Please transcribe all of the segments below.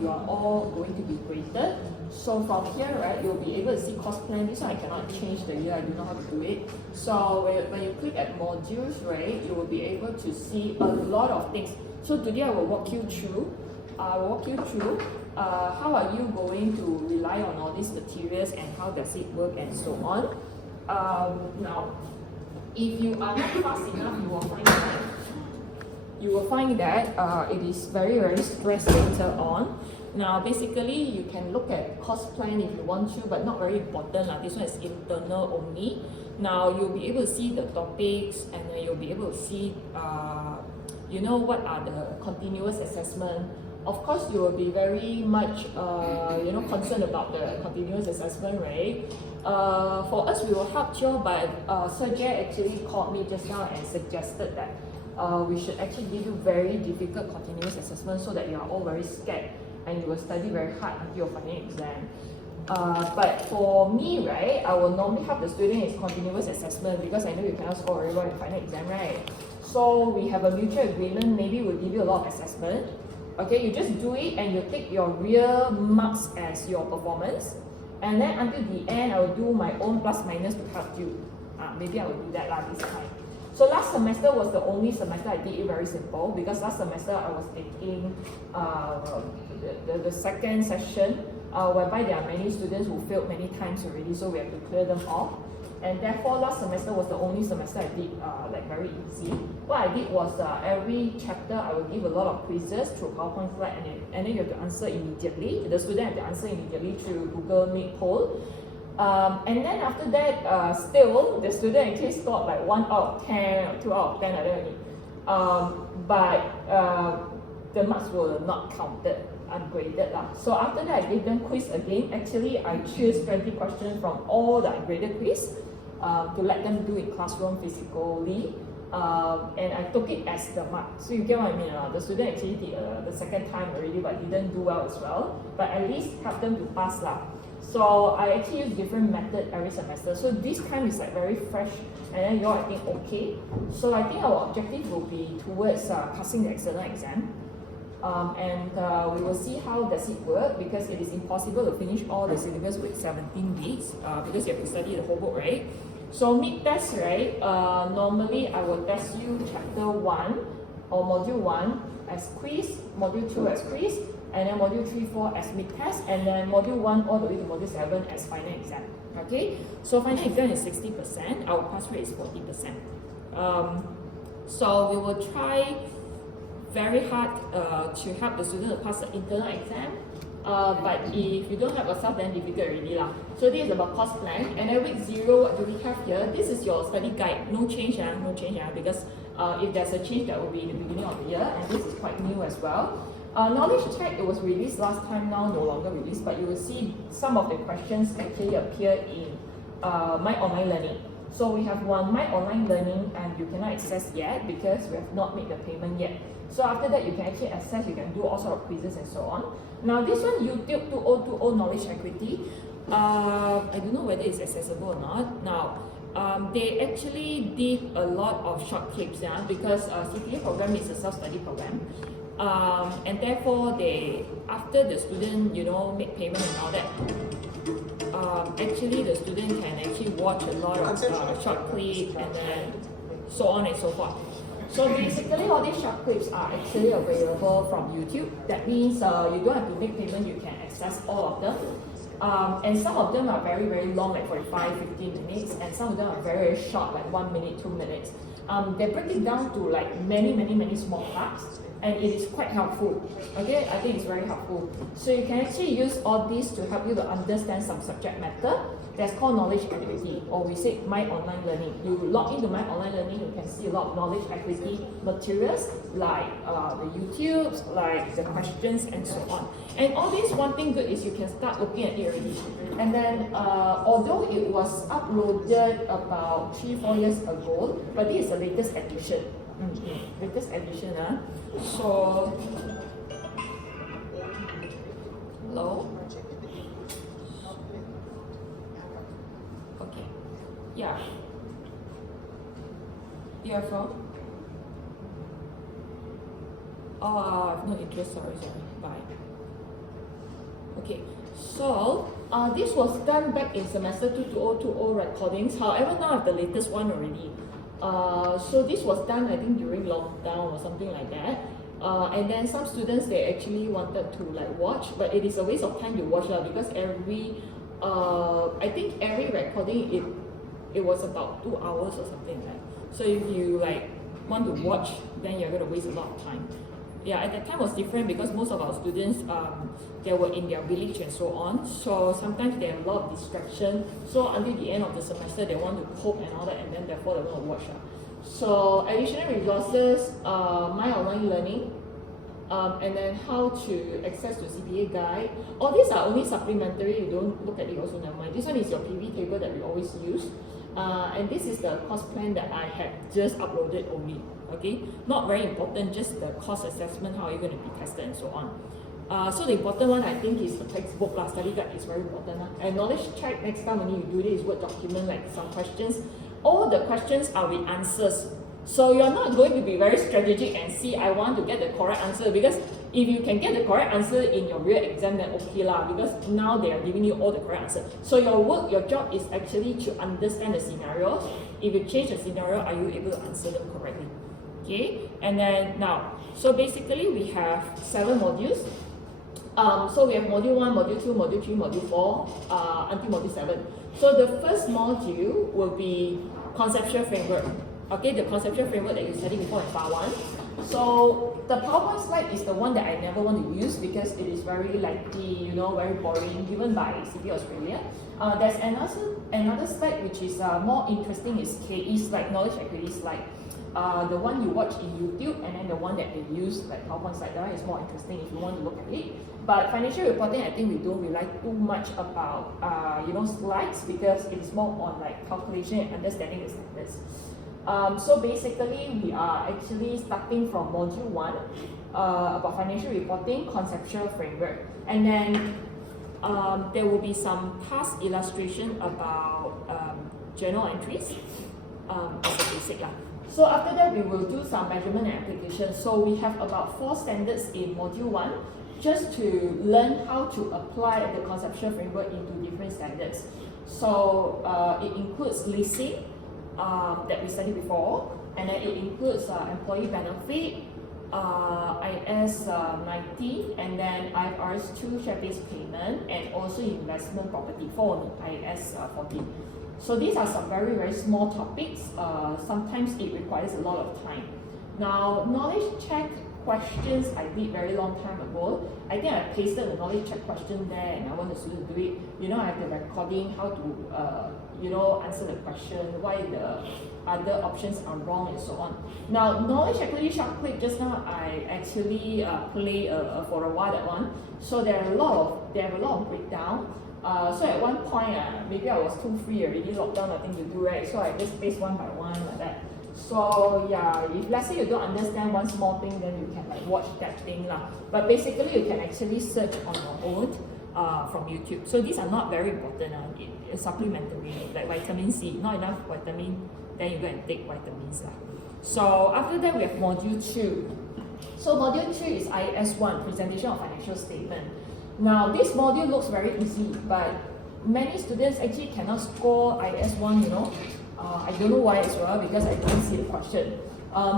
you are all going to be graded. So from here, right, you'll be able to see course plan. This one I cannot change the year, I don't know how to do it. So when you click at modules, right, you will be able to see a lot of things. So today I will walk you through how are you going to rely on all these materials and how does it work and so on. Now, if you are not fast enough, you will find that it is very, very stressed later on. Now, basically, you can look at course plan if you want to, but not very important. This one is internal only. Now, you'll be able to see the topics, and then you'll be able to see, what are the continuous assessment. Of course, you will be very much, concerned about the continuous assessment, right? For us, we will help you, but Sergey actually called me just now and suggested that we should actually give you very difficult continuous assessment so that you are all very scared and you will study very hard until your final exam. But for me, right, I will normally help the student in continuous assessment because I know you cannot score very well in final exam, right? So we have a mutual agreement, maybe we'll give you a lot of assessment. Okay, you just do it and you take your real marks as your performance. And then until the end, I will do my own plus minus to help you. Maybe I will do that this time. So last semester was the only semester I did it very simple because last semester I was taking the second session whereby there are many students who failed many times already, so we have to clear them off. And therefore last semester was the only semester I did very easy. What I did was every chapter I will give a lot of quizzes through PowerPoint slide and then you have to answer immediately. The student have to answer immediately through Google Meet poll. And then after that, still, the student actually scored like 1 out of 10 or 2 out of 10, I don't know. But the marks were not counted, ungraded. So after that, I gave them quiz again. Actually, I chose 20 questions from all the ungraded quiz to let them do in classroom physically. And I took it as the mark. So you get what I mean? The student actually did the second time already, but didn't do well as well. But at least help them to pass. So I actually use different method every semester. So this time is like very fresh, and then you all I think okay. So I think our objective will be towards passing the external exam. And we will see how does it work because it is impossible to finish all the syllabus with 17 weeks because you have to study the whole book, right? So mid-test, right, normally I will test you chapter 1 or module 1 as quiz, module 2 as quiz, and then module 3, 4 as mid-test, and then module 1 all the way to module 7 as final exam. Okay, so final exam is 60%, our pass rate is 40%. So we will try very hard to help the student to pass the internal exam. But if you don't have yourself, then difficult already. So this is about course plan. And then week 0, what do we have here? This is your study guide. No change, because if there's a change, that will be in the beginning of the year. And this is quite new as well. Knowledge check, it was released last time, now no longer released, but you will see some of the questions actually appear in My Online Learning. So we have one My Online Learning and you cannot access yet because we have not made the payment yet. So after that, you can actually access, you can do all sorts of quizzes and so on. Now this one, YouTube 2020 Knowledge Equity, I don't know whether it's accessible or not. Now, they actually did a lot of short clips because CTA program is a self-study program. And therefore, after the student, make payment and all that, actually the student can actually watch a lot of short clips and then so on and so forth. So basically, all these short clips are actually available from YouTube. That means you don't have to make payment, you can access all of them. And some of them are very, very long, like 45, 50 minutes, and some of them are very, very short, like 1 minute, 2 minutes. They break it down to like many small parts, and it is quite helpful. Okay, I think it's very helpful. So you can actually use all these to help you to understand some subject matter. That's called knowledge equity, or we say My Online Learning. You log into My Online Learning, you can see a lot of knowledge equity materials like the YouTubes, like the questions and so on. And all this, one thing good is you can start looking at it already. And then although it was uploaded about 3-4 years ago, but this is the latest edition. Latest edition. So, hello? Okay. Yeah. You are from? Oh, I have no interest, sorry. Bye. Okay, so this was done back in semester 22020 recordings. However, now I have the latest one already. So this was done, I think, during lockdown or something like that. And then some students, they actually wanted to like watch, but it is a waste of time to watch because I think every recording, it was about 2 hours or something like that. So if you like want to watch, then you're going to waste a lot of time. Yeah, at that time was different because most of our students, they were in their village and so on. So sometimes they have a lot of distraction. So until the end of the semester, they want to cope and all that, and then therefore they want to watch. So additional resources, my online learning, and then how to access to CPA guide. All these are only supplementary. You don't look at it also, never mind. This one is your PV table that we always use. And this is the course plan that I had just uploaded only. Okay, not very important, just the course assessment, how you're going to be tested and so on. So the important one I think is the textbook, study guide is very important. And knowledge check, next time when you do this Word document, like some questions, all the questions are with answers. So you're not going to be very strategic and see, I want to get the correct answer, because if you can get the correct answer in your real exam, then okay lah, because now they are giving you all the correct answer. So your work, your job is actually to understand the scenarios. If you change the scenario, are you able to answer them correctly? Okay, and then now, so basically we have 7 modules. So we have module 1, module 2, module 3, module 4, until module 7. So the first module will be conceptual framework. Okay, the conceptual framework that you studied before in part 1. So the PowerPoint slide is the one that I never want to use because it is very lengthy, very boring, given by CP Australia. There's another slide which is more interesting, is KE slide, knowledge equity slide. The one you watch in YouTube, and then the one that they use like PowerPoint slide, that one is more interesting if you want to look at it. But financial reporting, I think we don't rely too much about slides, because it is more on like calculation and understanding the standards. So basically, we are actually starting from module 1 about financial reporting, conceptual framework, and then there will be some past illustration about journal entries as a basic. So after that, we will do some measurement and application. So we have about 4 standards in module 1, just to learn how to apply the conceptual framework into different standards. So it includes leasing, that we studied before, and then it includes employee benefit, IS 90, and then IFRS 2 share-based payment, and also investment property for IS 40. So these are some very, very small topics. Sometimes it requires a lot of time. Now, knowledge check questions I did very long time ago. I think I pasted the knowledge check question there, and I want the student to do it. I have the recording, how to answer the question, why the other options are wrong, and so on. Now, knowledge equity short clip, just now I actually play for a while that one. So there are a lot of breakdown. So at one point, maybe I was too free already, lockdown, nothing to do, right? So I just paste one by one like that. So yeah, if let's say you don't understand one small thing, then you can like watch that thing lah. But basically, you can actually search on your own from YouTube. So these are not very important. It's supplementary, like vitamin C. Not enough vitamin, then you go and take vitamins lah. So after that, we have module 2. So module 2 is IAS 1, presentation of financial statement. Now this module looks very easy, but many students actually cannot score IAS 1, I don't know why as well, because I didn't see the question.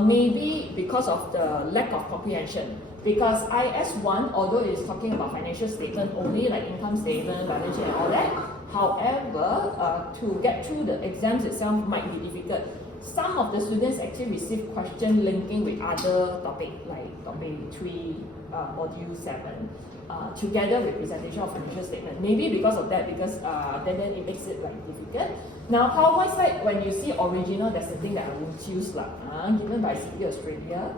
Maybe because of the lack of comprehension. Because IAS 1, although it is talking about financial statement only, like income statement, balance sheet and all that, however, to get through the exams itself might be difficult. Some of the students actually receive question linking with other topic, like topic 3, module 7. Together with presentation of financial statement. Maybe because of that, because then it makes it like difficult. Now PowerPoint slide, when you see original, that's the thing that I won't choose given by CP Australia.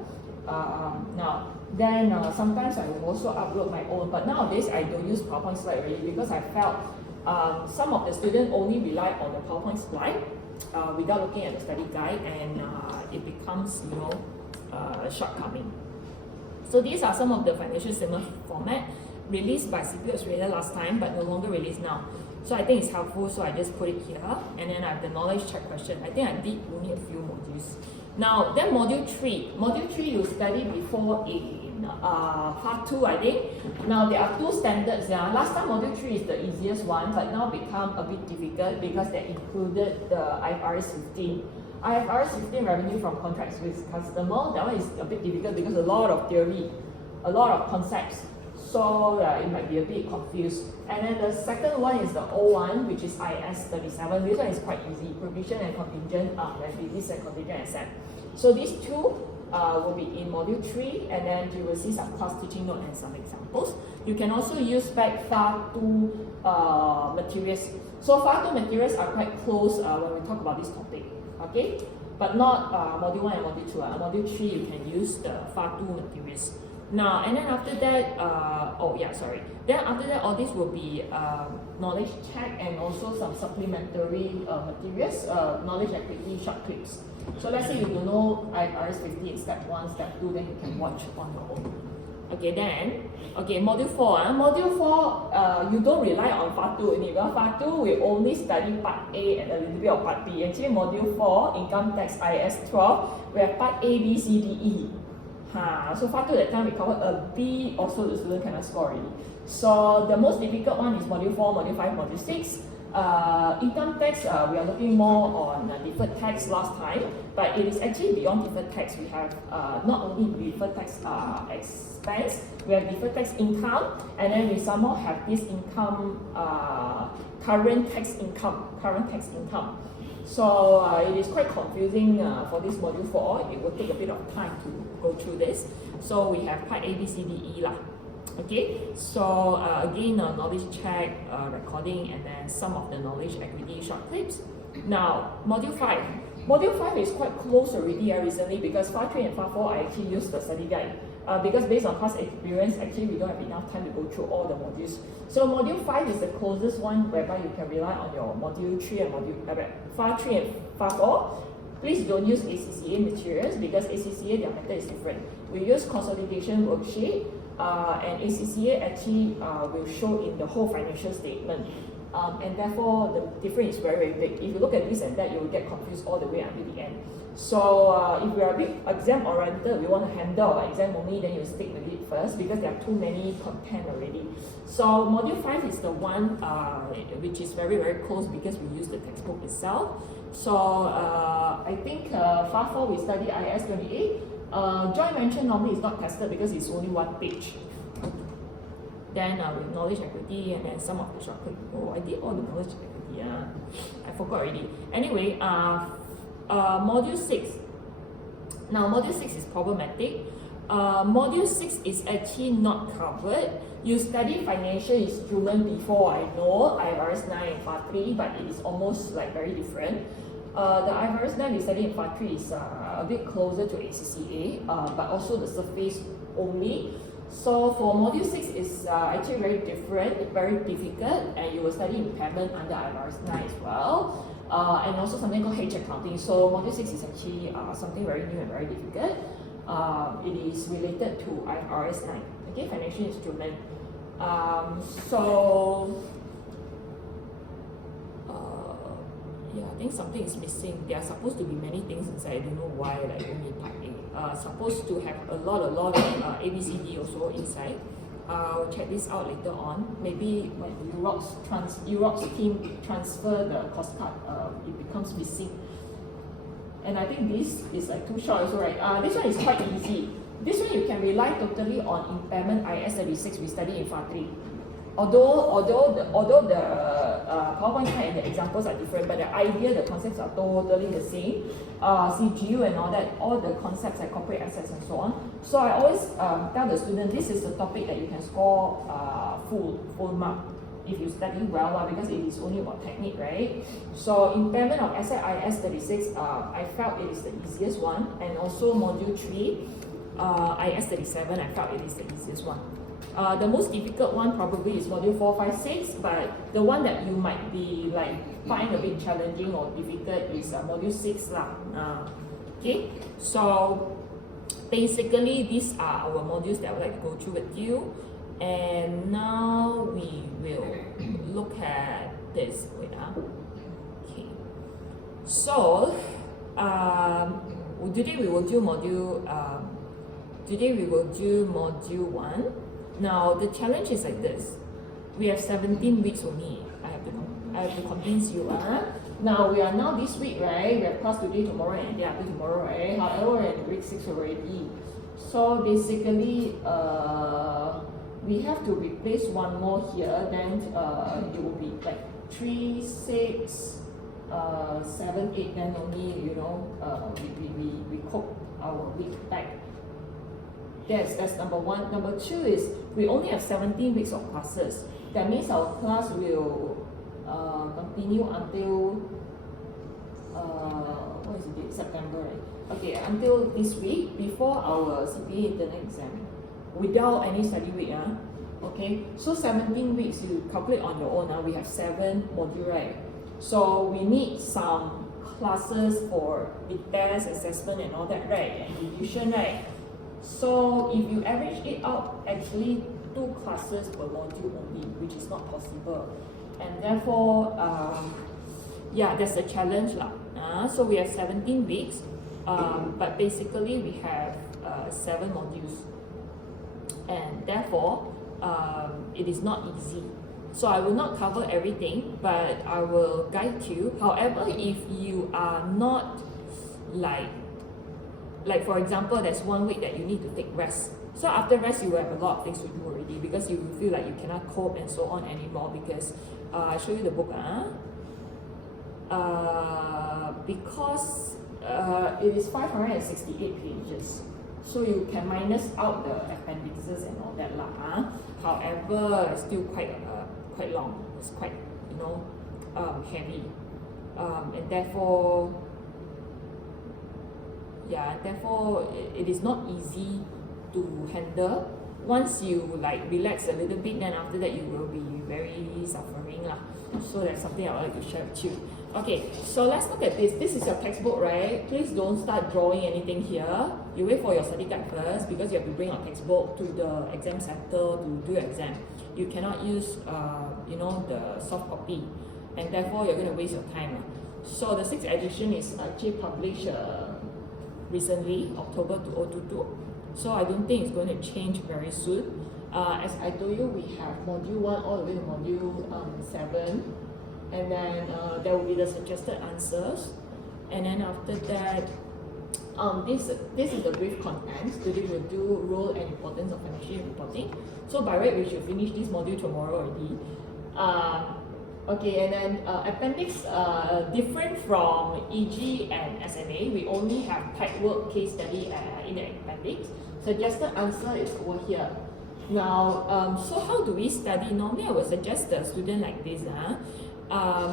Now then sometimes I will also upload my own, but nowadays I don't use PowerPoint slide really, because I felt some of the students only rely on the PowerPoint slide without looking at the study guide, and it becomes a shortcoming. So these are some of the financial statement format released by CP Australia last time, but no longer released now. So I think it's helpful, so I just put it here. And then I have the knowledge check question. I think I did only a few modules. Now, then module 3. Module 3 you study before in Part 2, I think. Now there are two standards. Yeah. Last time Module 3 is the easiest one, but now become a bit difficult because they included the IFRS 15. IFRS 15 revenue from contracts with customer, that one is a bit difficult because a lot of theory, a lot of concepts. So it might be a bit confused. And then the second one is the old one, which is IS 37. This one is quite easy. Provision and contingent liabilities and contingent asset. So these two will be in Module 3, and then you will see some class teaching note and some examples. You can also use back FAR 2 materials. So FAR 2 materials are quite close when we talk about this topic, okay? But not Module 1 and Module 2. Module 3, you can use the FAR 2 materials. Now, and then after that, Then after that, all this will be knowledge check and also some supplementary materials, knowledge activity short clips. So let's say you don't know IFRS 15 step 1, step 2, then you can watch on your own. Okay, Module 4. Module 4, you don't rely on FAR 2 only. Well, FAR 2, we only study Part A and a little bit of Part B. Actually, Module 4, Income Tax IS 12, we have Part A, B, C, D, E. So FAR 2 that time we covered a B, also the student cannot score already. So the most difficult one is Module 4, Module 5, Module 6. Income tax, we are looking more on deferred tax last time, but it is actually beyond deferred tax. We have not only deferred tax expense, we have deferred tax income, and then we somehow have this income, current tax income. So it is quite confusing for this Module 4. It will take a bit of time to go through this. So we have Part A, B, C, D, E lah. Okay, so again, knowledge check, recording, and then some of the knowledge equity short clips. Now, Module 5. Module 5 is quite close already recently because FAR 3 and FAR 4 I actually used the study guide. Because based on past experience, actually we don't have enough time to go through all the modules. So Module 5 is the closest one whereby you can rely on your Module 3 and FAR 3 and FAR 4. Please don't use ACCA materials because ACCA, their method is different. We use consolidation worksheet. And ACCA actually will show in the whole financial statement, and therefore the difference is very, very big. If you look at this and that, you will get confused all the way until the end. So if you are a bit exam oriented, we want to handle our exam only, then you stick with it first because there are too many content already. So Module 5 is the one which is very, very close because we use the textbook itself. So I think FAR 4 we study IS 28. Joint venture normally is not tested because it's only one page. Then with knowledge equity and then some of the short clip. Oh, I did all the knowledge equity. I forgot already. Anyway, Module 6. Now, Module 6 is problematic. Module 6 is actually not covered. You study financial instrument before, I know, IFRS 9 and FAR 3, but it is almost like very different. The IFRS 9 we study in FAR 3 is a bit closer to ACCA, but also the surface only. So for Module 6 is actually very different, very difficult, and you will study impairment under IFRS 9 as well, and also something called hedge accounting. So Module 6 is actually something very new and very difficult. It is related to IFRS 9, okay, financial instrument. Yeah, I think something is missing. There are supposed to be many things inside. I don't know why, like only Part A. Supposed to have a lot of ABCD also inside. I'll check this out later on. Maybe when Eurox team transfer the cost card, it becomes missing. And I think this is like too short also, right? This one is quite easy. This one you can rely totally on impairment IS 36 we study in FAR 3. Although the PowerPoint slide and the examples are different, but the idea, the concepts are totally the same. CGU and all the concepts like corporate assets and so on. So I always tell the student this is the topic that you can score full mark if you study well, because it is only about technique, right? So impairment of asset IS 36, I felt it is the easiest one, and also Module 3, IS 37, I felt it is the easiest one. The most difficult one probably is Module 4, 5, 6, but the one that you might be find a bit challenging or difficult is Module 6 lah. Okay, so basically these are our modules that I would like to go through with you, and now we will look at this. Okay, so today we will do module Today we will do module 1. Now the challenge is like this. We have 17 weeks only. I have to convince you. Now we are now this week, right? We have class today, tomorrow, and day after tomorrow, right? However, we're in week 6 already. So basically, we have to replace one more here. Then it will be like 3, 6, 7, 8. Then only we cope our week back. That's number 1. Number 2 is we only have 17 weeks of classes. That means our class will continue until what is it? September, right? Okay, until this week before our CPA internal exam, without any study week. Okay, so 17 weeks you calculate on your own. We have 7 modules, right? So we need some classes for the test, assessment, and all that, right? And revision, right? So if you average it out, actually 2 classes per module only, which is not possible. And therefore, that's a challenge lah. So we have 17 weeks, but basically we have 7 modules, and therefore it is not easy. So I will not cover everything, but I will guide you. However, if you are not like for example, there's 1 week that you need to take rest. So after rest, you will have a lot of things to do already because you will feel like you cannot cope and so on anymore. Because I show you the book. Because it is 568 pages, so you can minus out the appendixes and all that lah. However, it's still quite long. It's quite heavy, and therefore. Therefore it is not easy to handle. Once you relax a little bit, then after that you will be very suffering lah. So that's something I would like to share with you. Okay, so let's look at this. This is your textbook, right? Please don't start drawing anything here. You wait for your study guide first because you have to bring your textbook to the exam center to do your exam. You cannot use the soft copy, and therefore you're going to waste your time. So the 6th edition is actually published recently, October 2022. So I don't think it's going to change very soon. As I told you, we have module 1 all the way to module 7, and then there will be the suggested answers, and then after that, this is the brief contents. Today we'll do role and importance of financial reporting. So by right, we should finish this module tomorrow already. Okay, and then appendix, different from EG and SMA, we only have type work, case study in the appendix. Suggested answer is over here. Now, so how do we study? Normally, I would suggest the student like this.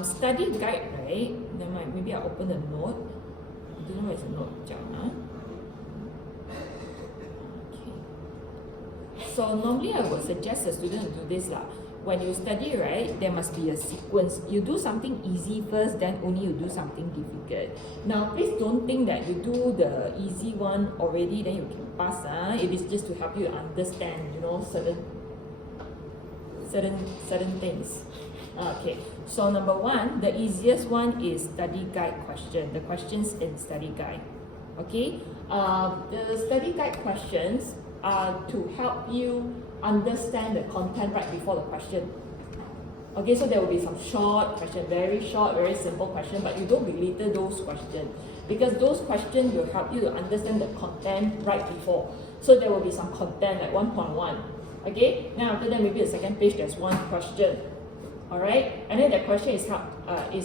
Study guide, right? Never mind, maybe I'll open the note. I don't know where's the note. Okay. So normally, I would suggest the student to do this lah. When you study, right, there must be a sequence. You do something easy first, then only you do something difficult. Now, please don't think that you do the easy one already, then you can pass. It is just to help you understand, certain things. Okay, so number 1, the easiest one is study guide question. The questions in study guide. Okay, the study guide questions are to help you understand the content right before the question. Okay, so there will be some short question, very short, very simple question, but you don't belittle those questions because those questions will help you to understand the content right before. So there will be some content like 1.1. Okay, now after that, maybe the second page there's one question. Alright, and then the question is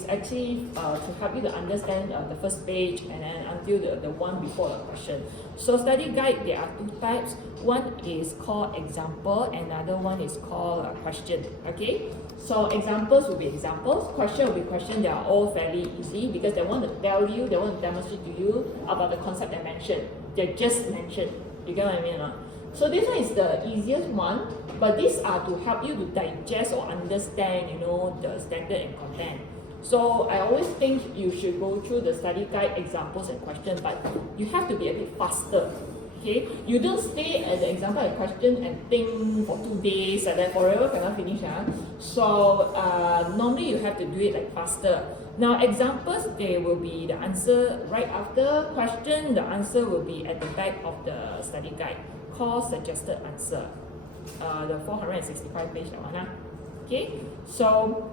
actually to help you to understand the first page and then until the one before the question. So study guide, there are 2 types. One is called example, another one is called question. Okay, so examples will be examples, question will be question. They are all fairly easy because they want to tell you, they want to demonstrate to you about the concept they mentioned. They just mentioned. You get what I mean? So this one is the easiest one, but these are to help you to digest or understand, the standard and content. So I always think you should go through the study guide, examples and questions, but you have to be a bit faster. Okay, you don't stay at the example and question and think for 2 days and then forever cannot finish. So normally you have to do it faster. Now examples, they will be the answer right after question. The answer will be at the back of the study guide. call suggested answer. The 465 page that one. Okay, so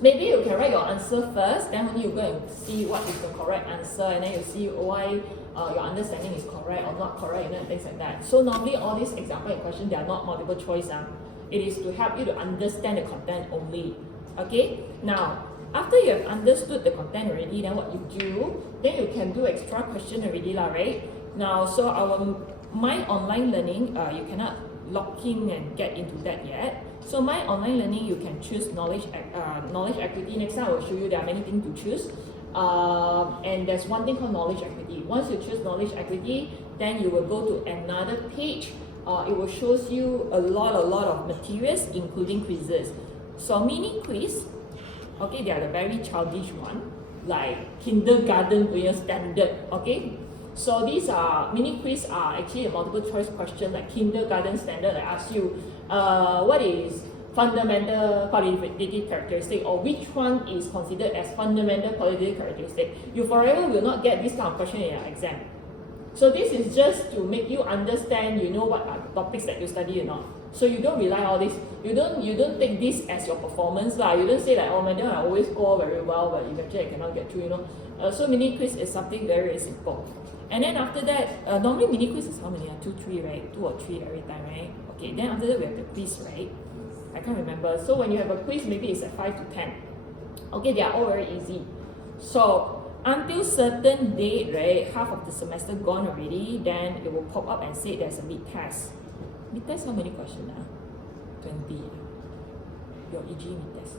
maybe you can write your answer first, then only you go and see what is the correct answer, and then you see why your understanding is correct or not correct, and things like that. So normally all these example and questions, they are not multiple choice. It is to help you to understand the content only. Okay, now after you have understood the content already, then what you do, then you can do extra question already lah, right? Now, so my online learning, you cannot log in and get into that yet. So my online learning, you can choose knowledge equity. Next time I will show you there are many things to choose. And there's one thing called knowledge equity. Once you choose knowledge equity, then you will go to another page. It will show you a lot of materials, including quizzes. So mini quiz, okay, they are the very childish one, like kindergarten standard, okay? So these are mini quiz are actually a multiple choice question like kindergarten standard. I ask you, what is fundamental qualitative characteristic, or which one is considered as fundamental qualitative characteristic? You forever will not get this kind of question in your exam. So this is just to make you understand, you know what are the topics that you study or not. So you don't rely on all this. You don't take this as your performance lah. You don't say like, oh, madam, I always score very well, but eventually I cannot get through. So mini quiz is something very simple. And then after that, normally mini quiz is how many? 2, 3, right? 2 or 3 every time, right? Okay. Then after that we have the quiz, right? I can't remember. So when you have a quiz, maybe it's at 5 to 10. Okay, they are all very easy. So until certain date, right, half of the semester gone already, then it will pop up and say there's a mid-test. Mid-test, how many questions? 20. Your EG mid-test.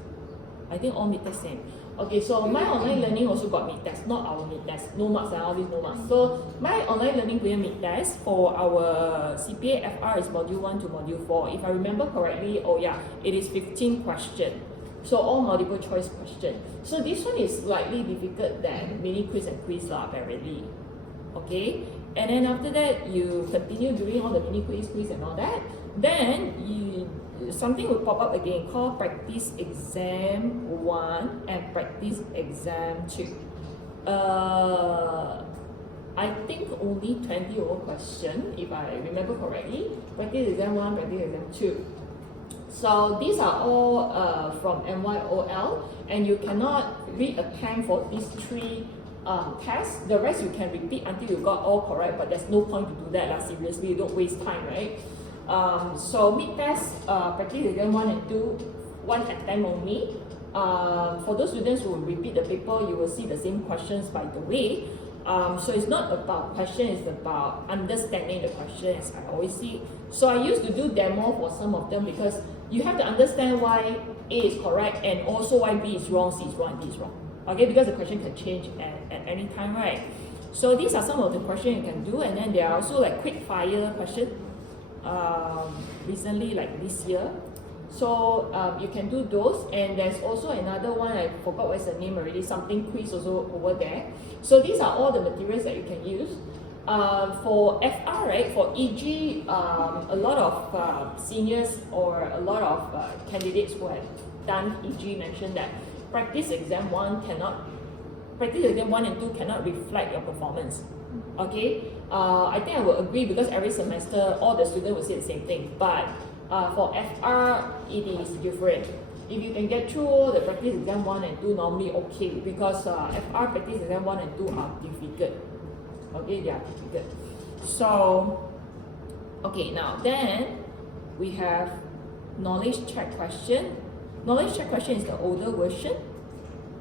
I think all mid-test same. Okay, so my online learning also got mid-test, not our mid-test. No marks, all these no marks. So my online learning punya mid-test for our CPA FR is module 1 to module 4. If I remember correctly, oh yeah, it is 15 questions. So all multiple choice question. So this one is slightly difficult than mini quiz and quiz lah, apparently. Okay, and then after that you continue doing all the mini quiz and all that. Then something will pop up again called practice exam 1 and practice exam 2. I think only 20 over question if I remember correctly. Practice exam 1, practice exam 2. So these are all from MYOL, and you cannot reattempt for these 3 tests. The rest you can repeat until you got all correct, but there's no point to do that. Seriously, you don't waste time, right? So mid-test, practice exam 1 and 2, 1 attempt only. For those students who will repeat the paper, you will see the same questions by the way. So it's not about question, it's about understanding the question, as I always see. So I used to do demo for some of them because you have to understand why A is correct and also why B is wrong, C is wrong, and D is wrong. Okay, because the question can change at any time, right? So these are some of the questions you can do, and then there are also like quick fire questions. Recently, like this year. So you can do those, and there's also another one, I forgot what's the name already, something quiz also over there. So these are all the materials that you can use. For FR, right, for EG, a lot of seniors or a lot of candidates who have done EG mentioned that practice exam 1 and 2 cannot reflect your performance. Okay, I think I will agree because every semester all the students will say the same thing, but for FR, it is different. If you can get through the practice exam 1 and 2, normally okay, because FR practice exam 1 and 2 are difficult. Okay, they are difficult. So, okay, now then we have knowledge check question. Knowledge check question is the older version.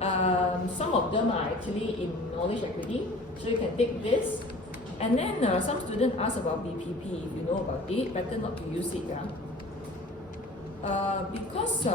Some of them are actually in knowledge equity, so you can take this. And then some students ask about BPP. If you know about it, better not to use it. Yeah? Because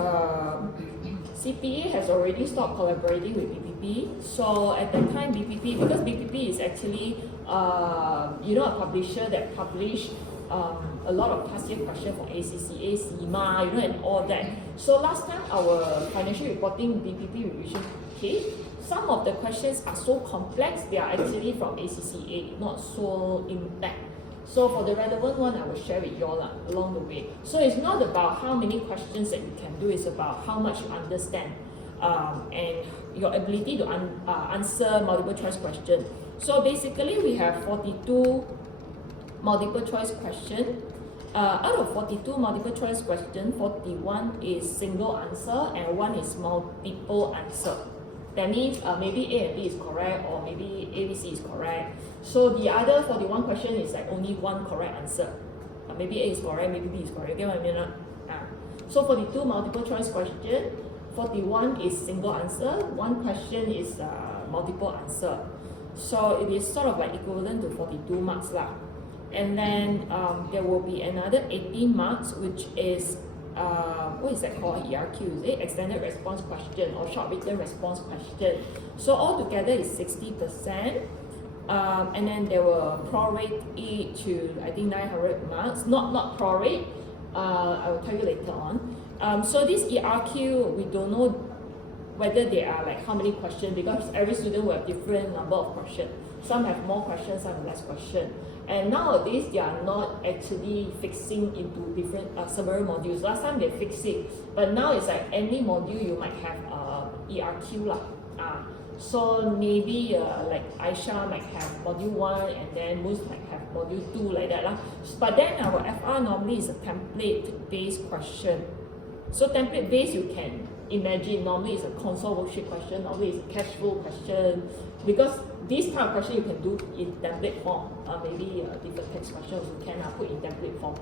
CPA has already stopped collaborating with BPP. So at that time, because BPP is actually a publisher that publish a lot of past year questions for ACCA, CIMA, and all that. So last time our financial reporting BPP revision case, some of the questions are so complex, they are actually from ACCA, not so in-depth. So for the relevant one, I will share with you all along the way. So it's not about how many questions that you can do, it's about how much you understand and your ability to answer multiple choice questions. So basically we have 42 multiple choice question. Out of 42 multiple choice question, 41 is single answer and 1 is multiple answer. That means maybe A and B is correct, or maybe A, B, C is correct. So the other 41 question is like only 1 correct answer. Maybe A is correct, maybe B is correct. Get what I mean? So 42 multiple choice question, 41 is single answer, 1 question is multiple answer. So it is sort of like equivalent to 42 marks lah. And then there will be another 18 marks, which is what is that called? ERQ, is it? Extended response question or short written response question. So altogether is 60%. And then there will prorate it to I think 900 marks. Not prorate. I will tell you later on. So this ERQ, we don't know whether they are like how many questions, because every student will have different number of questions. Some have more questions, some have less questions. And nowadays they are not actually fixing into different several modules. Last time they fix it, but now it's like any module you might have ERQ lah. So maybe like Aisha might have module 1 and then Mus might have module 2 like that lah. But then our FR normally is a template based question. So template based, you can imagine normally it's a console worksheet question, normally it's a cash flow question, because this type of question you can do in template form. Maybe different text questions you can put in template form.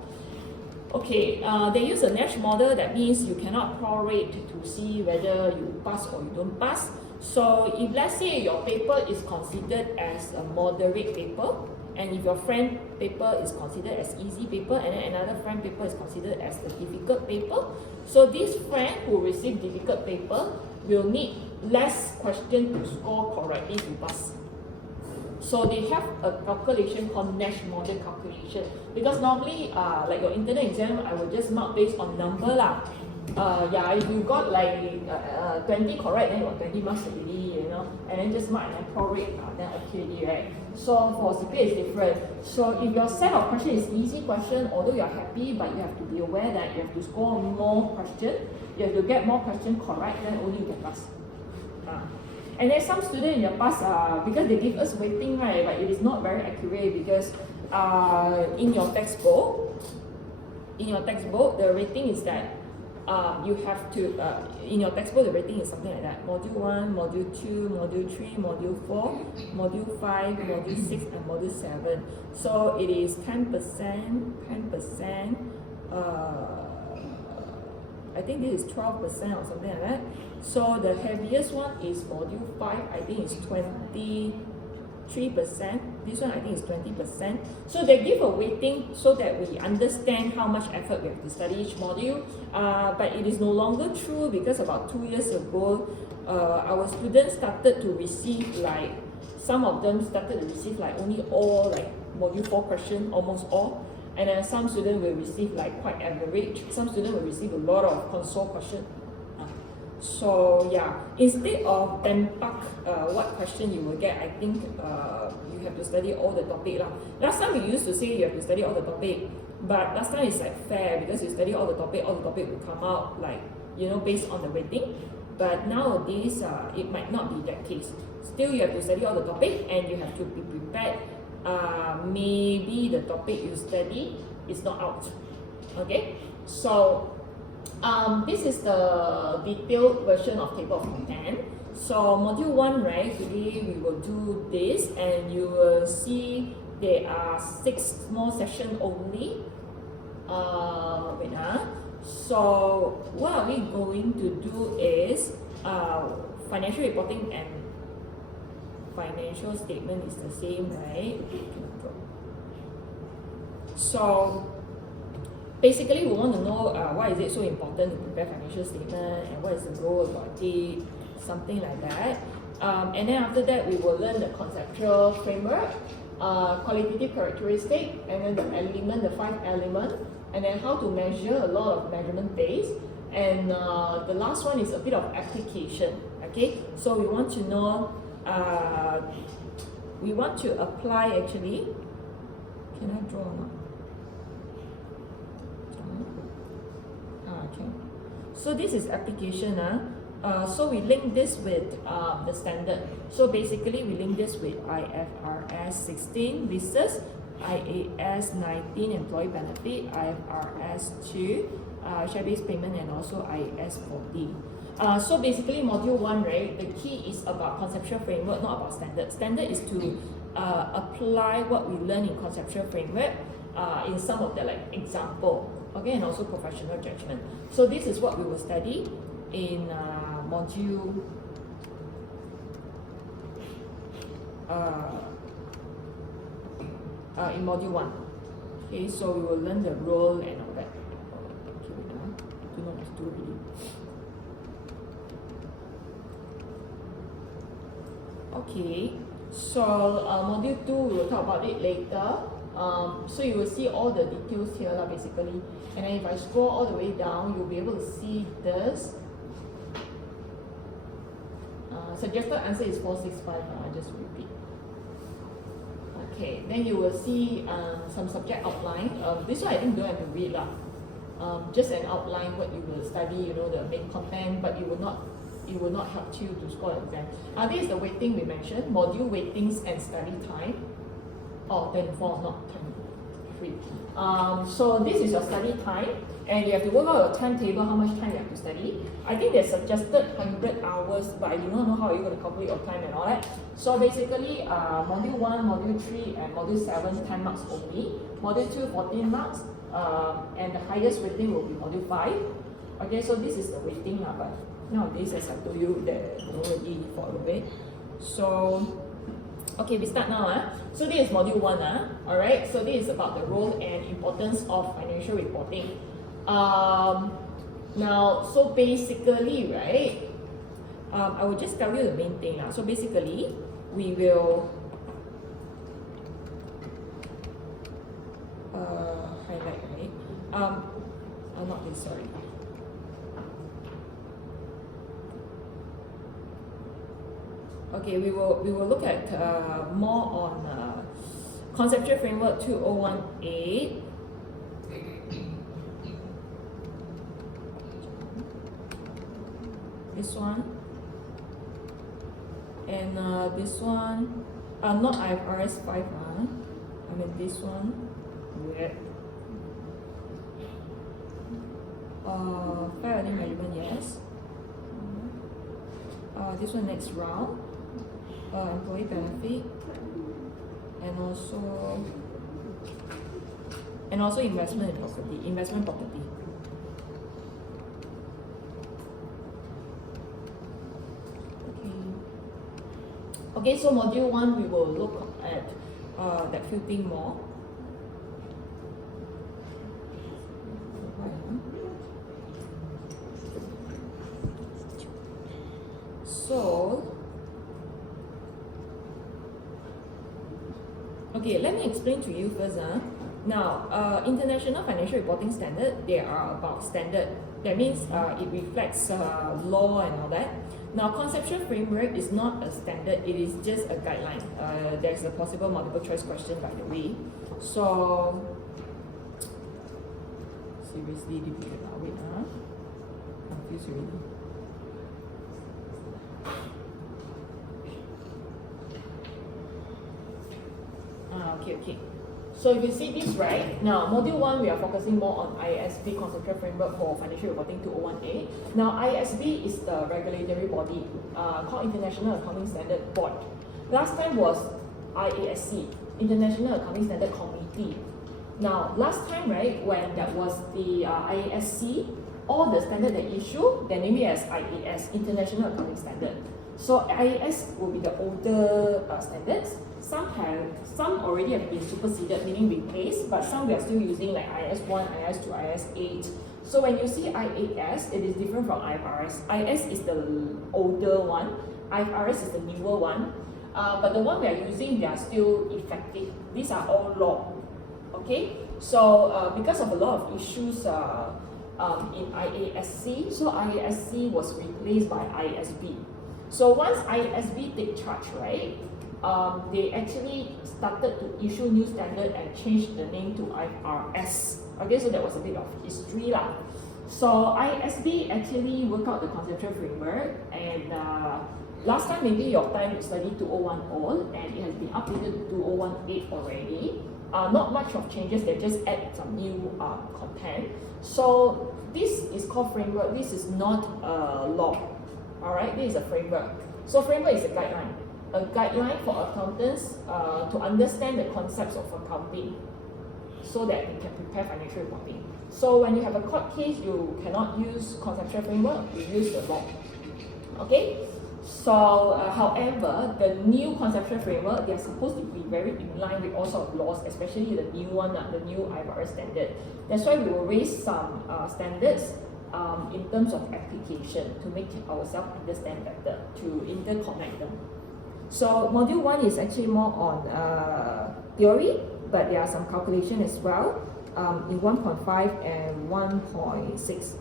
Okay, they use a Nash model. That means you cannot prorate to see whether you pass or you don't pass. So if let's say your paper is considered as a moderate paper, and if your friend paper is considered as easy paper, and then another friend paper is considered as the difficult paper, so this friend who received difficult paper will need less question to score correctly to pass. So they have a calculation called Nash model calculation, because normally like your internal exam, I will just mark based on number lah. Yeah, if you got like 20 correct, then you got 20 marks already, you know, and then just mark and then prorate, then okay already, right? So for CPA it's different. So if your set of question is easy question, although you're happy, but you have to be aware that you have to score more question, you have to get more question correct, then only you can pass. And then some students in your past, because they give us weighting, right, but it is not very accurate, because in your textbook, the rating is that you have to, in your textbook, the rating is something like that. Module 1, Module 2, Module 3, Module 4, Module 5, Module 6, and Module 7. So it is 10%, I think this is 12% or something like that. So the heaviest one is Module 5, I think it's 23%. This one I think is 20%. So they give a weighting so that we understand how much effort we have to study each module. But it is no longer true, because about 2 years ago, our students started to receive like, some of them started to receive like only all like Module 4 question, almost all. And then some students will receive like quite average. Some students will receive a lot of console question. So yeah, instead of tempak what question you will get, I think you have to study all the topic lah. Last time we used to say you have to study all the topic, but last time it's like fair, because you study all the topic will come out like, you know, based on the rating. But nowadays it might not be that case. Still you have to study all the topic, and you have to be prepared. Maybe the topic you study is not out. Okay, so this is the detailed version of table of content. So module 1, right, today we will do this, and you will see there are 6 small sessions only. So what are we going to do is financial reporting and financial statement is the same, right? So basically, we want to know why is it so important to prepare financial statement, and what is the goal about it, something like that. And then after that, we will learn the conceptual framework, qualitative characteristic, and then the element, the 5 elements, and then how to measure, a lot of measurement base. And the last one is a bit of application. Okay, so we want to know, we want to apply actually. Can I draw or not? Okay. So this is application. So we link this with the standard. So basically we link this with IFRS 16 business IAS 19 employee benefit, IFRS 2 share-based payment, and also IAS 40. So basically module 1, right, the key is about conceptual framework, not about standard. Standard is to apply what we learn in conceptual framework in some of the example, okay, and also professional judgment. So this is what we will study in module in module 1. Okay, so we will learn the role and all that. Okay, wait, don't know what to do really. Okay, so module 2 we will talk about it later. So you will see all the details here basically, and then if I scroll all the way down, you'll be able to see this. Suggested answer is 465. I just repeat. Okay, then you will see some subject outline. This one I think don't have to read lah. Just an outline what you will study. You know the main content, but it will not help you to score an exam. This is the weighting we mentioned. Module weightings and study time. Oh, 24, not 23. So this is your study time, and you have to work out your timetable, how much time you have to study. I think they suggested 100 hours, but I do not know how you're going to calculate your time and all that. So basically, module 1, module 3, and module 7, 10 marks only. Module 2, 14 marks, and the highest weighting will be module 5. Okay, so this is the weighting, but nowadays, as I told you, they're already for a bit. So, okay, we start now. So this is module 1. Alright, so this is about the role and importance of financial reporting. Now, so basically, right, I will just tell you the main thing. So basically, we will highlight, right? Not this, sorry. Okay, we will look at more on conceptual framework 2018. This one and this one, not IFRS 5. I mean this one. Yeah. Fair earning measurement, yes. This one next round. Employee benefit, and also investment property. Okay, so module 1 we will look at that few things more. So okay, let me explain to you first. Now, international financial reporting standard, they are about standard. That means it reflects law and all that. Now, conceptual framework is not a standard, it is just a guideline. There's a possible multiple choice question, by the way. So, seriously difficult. Wait, confused already. Okay. So if you see this right, now module 1 we are focusing more on IASB conceptual framework for financial reporting 2018. Now IASB is the regulatory body called International Accounting Standard Board. Last time was IASC, International Accounting Standard Committee. Now last time, right, when that was the IASC, all the standard they issue, they name it as IAS, International Accounting Standard. So IAS will be the older standards. Some already have been superseded, meaning replaced, but some we are still using like IAS 1, IAS 2, IAS 8. So when you see IAS, it is different from IFRS. IAS is the older one, IFRS is the newer one. But the one we are using, they are still effective. These are all law. Okay? So because of a lot of issues in IASC, so IASC was replaced by IASB. So once IASB take charge, right, they actually started to issue new standard and change the name to IFRS. Okay, so that was a bit of history lah. So IASB actually worked out the conceptual framework, and last time maybe your time you studied 2010 and it has been updated to 2018 already. not much of changes, they just add some new content. So this is called framework, this is not a law. Alright, this is a framework. So framework is a guideline for accountants to understand the concepts of accounting so that they can prepare financial reporting. So when you have a court case, you cannot use conceptual framework, you use the law. Okay? So, however, the new conceptual framework, they are supposed to be very in line with all sorts of laws, especially the new one, the new IFRS standard. That's why we will raise some standards in terms of application to make ourselves understand better, to interconnect them. So, module 1 is actually more on theory, but there are some calculation as well in 1.5 and 1.6.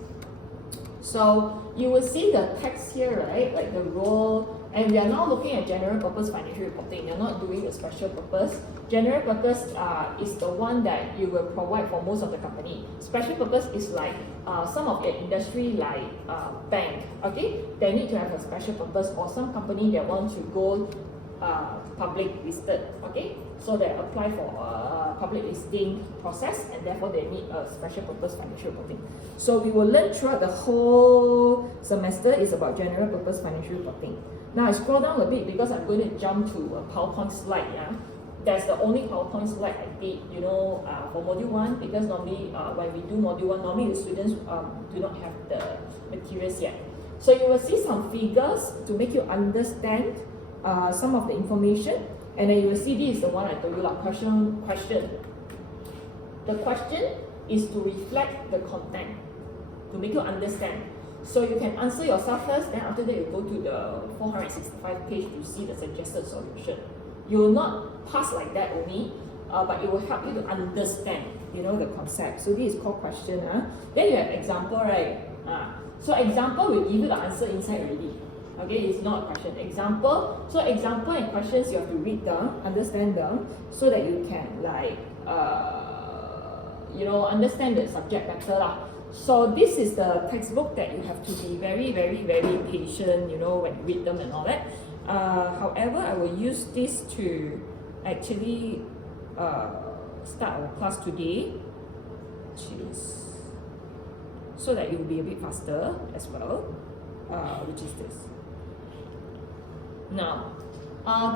So you will see the text here, right? Like the role, and we are now looking at general purpose financial reporting. You're not doing the special purpose. General purpose is the one that you will provide for most of the company. Special purpose is like some of your industry, like bank. Okay, they need to have a special purpose, or some company that want to go public listed. Okay, so they apply for public listing process, and therefore they need a special purpose financial reporting. So we will learn throughout the whole semester is about general purpose financial reporting. Now I scroll down a bit because I'm going to jump to a PowerPoint slide. Yeah, that's the only PowerPoint slide I did, for module 1, because normally when we do module 1, normally the students do not have the materials yet. So you will see some figures to make you understand some of the information. And then you will see this is the one I told you, like question. The question is to reflect the content, to make you understand. So you can answer yourself first, then after that you go to the 465 page to see the suggested solution. You will not pass like that only, but it will help you to understand, the concept. So this is called question. Then you have example, right? So example will give you the answer inside already. Okay, it's not a question. Example. So example and questions you have to read them, understand them, so that you can understand the subject better lah. So this is the textbook that you have to be very, very, very patient, when you read them and all that. However, I will use this to actually start our class today, so that it will be a bit faster as well, which is this. Now,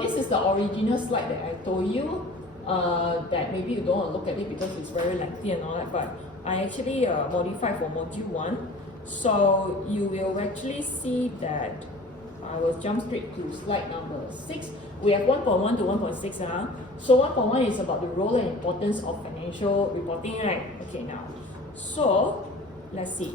this is the original slide that I told you that maybe you don't want to look at it because it's very lengthy and all that, but I actually modified for module 1. So you will actually see that I will jump straight to slide number 6. We have 1.1 to 1.6. So 1.1 is about the role and importance of financial reporting, right? Okay, now, so let's see.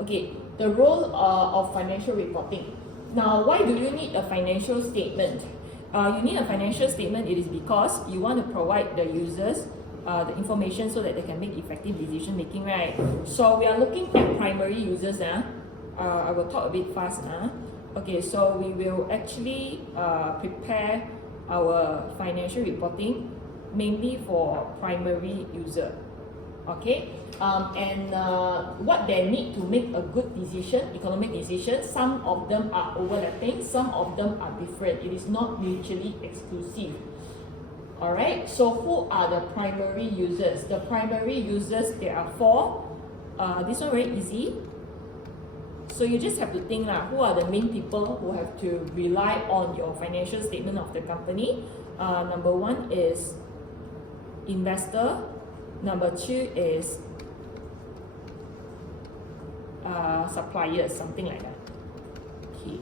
Okay, the role of financial reporting. Now, why do you need a financial statement? You need a financial statement, it is because you want to provide the users the information so that they can make effective decision making, right? So we are looking at primary users. I will talk a bit fast. Okay, so we will actually prepare our financial reporting mainly for primary user. Okay, and what they need to make a good decision, economic decision, some of them are overlapping, some of them are different. It is not mutually exclusive. Alright, so who are the primary users? The primary users, there are 4. This one very easy. So you just have to think who are the main people who have to rely on your financial statement of the company. Number 1 is investor. Number 2 is suppliers, something like that. Okay.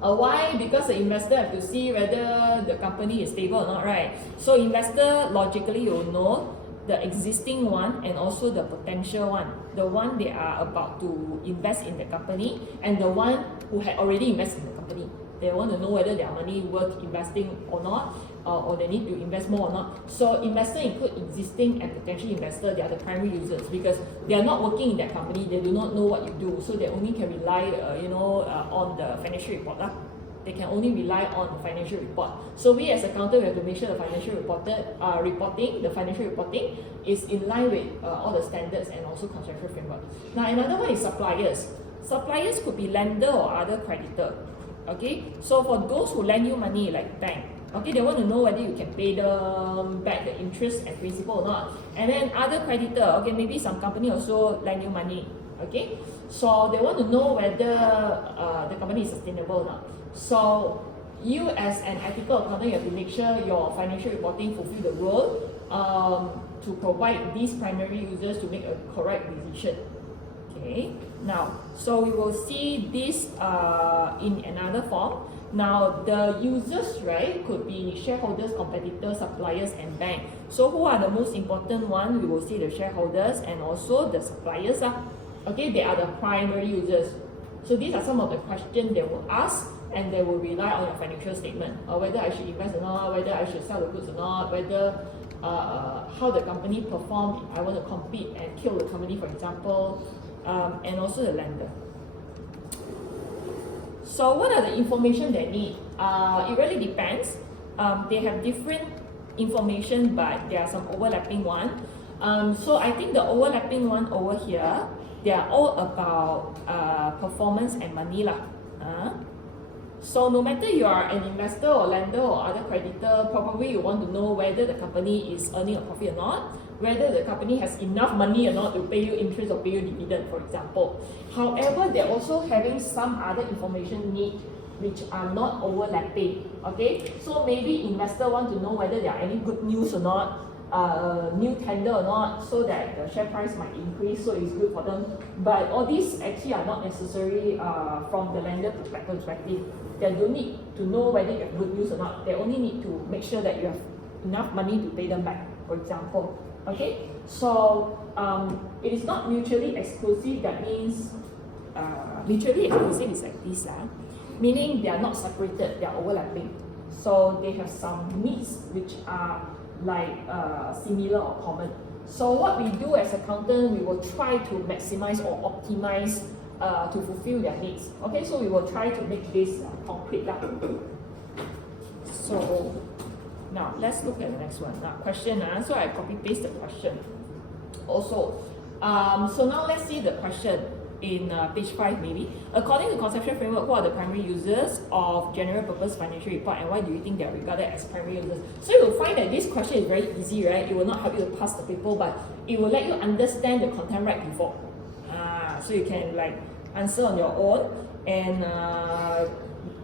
Why? Because the investor have to see whether the company is stable or not, right? So investor, logically, you will know the existing one and also the potential one. The one they are about to invest in the company and the one who had already invested in the company. They want to know whether their money worth investing or not, or they need to invest more or not. So investor include existing and potential investor. They are the primary users because they are not working in that company. They do not know what you do, so they only can rely, on the financial report. They can only rely on the financial report. So we as accountant, we have to make sure the financial the financial reporting is in line with all the standards and also contractual framework. Now another one is suppliers. Suppliers could be lender or other creditor. Okay, so for those who lend you money like bank, okay, they want to know whether you can pay them back the interest and principal or not. And then other creditor, okay, maybe some company also lend you money, okay, so they want to know whether the company is sustainable or not. So you as an ethical accountant, you have to make sure your financial reporting fulfill the role to provide these primary users to make a correct decision. Okay, now, so we will see this in another form. Now, the users, right, could be shareholders, competitors, suppliers, and bank. So, who are the most important one? We will see the shareholders and also the suppliers. Okay, they are the primary users. So, these are some of the questions they will ask, and they will rely on your financial statement, whether I should invest or not, whether I should sell the goods or not, whether how the company perform if I want to compete and kill the company, for example, and also the lender. So what are the information they need? It really depends. They have different information, but there are some overlapping one. So I think the overlapping one over here, they are all about performance and money lah. So no matter you are an investor or lender or other creditor, probably you want to know whether the company is earning a profit or not, whether the company has enough money or not to pay you interest or pay you dividend, for example. However, they're also having some other information need which are not overlapping. Okay, so maybe investor want to know whether there are any good news or not, new tender or not, so that the share price might increase, so it's good for them. But all these actually are not necessary from the lender perspective. They don't need to know whether you have good news or not. They only need to make sure that you have enough money to pay them back, for example. Okay, so it is not mutually exclusive. That means mutually exclusive is like this, meaning they are not separated, they are overlapping. So they have some needs which are like similar or common. So what we do as accountant, we will try to maximize or optimize to fulfill their needs. Okay, so we will try to make this concrete. So now let's look at the next one. Question. So I copy paste the question. Also, so now let's see the question in page 5 maybe. According to conceptual framework, who are the primary users of general purpose financial report, and why do you think they are regarded as primary users? So you will find that this question is very easy, right? It will not help you to pass the paper, but it will let you understand the content right before. So you can like answer on your own. And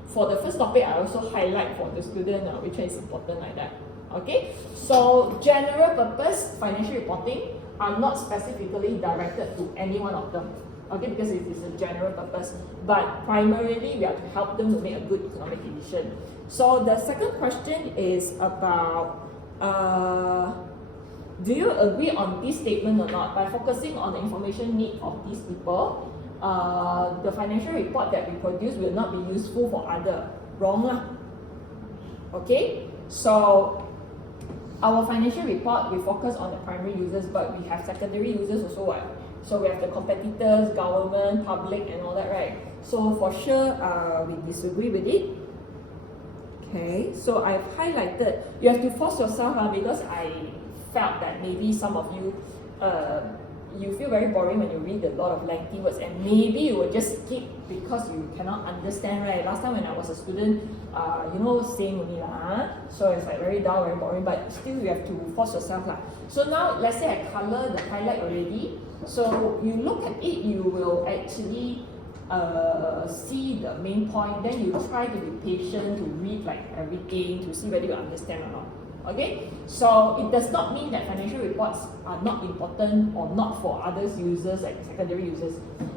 for the first topic, I also highlight for the student which one is important like that. Okay, so general purpose financial reporting are not specifically directed to any one of them. Okay, because it is a general purpose, but primarily we are to help them to make a good economic decision. So the second question is about do you agree on this statement or not? By focusing on the information need of these people, the financial report that we produce will not be useful for other. Wrong lah. Okay, so our financial report, we focus on the primary users, but we have secondary users also. What? So we have the competitors, government, public, and all that, right? So for sure, we disagree with it. Okay, so I've highlighted. You have to force yourself, because I felt that maybe some of you, you feel very boring when you read a lot of lengthy words, and maybe you will just skip because you cannot understand, right? Last time when I was a student, same only lah. So it's like very dull, very boring, but still you have to force yourself lah. So now, let's say I color the highlight already. So you look at it, you will actually see the main point. Then you try to be patient to read like everything to see whether you understand or not. Okay, so it does not mean that financial reports are not important or not for others users like secondary users.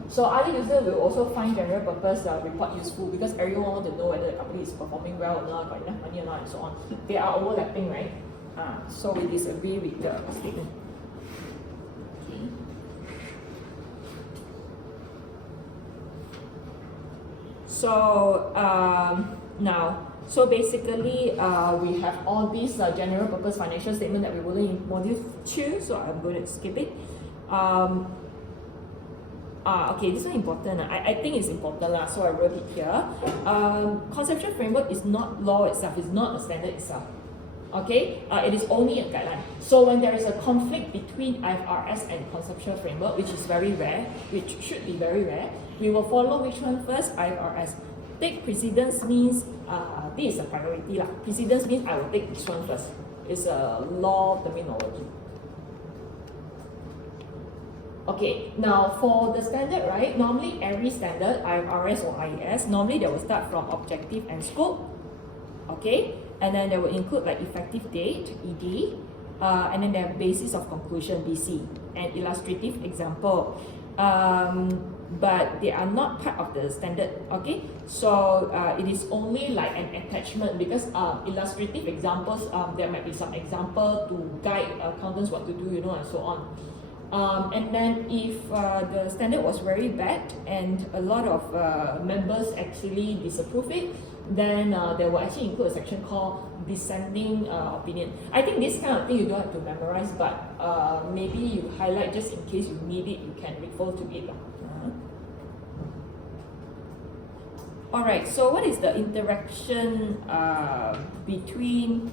So other users will also find general purpose report useful because everyone wants to know whether the company is performing well or not, got enough money or not, and so on. They are overlapping, right? So we disagree with the statement. Okay. So now. So basically, we have all these general purpose financial statement that we will learn in module 2, so I'm going to skip it. Okay, this one important. I think it's important, so I wrote it here. Conceptual framework is not law itself, it's not a standard itself. Okay, it is only a guideline. So when there is a conflict between IFRS and conceptual framework, which is very rare, which should be very rare, we will follow which one first? IFRS. take precedence means this is a priority lah. Precedence means I will take this one first. It's a law terminology. Okay, now for the standard, right? Normally every standard, IFRS or IAS, normally they will start from objective and scope. Okay, and then they will include like effective date, ED, and then their basis of conclusion, BC, and illustrative example. But they are not part of the standard. Okay, so it is only like an attachment because illustrative examples, there might be some example to guide accountants what to do, you know, and so on. And then if the standard was very bad and a lot of members actually disapprove it, then they will actually include a section called dissenting opinion. I think this kind of thing you don't have to memorize, but maybe you highlight just in case you need it, you can refer to it. Alright, so what is the interaction between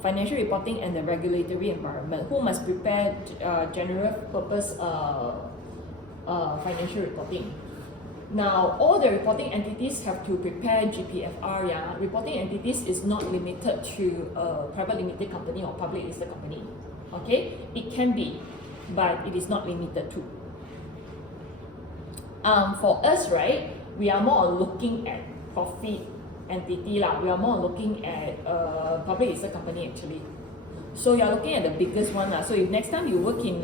financial reporting and the regulatory environment? Who must prepare general purpose financial reporting? Now, all the reporting entities have to prepare GPFR. Yeah, reporting entities is not limited to a private limited company or public listed company. Okay, it can be, but it is not limited to. For us, right, we are more looking at profit entity lah. We are more looking at public listed company actually. So you are looking at the biggest one lah. So if next time you work in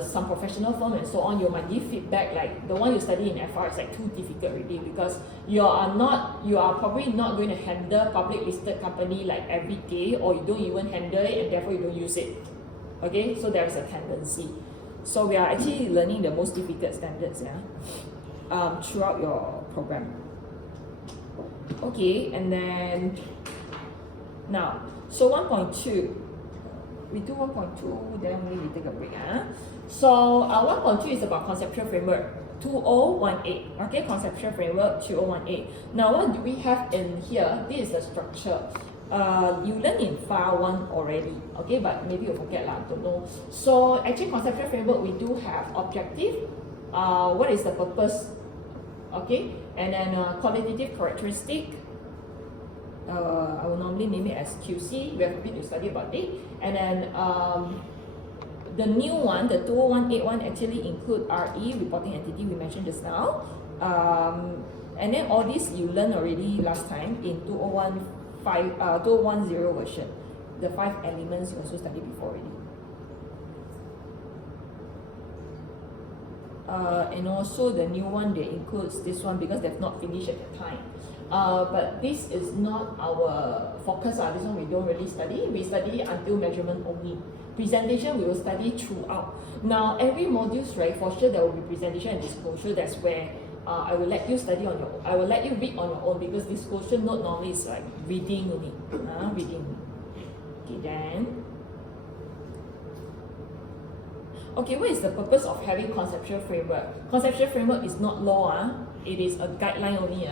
some professional firm and so on, you might give feedback like the one you study in FR is like too difficult already because you are probably not going to handle public listed company like every day, or you don't even handle it and therefore you don't use it. Okay, so there is a tendency. So we are actually learning the most difficult standards, yeah, throughout your program. Okay, and then now, so 1.2, we do 1.2, then we take a break. So 1.2 is about conceptual framework, 2018. Okay, conceptual framework 2018. Now, what do we have in here? This is the structure. You learned in FAR 1 already, okay, but maybe you forget lah, don't know. So actually, conceptual framework, we do have objective, what is the purpose, okay, and then qualitative characteristic, I will normally name it as QC, we have a bit to study about it, and then the new one, the 2018 actually include RE, reporting entity, we mentioned just now, and then all this you learned already last time in 2010 version. The 5 elements you also studied before already. And also the new one, they includes this one because they've not finished at the time. But this is not our focus. This one we don't really study. We study until measurement only. Presentation we will study throughout. Now every modules, right, for sure there will be presentation and disclosure. That's where I will let you study on your own. I will let you read on your own because disclosure note normally is like reading only. Reading. Okay, then. Okay, what is the purpose of having conceptual framework? Conceptual framework is not law. It is a guideline only.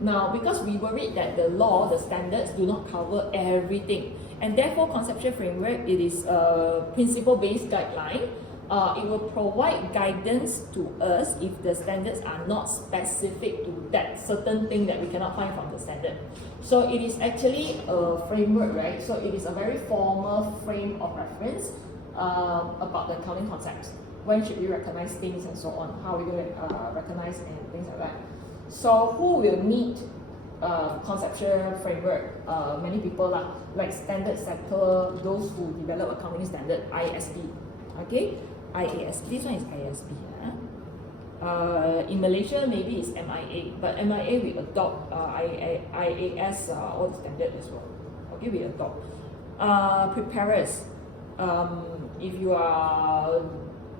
Now, because we worried that the law, the standards do not cover everything, and therefore conceptual framework, it is a principle-based guideline. It will provide guidance to us if the standards are not specific to that certain thing that we cannot find from the standard. So it is actually a framework, right? So it is a very formal frame of reference about the accounting concepts. When should we recognize things and so on? How are we going to recognize and things like that? So who will need conceptual framework? Many people like standard sector, those who develop accounting standard, IASB. Okay, IASB. This one is IASB. In Malaysia, maybe it's MIA, but MIA we adopt IAS all the standard as well. Okay, we adopt. Preparers. If you are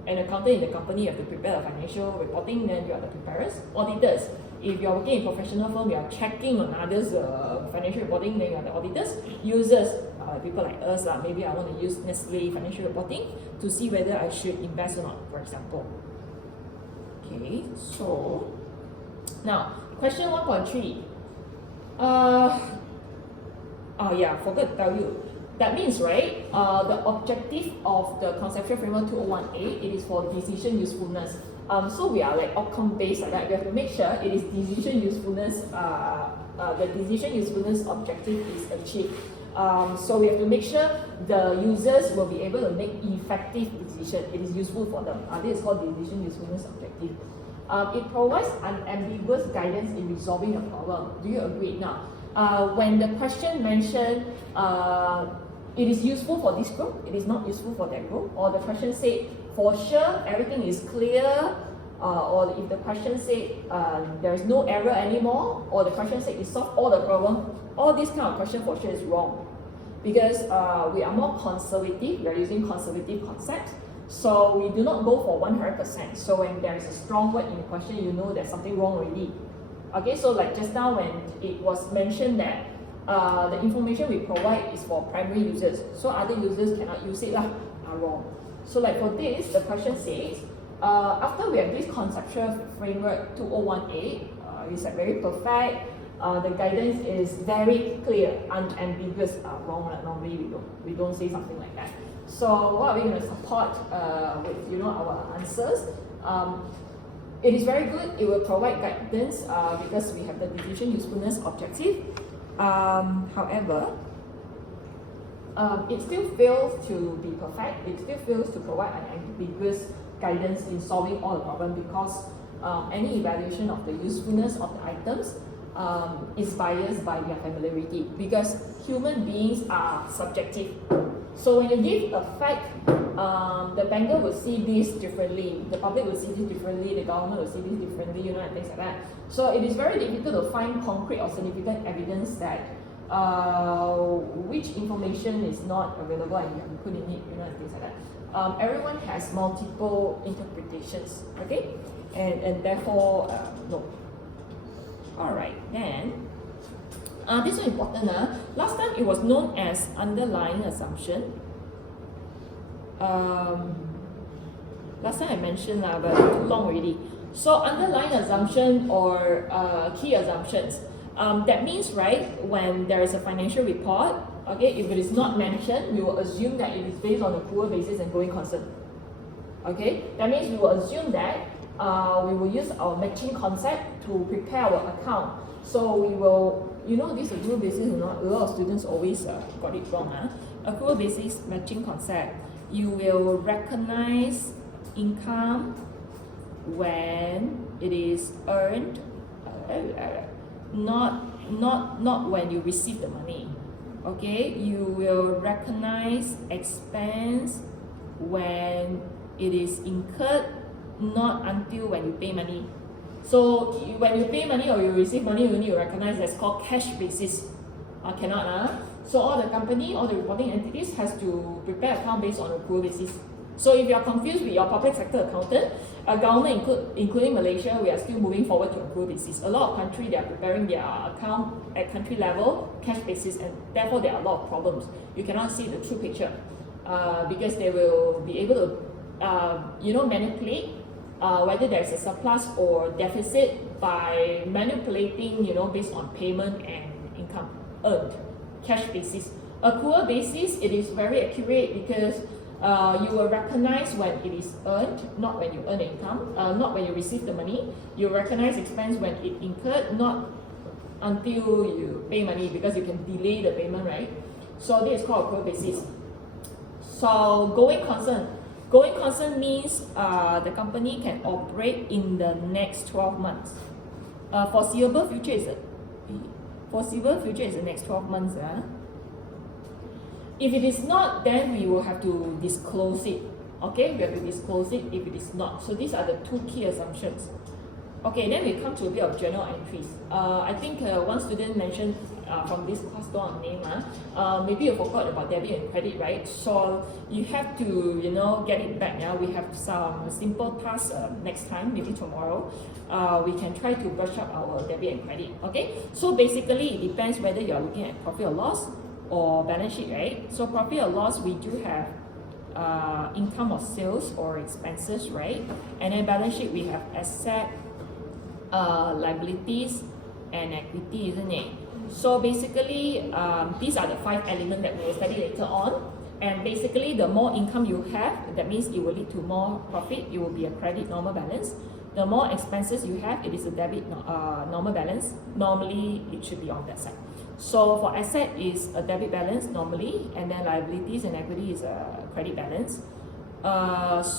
an accountant in the company, you have to prepare the financial reporting, then you are the preparers. Auditors. If you are working in professional firm, you are checking on others' financial reporting, then you are the auditors. Users, people like us, maybe I want to use Nestle financial reporting to see whether I should invest or not, for example. Okay, so now question 1.3. Oh yeah, forgot to tell you. That means, right, the objective of the conceptual framework 201A, it is for decision usefulness. So we are like outcome based, like that. We have to make sure it is decision usefulness, the decision usefulness objective is achieved. So we have to make sure the users will be able to make effective decision. It is useful for them. This is called decision usefulness objective. It provides unambiguous guidance in resolving the problem. Do you agree? Now, when the question mentioned it is useful for this group, it is not useful for that group, or the question said for sure everything is clear, or if the question said there is no error anymore, or the question said it solved all the problem, all this kind of question for sure is wrong, because we are more conservative. We are using conservative concepts, so we do not go for 100%. So when there is a strong word in the question, you know there's something wrong already. Okay, so like just now when it was mentioned that the information we provide is for primary users, so other users cannot use it, are wrong. So like for this, the question says, after we have this conceptual framework 201A, it's like very perfect, the guidance is very clear, unambiguous, wrong, normally we don't say something like that. So what are we going to support with our answers? It is very good, it will provide guidance because we have the decision usefulness objective. However, it still fails to be perfect. It still fails to provide an ambiguous guidance in solving all the problems, because any evaluation of the usefulness of the items is biased by their familiarity, because human beings are subjective. So when you give a fact, the banker will see this differently, the public will see this differently, the government will see this differently, and things like that. So it is very difficult to find concrete or significant evidence that which information is not available and you have to put in it, and things like that. Everyone has multiple interpretations, okay? And therefore, no. Alright, then, this is important. Last time it was known as underlying assumption. Last time I mentioned, but too long already. So underlying assumption or key assumptions. That means, right, when there is a financial report, okay, if it is not mentioned, we will assume that it is based on a accrual basis and going concern. Okay, that means we will assume that we will use our matching concept to prepare our account. So we will, this accrual basis, a lot of students always got it wrong. Accrual basis matching concept. You will recognize income when it is earned, not when you receive the money. Okay, you will recognize expense when it is incurred, not until when you pay money. So when you pay money or you receive money, you need to recognize that's called cash basis. Cannot. So all the company, all the reporting entities has to prepare account based on accrual basis. So if you are confused with your public sector accountant, government including Malaysia, we are still moving forward to accrual basis. A lot of countries, they are preparing their account at country level, cash basis, and therefore there are a lot of problems. You cannot see the true picture because they will be able to manipulate whether there's a surplus or deficit by manipulating, based on payment and income earned, cash basis. Accrual basis, it is very accurate because you will recognize when it is earned, not when you earn income, not when you receive the money. You recognize expense when it incurred, not until you pay money, because you can delay the payment, right? So this is called accrual basis. So going concern. Going concern means the company can operate in the next 12 months. Foreseeable future is the next 12 months. If it is not, then we will have to disclose it. Okay, we have to disclose it if it is not. So these are the two key assumptions. Okay, then we come to a bit of journal entries. I think one student mentioned from this class, don't name, maybe you forgot about debit and credit, right? So you have to, get it back. We have some simple tasks next time, maybe tomorrow. We can try to brush up our debit and credit. Okay, so basically it depends whether you are looking at profit or loss or balance sheet, right? So profit or loss, we do have income of sales or expenses, right? And then balance sheet, we have asset, liabilities, and equity, isn't it? So basically, these are the 5 elements that we will study later on. And basically, the more income you have, that means it will lead to more profit. It will be a credit normal balance. The more expenses you have, it is a debit normal balance. Normally, it should be on that side. So for asset is a debit balance normally, and then liabilities and equity is a credit balance.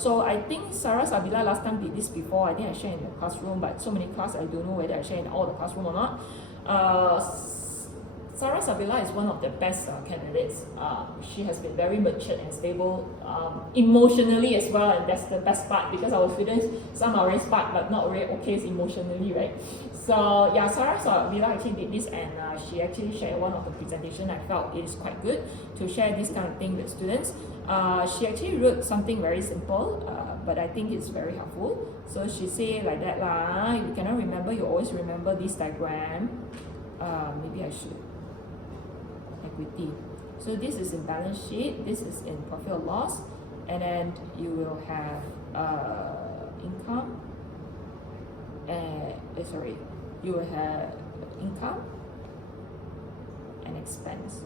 So I think Sarah Sabila last time did this before. I think I shared in the classroom, but so many class I don't know whether I share in all the classroom or not. Sarah Sabila is one of the best candidates. She has been very matured and stable emotionally as well, and that's the best part, because our students, some are very smart but not very okay emotionally, right? So yeah, Sarah Sabila actually did this, and she actually shared one of the presentation. I felt it is quite good to share this kind of thing with students. She actually wrote something very simple, but I think it's very helpful. So she said like that lah, if you cannot remember, you always remember this diagram. Maybe I should. Equity. So this is in balance sheet, this is in profit or loss, and then you will have income, you will have income and expense.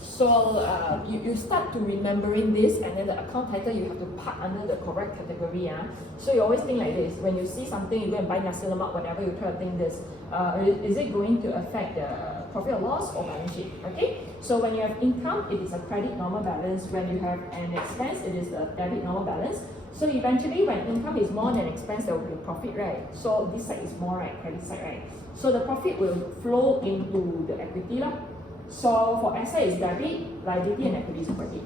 So you start to remembering this, and then the account title you have to park under the correct category. So you always think like this: when you see something, you go and buy nasi lemak, whenever you try to think this, is it going to affect the profit or loss or balance sheet? Okay. So when you have income, it is a credit normal balance. When you have an expense, it is a debit normal balance. So eventually, when income is more than expense, there will be a profit, right? So this side is more, right? Credit side, right? So the profit will flow into the equity lah. So for asset is debit, liability and equity is credit.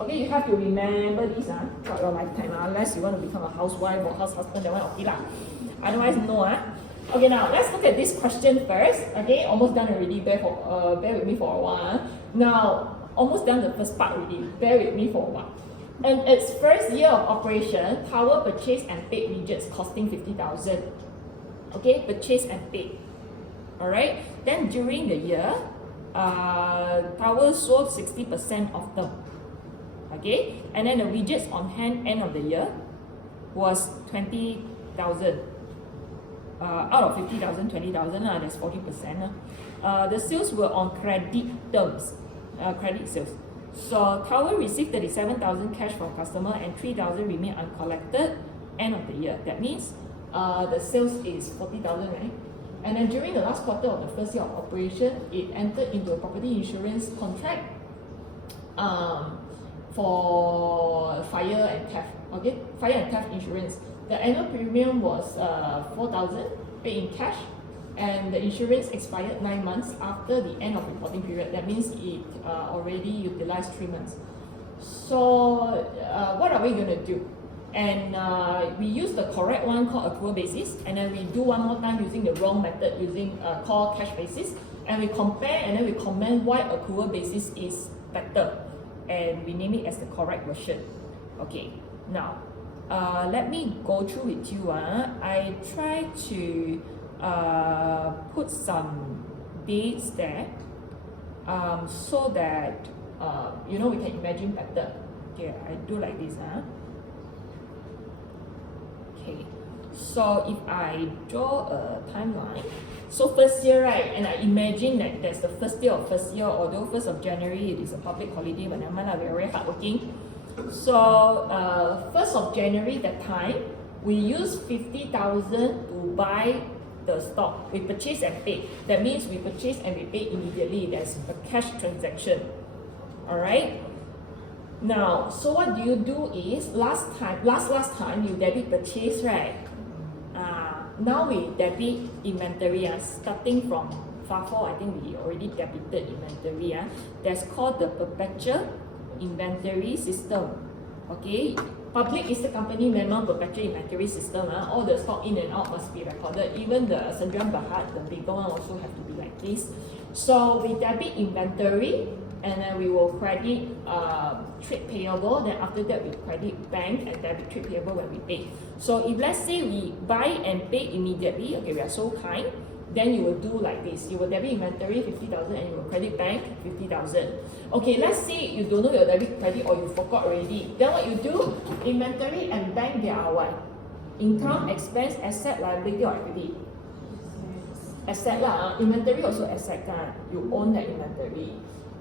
Okay, you have to remember this throughout your lifetime, unless you want to become a housewife or house husband, that one okay lah. Otherwise, no. Okay, now let's look at this question first. Okay, almost done already. Bear with me for a while. Now, almost done the first part already. Bear with me for a while. In its first year of operation, Tower purchased and paid widgets costing 50,000. Okay, purchased and paid. Alright, then during the year, Tower sold 60% of them. Okay, and then the widgets on hand end of the year was 20,000. Out of 50,000, 20,000, that's 40%. The sales were on credit terms, credit sales. So Tower received 37,000 cash from customer and 3,000 remain uncollected end of the year. That means the sales is 40,000, right? And then during the last quarter of the first year of operation, it entered into a property insurance contract for fire and theft. Okay, fire and theft insurance. The annual premium was 4,000 paid in cash, and the insurance expired 9 months after the end of reporting period. That means it already utilized 3 months. So what are we going to do? And we use the correct one called accrual basis, and then we do one more time using the wrong method using called cash basis, and we compare and then we comment why accrual basis is better, and we name it as the correct version. Okay, now let me go through with you. I try to put some dates there so that we can imagine better. Okay, I do like this. Okay, so if I draw a timeline, so first year, right, and I imagine that that's the first day of first year, although 1st of January it is a public holiday, but never mind, we're very hardworking. So 1st of January that time, we use 50,000 to buy the stock. We purchase and pay. That means we purchase and we pay immediately. There's a cash transaction. Alright? Now, so what do you do is, last time you debit purchase, right? Now we debit inventory. Starting from FAFO, I think we already debited inventory. That's called the perpetual inventory system. Okay? Public listed company minimum perpetual inventory system. All the stock in and out must be recorded. Even the Sendirian Berhad, the bigger one, also have to be like this. So we debit inventory, and then we will credit trade payable. Then after that, we credit bank and debit trade payable when we pay. So if let's say we buy and pay immediately, okay, we are so kind, then you will do like this. You will debit inventory 50,000 and you will credit bank 50,000. Okay, let's say you don't know your debit credit or you forgot already. Then what you do? Inventory and bank, they are what? Income, expense, asset, liability or equity? Asset lah. Inventory also asset kan. You own that inventory.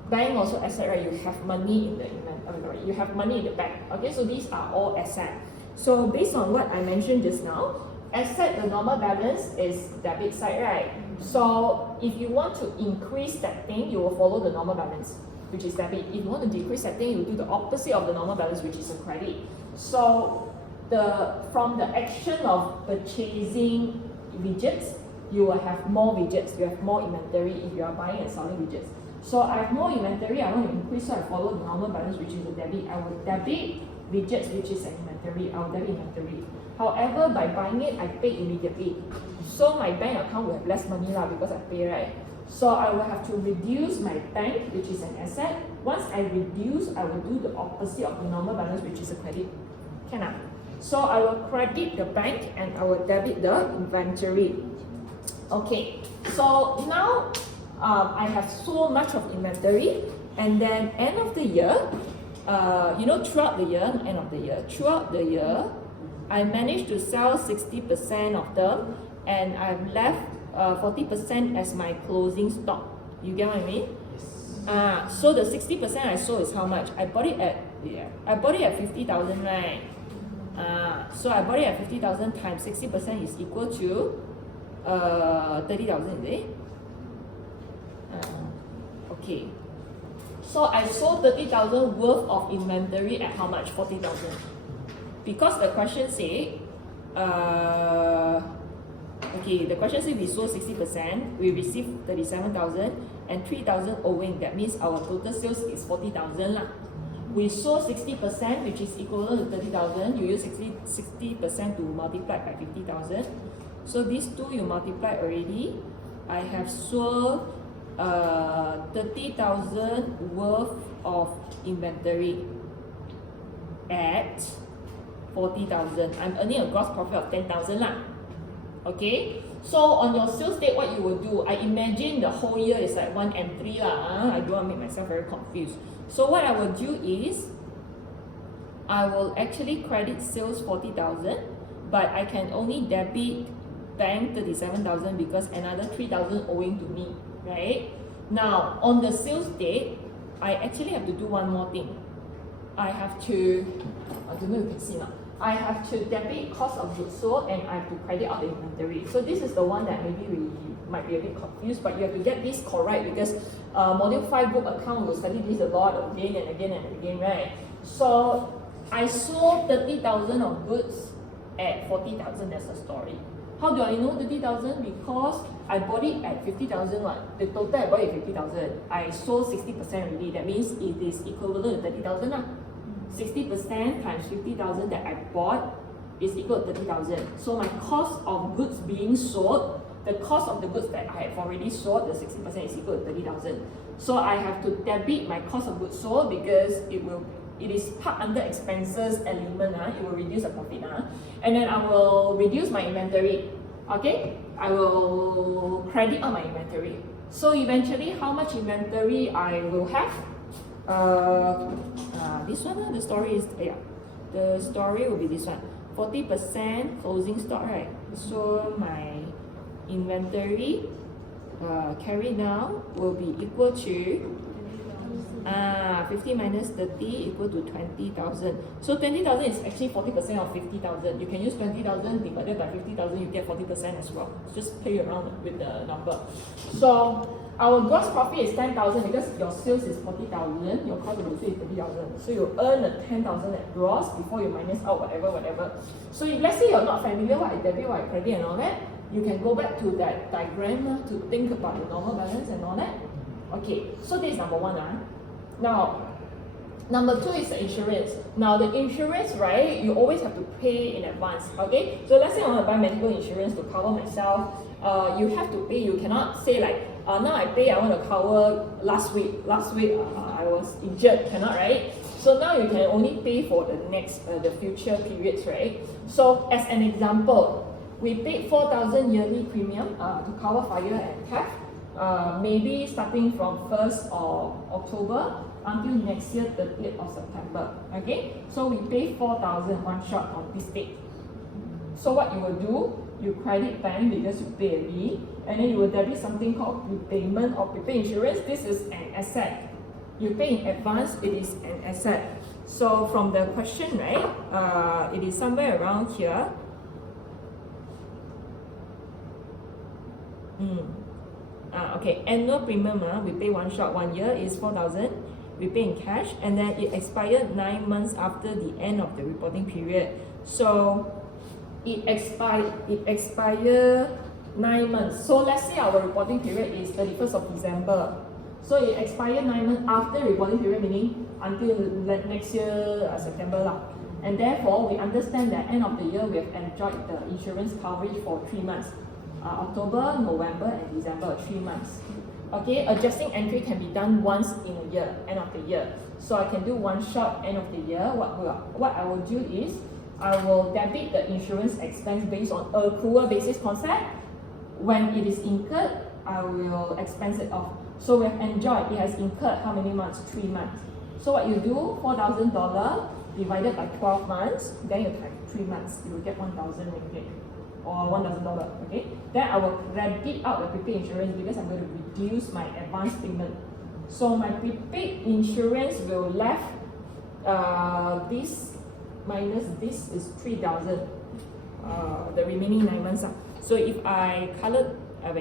Bank also asset, right? You have money in the inventory. You have money in the bank. Okay, so these are all asset. So based on what I mentioned just now, asset, the normal balance is debit side, right? So if you want to increase that thing, you will follow the normal balance, which is debit. If you want to decrease that thing, you do the opposite of the normal balance, which is a credit. So from the action of purchasing widgets, you will have more widgets, you have more inventory if you are buying and selling widgets. So I have more inventory, I want to increase, so I follow the normal balance, which is a debit. I will debit widgets, which is an inventory. I will debit inventory. However, by buying it, I pay immediately. So my bank account will have less money lah because I pay, right? So I will have to reduce my bank, which is an asset. Once I reduce, I will do the opposite of the normal balance, which is a credit. Can I? So I will credit the bank and I will debit the inventory. Okay, so now I have so much of inventory, and then end of the year, throughout the year, I managed to sell 60% of them, and I've left 40% as my closing stock. You get what I mean? Yes. So the 60% I sold is how much? I bought it at 50,000, right? So I bought it at 50,000 times 60% is equal to 30,000, is it? Okay. So I sold 30,000 worth of inventory at how much? 40,000. Because the question say, the question say we sold 60%, we received 37,000 and 3,000 owing. That means our total sales is 40,000 lah. We sold 60%, which is equivalent to 30,000. You use 60% to multiply by 50,000. So these two you multiply already. I have sold 30,000 worth of inventory at 40,000. I'm earning a gross profit of 10,000 lah. Okay, so on your sales date, what you will do, I imagine the whole year is like 1 and 3 lah. I don't want to make myself very confused. So what I will do is, I will actually credit sales 40,000, but I can only debit bank 37,000 because another 3,000 owing to me, right? Now, on the sales date, I actually have to do one more thing. I have to, I don't know if you can see now, I have to debit cost of goods sold and I have to credit out the inventory. So this is the one that maybe we might be a bit confused, but you have to get this correct because Module 5 group account will study this a lot again and again and again, right? So I sold 30,000 of goods at 40,000, that's the story. How do I know 30,000? Because I bought it at 50,000. The total I bought it at 50,000. I sold 60% already. That means it is equivalent to 30,000. 60% times 50,000 that I bought is equal to 30,000. So my cost of goods being sold, the cost of the goods that I have already sold, the 60% is equal to 30,000. So I have to debit my cost of goods sold because it is part under expenses element, it will reduce the profit, and then I will reduce my inventory. Okay, I will credit on my inventory. So eventually, how much inventory I will have? This one, the story is the story will be this one. 40% closing stock, right? So my inventory carry now will be equal to 50 minus 30 equal to 20,000. So 20,000 is actually 40% of 50,000. You can use 20,000 divided by 50,000, you get 40% as well. Just play around with the number. So our gross profit is 10,000 because your sales is 40,000, your cost of goods is 30,000. So you earn a 10,000 at gross before you minus out whatever. So if let's say you're not familiar what I debit, what I credit and all that, you can go back to that diagram to think about the normal balance and all that. Okay, so this is number one. Now, number two is the insurance. Now the insurance, right, you always have to pay in advance, okay? So let's say I want to buy medical insurance to cover myself, you have to pay. You cannot say like, now I pay, I want to cover last week I was injured, cannot, right? So now you can only pay for the next, the future periods, right? So as an example, we paid 4,000 yearly premium to cover fire and theft. Maybe starting from 1st of October until next year 30th of September. Okay, so we pay 4,000 one shot on this date. So what you will do, you credit bank because you pay early, and then you will debit something called prepayment or prepaid insurance. This is an asset. You pay in advance, it is an asset. So from the question, right, it is somewhere around here. Okay, annual premium, we pay one shot 1 year is 4,000. We pay in cash, and then it expired 9 months after the end of the reporting period. So it expired 9 months. So let's say our reporting period is 31st of December. So it expired 9 months after reporting period, meaning until next year September lah. And therefore, we understand that end of the year we have enjoyed the insurance coverage for 3 months. October, November, and December, 3 months. Okay, adjusting entry can be done once in a year, end of the year. So I can do one shot end of the year. What I will do is, I will debit the insurance expense based on accrual basis concept. When it is incurred, I will expense it off. So we have enjoyed, it has incurred how many months? 3 months. So what you do, $4,000 divided by 12 months, then you times 3 months, you will get 1,000 ringgit. Or $1,000, okay? Then I will credit out the prepaid insurance because I'm going to reduce my advance payment. So my prepaid insurance will left this minus this is 3,000. The remaining 9 months. So if I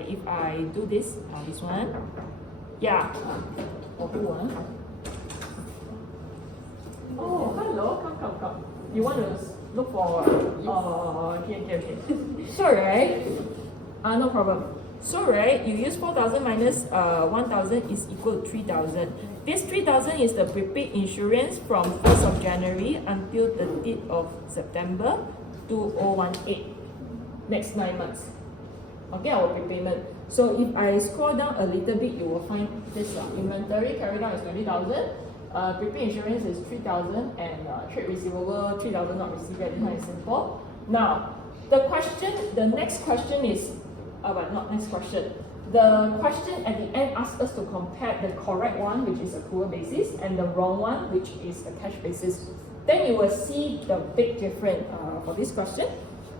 if I do this, this one, yeah. Oh, hello, come. You want to look for okay. So right, no problem. So right, you use 4,000 minus 1,000 is equal to 3,000. This 3,000 is the prepaid insurance from 1st of January until 30th of September 2018. Next 9 months. Okay, our prepayment. So if I scroll down a little bit, you will find this inventory carried out is 20,000. Prepaid insurance is 3,000, and trade receivable 3,000 not received yet. This one is simple. Now, the next question is, but not next question. The question at the end asks us to compare the correct one, which is accrual basis, and the wrong one, which is a cash basis. Then you will see the big difference for this question.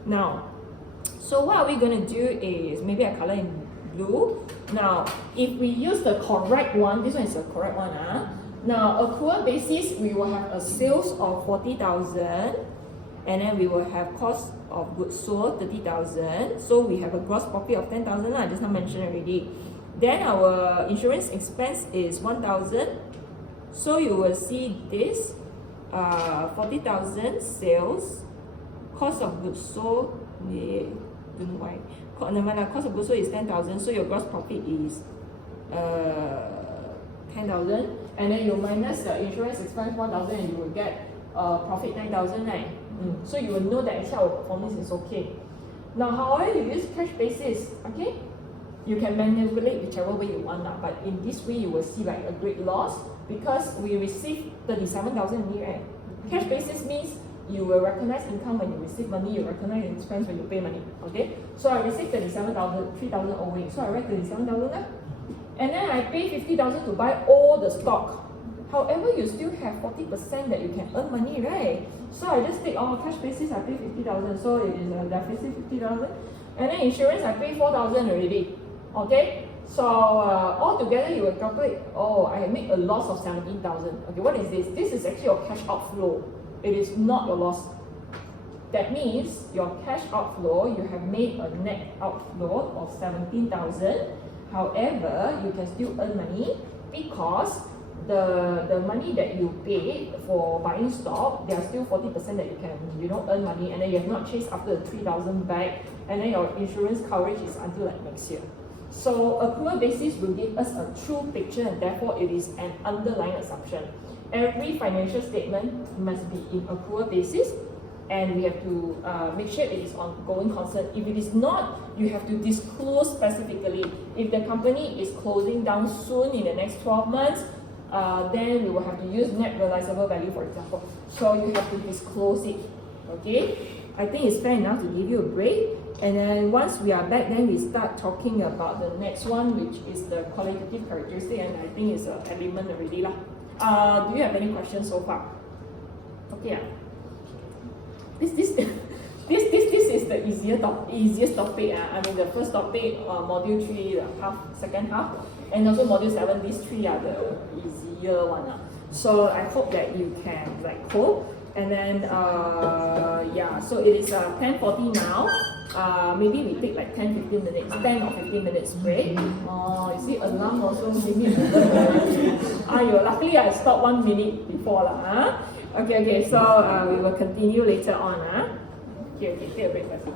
Now, so what are we going to do is, maybe I color in blue. Now, if we use the correct one, this one is the correct one. Now, accrual basis, we will have a sales of 40,000, and then we will have cost of goods sold 30,000. So we have a gross profit of 10,000. I just not mentioned already. Then our insurance expense is 1,000. So you will see this 40,000 sales, cost of goods sold. Don't know why. Cost of goods sold is 10,000. So your gross profit is 10,000. And then you minus the insurance expense 1,000, and you will get profit 9,000, right? So you will know that actually our performance is okay. Now, however, you use cash basis, okay? You can manipulate whichever way you want, but in this way you will see like a great loss because we receive 37,000 only, right? Cash basis means you will recognize income when you receive money, you recognize expense when you pay money, okay? So I received 37,000, 3,000 owing, so I write 37,000. And then I pay 50,000 to buy all the stock. However, you still have 40% that you can earn money, right? So I just take cash basis, I pay 50,000, so it is a deficit 50,000. And then insurance, I pay 4,000 already. Okay? So all together you will calculate, I make a loss of 17,000. Okay, what is this? This is actually your cash outflow. It is not your loss. That means your cash outflow, you have made a net outflow of 17,000. However, you can still earn money because the money that you paid for buying stock, there are still 40% that you can earn money, and then you have not chased after the 3,000 back, and then your insurance coverage is until like next year. So accrual basis will give us a true picture, and therefore it is an underlying assumption. Every financial statement must be in accrual basis, and we have to make sure it is ongoing concern. If it is not, you have to disclose specifically. If the company is closing down soon in the next 12 months, then we will have to use net realizable value, for example. So you have to disclose it, okay? I think it's fair enough to give you a break. And then once we are back, then we start talking about the next one, which is the qualitative characteristic, and I think it's an element already lah. Do you have any questions so far? Okay. This This is the easiest topic. I mean, the first topic, module 3, the second half, and also module 7. These 3 are the easier one. So I hope that you can like cope. And then yeah, so it is 10:40 now. Maybe we take like 10-15 minutes, 10 or 15 minutes break. You see, alarm also give me luckily I stopped 1 minute before lah. Okay, so we will continue later on. Okay, take a break first.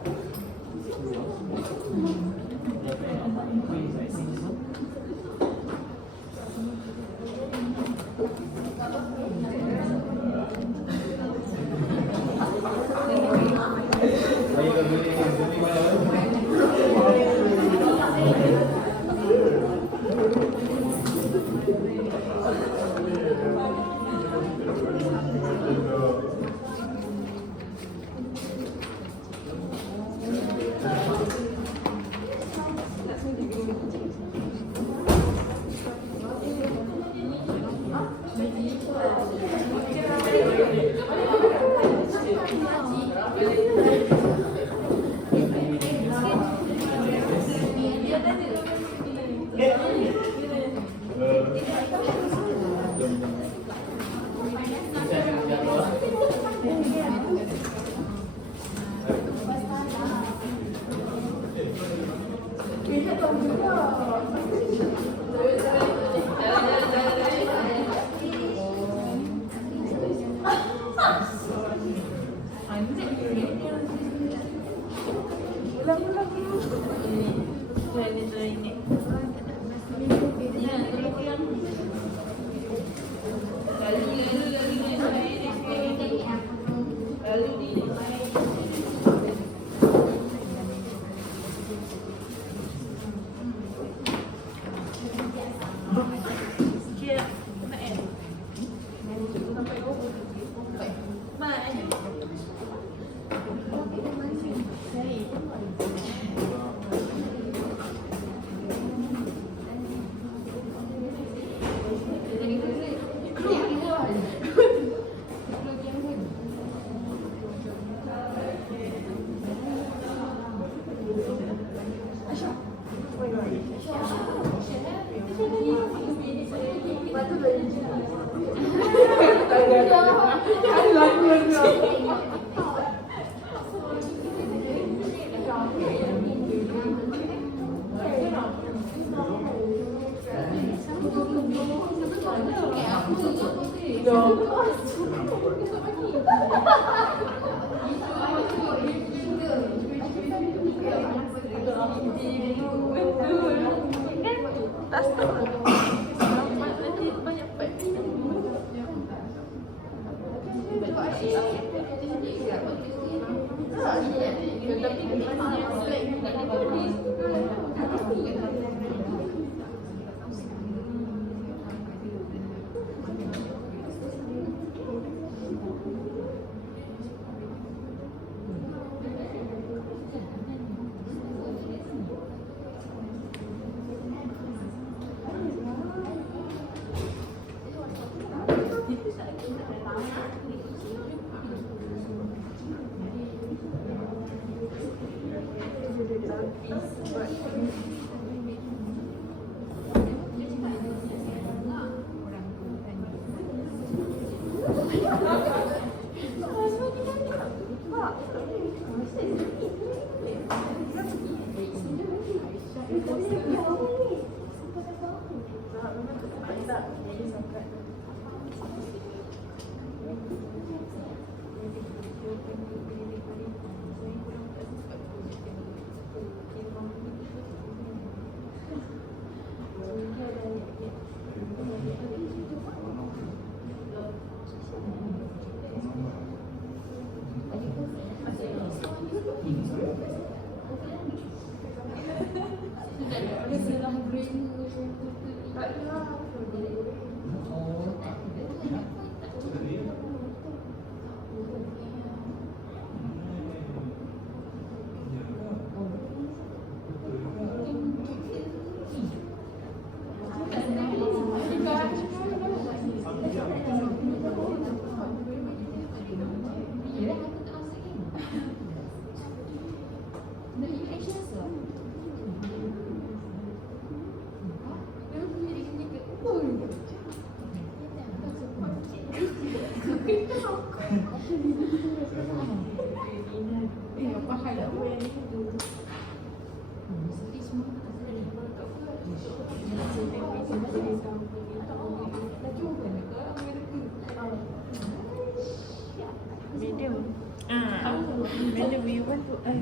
Madam, we want to ask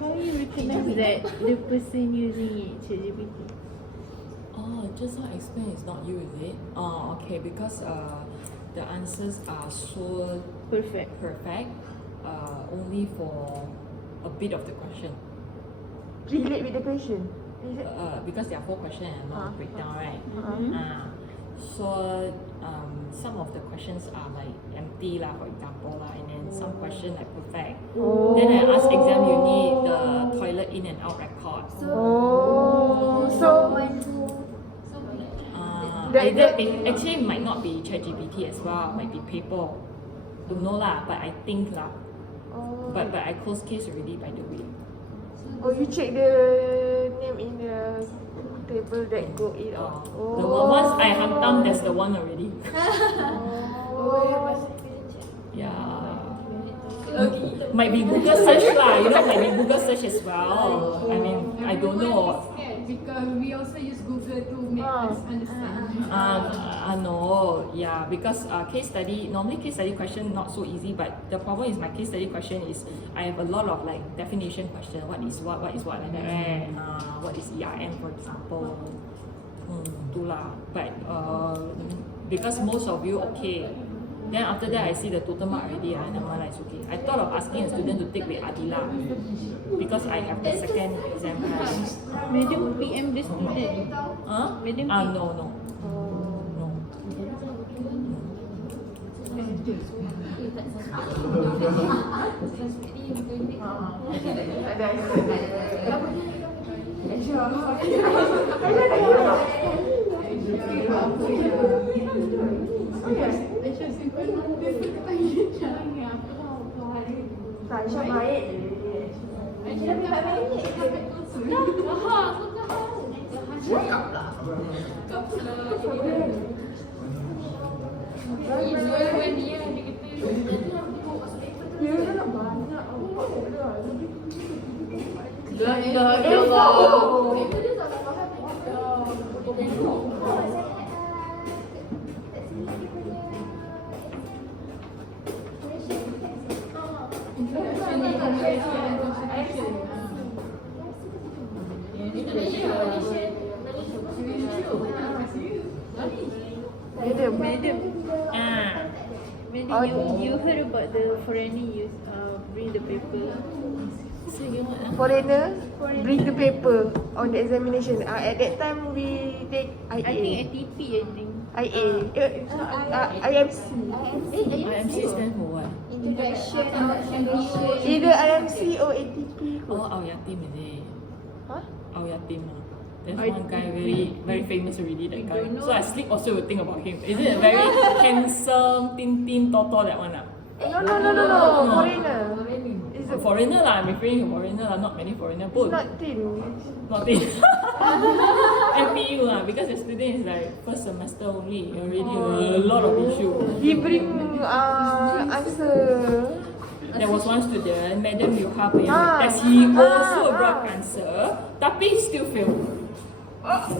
how you recognize that the person using ChatGPT? Oh, just now explain it's not you, is it? Oh, okay, because the answers are so Perfect. perfect, only for a bit of the question. Relate with the question. Is it? Because there are 4 questions and not breakdown, right? So some of the questions are like empty lah, for example lah, and then some question like perfect. Then I ask exam uni the toilet in and out record. Actually it might not be ChatGPT as well, might be paper. Don't know lah, but I think lah. But I close case already, by the way. Oh, you check the name in the table that go in. The once I hantam, that's the one already. Yeah. Might be Google search lah, might be Google search as well. I mean, I don't know. Because we also use Google to make us understand. No, yeah, because normally case study question not so easy, but the problem is my case study question is I have a lot of like definition question. What is what like that, right? What is ERM, for example? But because most of you okay, then after that I see the total mark already, and I'm like, it's okay. I thought of asking a student to take with Adila because I have the second exam. Madam PM the student. Madam? No. Aisyah baik. Madam, you heard about the foreigner bring the paper? Foreigner bring the paper on the examination. At that time we take IA. I think ATP, IA. It's not IMC. IMC stands for what? Either IMC or ATP. Our Yatim, is it? Huh? Our Yatim. There's one guy very famous already, that guy. So I sleep also will think about him. Is it a very handsome, thin, tall, that one? No. Foreigner. It's a Foreigner lah, I'm referring to foreigner lah, not many foreigner. Both. not thin. Not thin. MPU lah, because the student is like first semester only, already a lot of issue. He bring answer. There was one student, Madam Yuha punya test, he also brought answer, tapi still failed. That's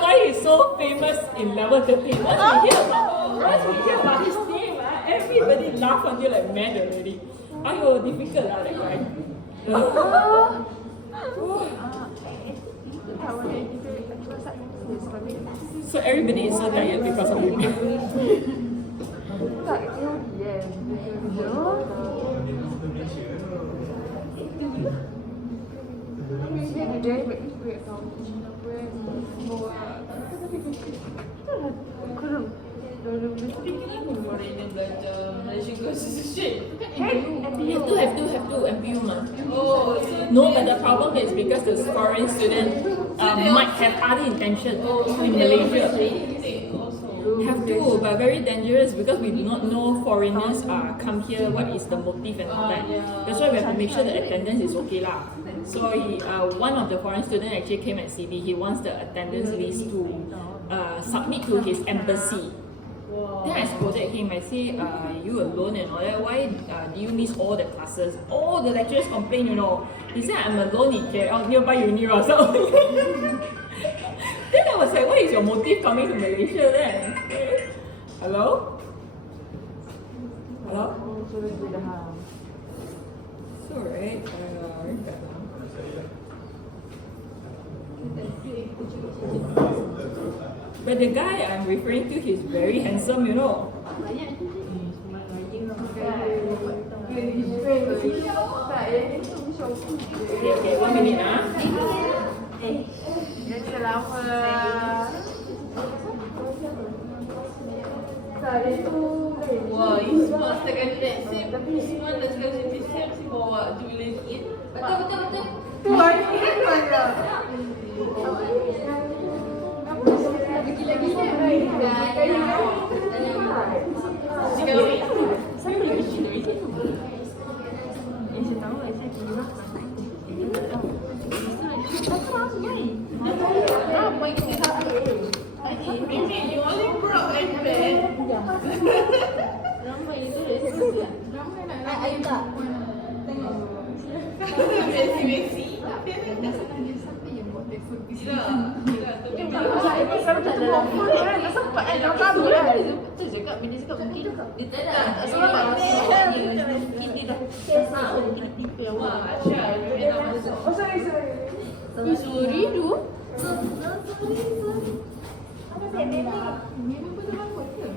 why he's so famous in level 13. Once we hear about his name, everybody laugh until like mad already. Difficult that guy. So everybody is so tired because of him. Have to MPU mah. No, but the problem is because the foreign student might have other intention in Malaysia. Have to, but very dangerous because we do not know foreigners come here, what is the motive and all that. That's why we have to make sure the attendance is okay lah. So one of the foreign students actually came at CB. He wants the attendance list to submit to his embassy. Then I scolded him. I say, you alone and all that. Why do you miss all the classes? All the lecturers complain, you know. He said, I'm alone in KL, nearby uni or something. Then I was like, what is your motive coming to Malaysia then? Hello? Hello? So right, but the guy I'm referring to, he's very handsome, you know. Okay, 1 minute Yang selama saya tu Wah, Isma setakat taksib. Isma dah sekali siap si bawa jualan sikit. Betul. tu hari ni banyak. Mimi, you only brought iPad. Ayu tak? Besi-besi. Siapa yang buat telefon ke sini? Saya pun selalu tak dalam phone kan, tak sempat kan, dalam kabel kan. Tu cakap, Mina cakap mungkin dia tak sempat. mungkin dia dah kesal, mungkin tipe yang wah, Aisyah, dia nak masuk. Oh sorry. Sorry tu. Memang betul rambut ke?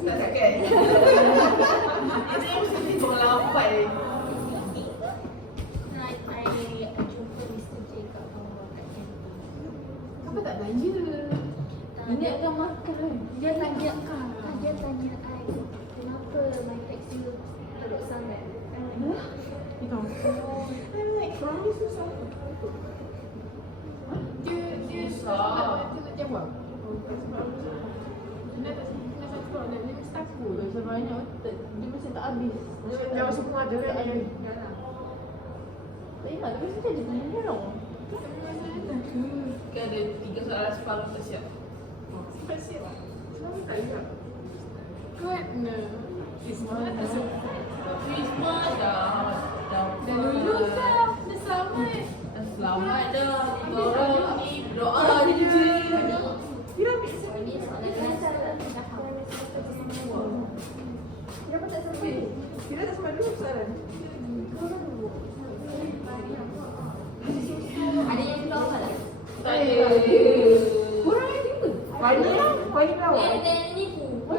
Tak kan? Ini mesti bawa lampai. Kenapa tak tanya? Ini akan makan. Dia tanya I, kenapa my taxi teruk sangat? Dia tak jawab. Dia tak sebab dia mesti takut. Sebenarnya dia mesti tak habis. Jangan semua ada kan. Tak ingat, tapi mesti ada benda tau. Kan ada 3 soalan separuh tak siap. Kenapa tak ingat? Kena. Isma dah Dah lulus dah. Dah selamat. selamat dah. Orang ni doa dia je. Kenapa tak sampai? Kita dah sempat dulu soalan. Ada yang keluar tak? Tak ada. Kurang yang tiba. Banyak lah. Paling tahu. Ada yang nipu. Oh,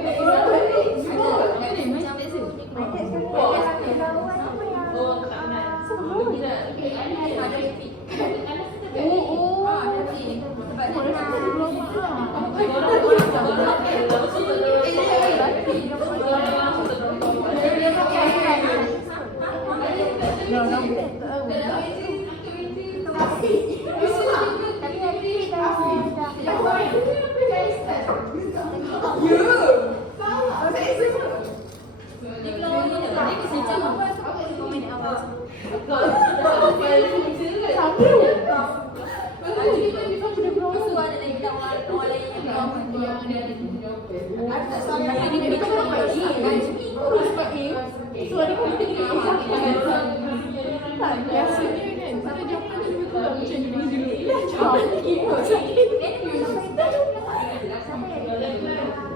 tak nak. Biasanya kan, kita jawapan tu betul macam ni dulu.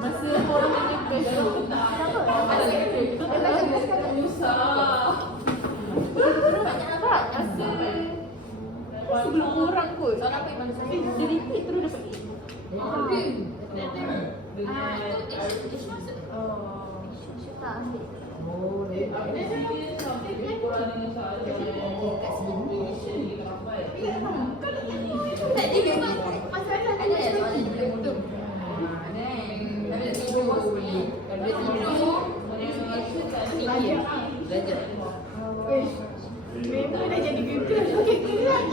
Masa orang tanya question sebelum orang kot. Dia repeat terus dapat Memang dah jadi gegar. Okey, gegar.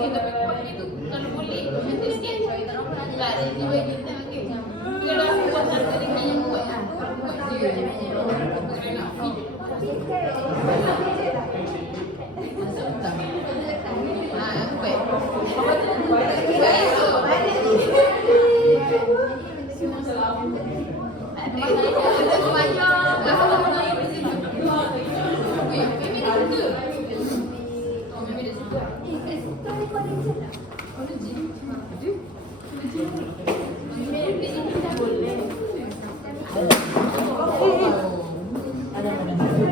Tapi kuat itu kalau boleh nanti sikit. Tak ada dia bagi kita okey. Kalau aku buat satu ni hanya kuat ah. Kalau kuat dia nak fit. Masuk tak? Aku baik.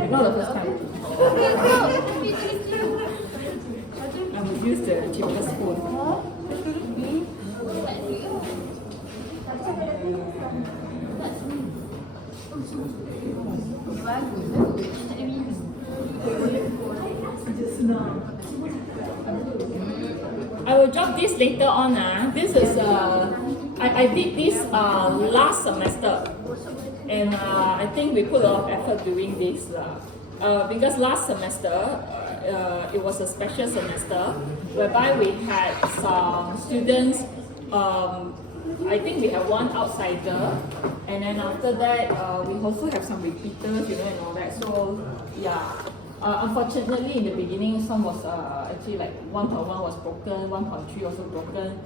Not the first time. I will use the cheapest phone. I will drop this later on. This is I did this last semester, and I think we put a lot of effort doing this because last semester it was a special semester whereby we had some students. I think we have one outsider, and then after that we also have some repeaters, and all that. So yeah. Unfortunately, in the beginning, some was actually like 1.1 was broken, 1.3 also broken.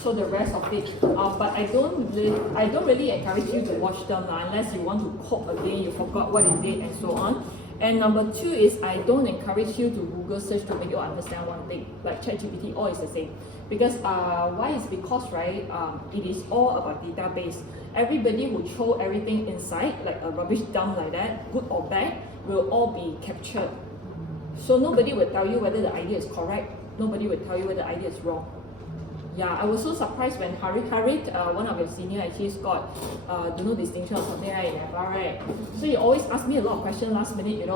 So the rest of it, but I don't really encourage you to watch them unless you want to cope again. You forgot what is it and so on. And number two is I don't encourage you to Google search to make you understand one thing. Like ChatGPT, all is the same. Because why is because right, it is all about database. Everybody who throw everything inside, like a rubbish dump like that, good or bad, will all be captured. So nobody will tell you whether the idea is correct. Nobody will tell you whether the idea is wrong. Yeah, I was so surprised when Harit, one of your senior actually scored, distinction or something right in FR, right? So he always asked me a lot of questions last minute,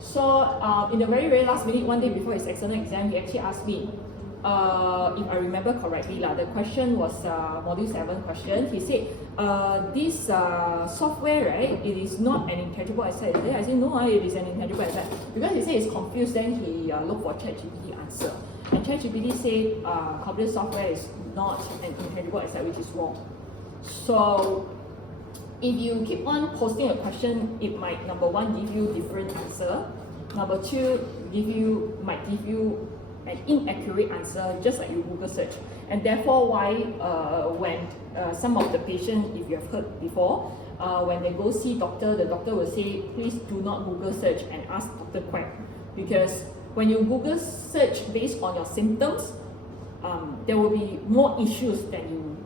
So in the very, very last minute, one day before his external exam, he actually asked me, if I remember correctly, the question was module 7 question. He said, this software, right, it is not an intangible asset. I said, no, it is an intangible asset. Because he said he's confused, then he looked for ChatGPT answer. And ChatGPT said computer software is not an intangible asset, which is wrong. So if you keep on posting a question, it might, number one, give you different answer. Number two, might give you an inaccurate answer, just like you Google search. And therefore why when some of the patients, if you have heard before, when they go see doctor, the doctor will say, please do not Google search and ask Dr. Quack. Because when you Google search based on your symptoms, there will be more issues than you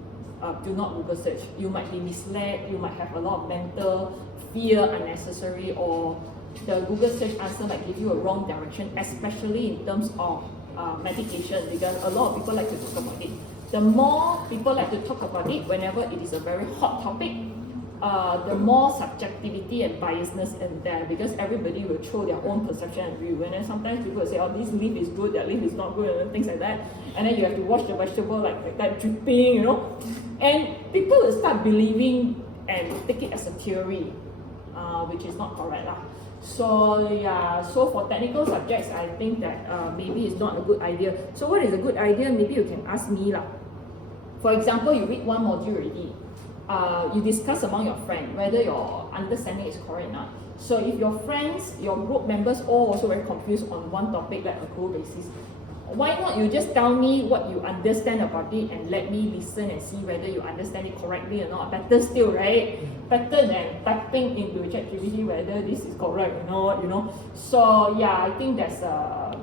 do not Google search. You might be misled, you might have a lot of mental fear unnecessary, or the Google search answer might give you a wrong direction, especially in terms of medication, because a lot of people like to talk about it. The more people like to talk about it whenever it is a very hot topic, the more subjectivity and biasness in there, because everybody will throw their own perception and view. And then sometimes people will say, oh, this leaf is good, that leaf is not good, and things like that. And then you have to wash the vegetable like that dripping, And people will start believing and take it as a theory, which is not correct. So yeah, so for technical subjects, I think that maybe it's not a good idea. So what is a good idea? Maybe you can ask me. For example, you read one module already. You discuss among your friends whether your understanding is correct or not. So if your friends, your group members all also very confused on one topic like a goal basis, why not you just tell me what you understand about it and let me listen and see whether you understand it correctly or not. Better still, right? Better than typing into ChatGPT whether this is correct or not, So yeah, I think that's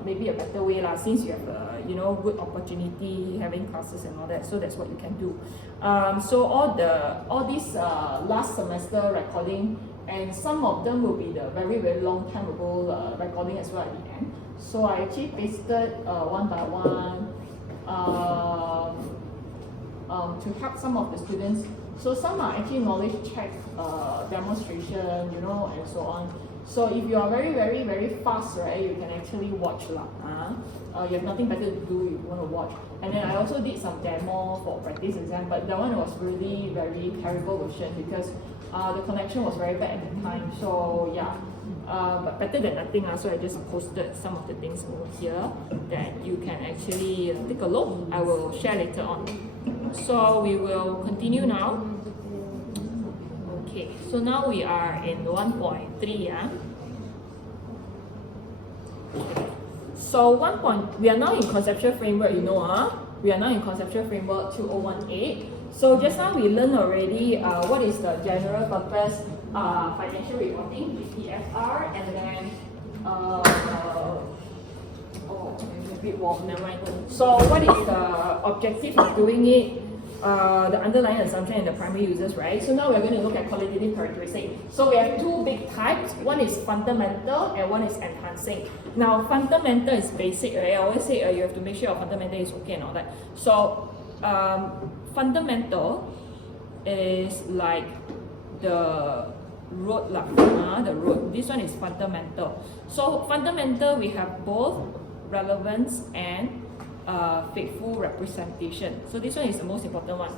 maybe a better way since you have a good opportunity having classes and all that. So that's what you can do. So all this last semester recording, and some of them will be the very, very long time ago recording as well at the end. So I actually pasted one by one to help some of the students. So some are actually knowledge check demonstration, and so on. So if you are very, very, very fast, right, you can actually watch you have nothing better to do, you want to watch. And then I also did some demo for practice exam, but that one was really very terrible version because the connection was very bad at the time. So yeah, but better than nothing. So I just posted some of the things over here that you can actually take a look. I will share later on. So we will continue now. Okay, so now we are in 1.3. So we are now in conceptual framework, we are now in conceptual framework 2018. So just now we learned already what is the general purpose financial reporting, GPFR, and then it's a bit warm, never mind. So what is the objective of doing it? The underlying assumption and the primary users, right? So now we're going to look at qualitative characteristics. So we have two big types. One is fundamental and one is enhancing. Now, fundamental is basic, right? I always say you have to make sure your fundamental is okay and all that. So, fundamental is like the road, the road. This one is fundamental. So, fundamental, we have both relevance and faithful representation. So this one is the most important one.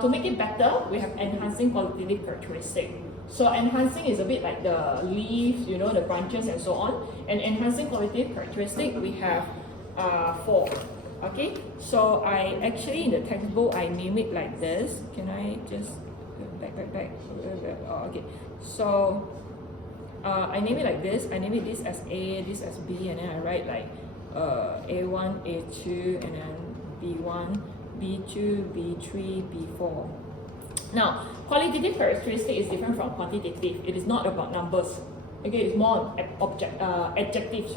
To make it better, we have enhancing qualitative characteristic. So enhancing is a bit like the leaves, the branches and so on. And enhancing qualitative characteristic, we have 4. Okay, so I actually in the textbook I name it like this. Can I just back? Oh, okay, so I name it like this. I name it this as A, this as B, and then I write like A1, A2, and then B1, B2, B3, B4. Now, qualitative characteristic is different from quantitative. It is not about numbers. Okay, it's more adjective.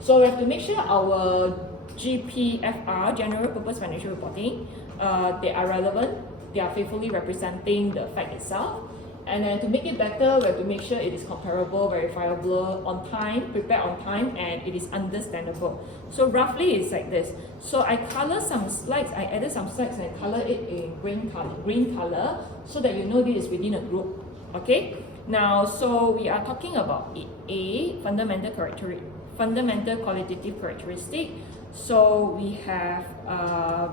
So we have to make sure our GPFR, general purpose financial reporting, they are relevant, they are faithfully representing the fact itself. And then to make it better, we have to make sure it is comparable, verifiable, on time, prepared on time, and it is understandable. So roughly it's like this. So I color some slides, I added some slides and color it in green color so that you know this is within a group. Okay? Now, so we are talking about A, fundamental qualitative characteristic. So we have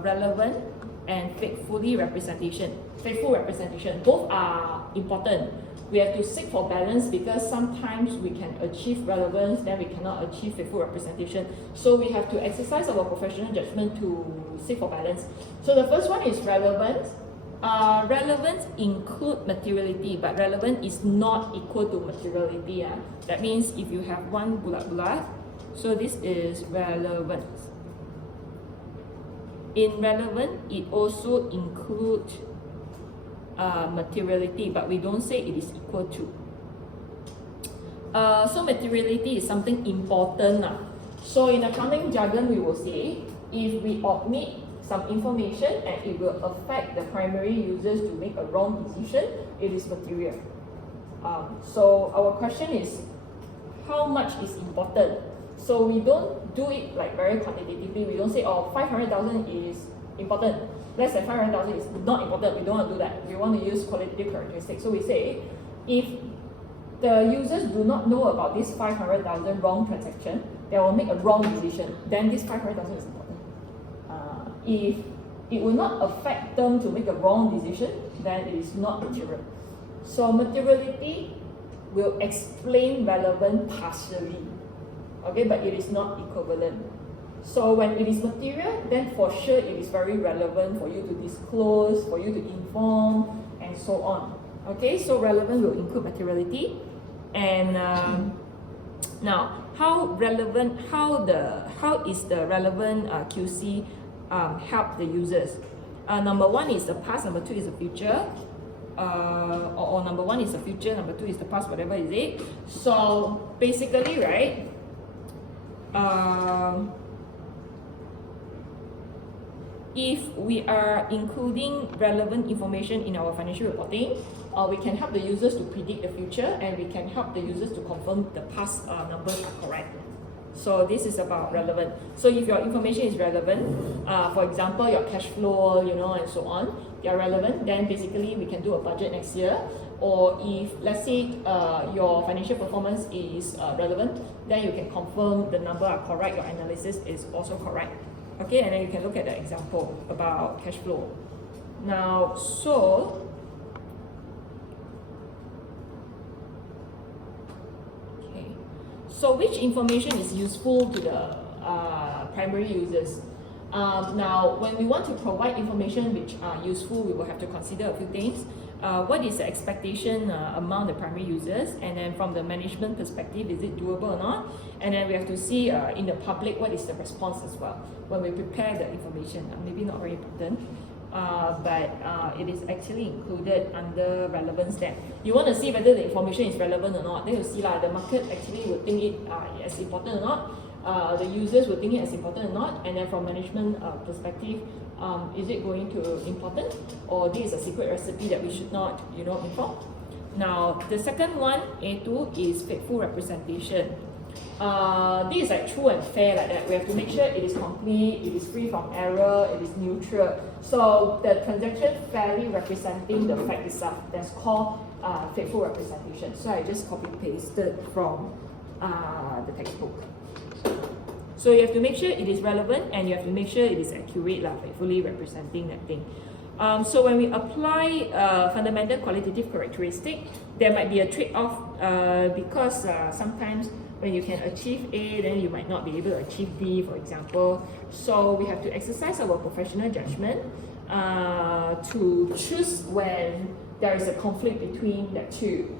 relevant and faithful representation. Both are important. We have to seek for balance because sometimes we can achieve relevance, then we cannot achieve faithful representation. So we have to exercise our professional judgment to seek for balance. So the first one is relevance. Relevance include materiality, but relevant is not equal to materiality. That means if you have one bulat, so this is relevance. In relevant, it also includes materiality, but we don't say it is equal to. So materiality is something important. So in accounting jargon, we will say if we omit some information and it will affect the primary users to make a wrong decision, it is material. So our question is, how much is important? So we don't do it like very quantitatively. We don't say, 500,000 is important. Less than 500,000 is not important. We don't want to do that. We want to use qualitative characteristics. So we say, if the users do not know about this 500,000 wrong transaction, they will make a wrong decision. Then this 500,000 is important. If it will not affect them to make a wrong decision, then it is not material. So materiality will explain relevant partially. Okay, but it is not equivalent. So when it is material, then for sure it is very relevant for you to disclose, for you to inform, and so on. Okay, so relevant will include materiality. And now, how is the relevant QC help the users? Number one is the past, number two is the future. Or number one is the future, number two is the past, whatever is it. So basically, right, if we are including relevant information in our financial reporting, we can help the users to predict the future, and we can help the users to confirm the past numbers are correct. So this is about relevant. So if your information is relevant, for example, your cash flow, and so on, they are relevant, then basically we can do a budget next year. Or if, let's say, your financial performance is relevant, then you can confirm the number are correct, your analysis is also correct. Okay, and then you can look at the example about cash flow. Now, so So which information is useful to the primary users? Now, when we want to provide information which are useful, we will have to consider a few things. What is the expectation among the primary users? And then from the management perspective, is it doable or not? And then we have to see in the public, what is the response as well when we prepare the information. Maybe not very important, but it is actually included under relevance there. You want to see whether the information is relevant or not. Then you see the market actually will think it as important or not. The users will think it as important or not, and then from management perspective, is it going to important, or this is a secret recipe that we should not, inform? Now, the second one, A2, is faithful representation. This is like true and fair like that. We have to make sure it is complete, it is free from error, it is neutral. So the transaction fairly representing the fact itself, that's called faithful representation. So I just copy pasted from the textbook. So you have to make sure it is relevant, and you have to make sure it is accurate, faithfully representing that thing. So when we apply fundamental qualitative characteristic, there might be a trade-off because sometimes when you can achieve A, then you might not be able to achieve B, for example. So we have to exercise our professional judgment to choose when there is a conflict between the two.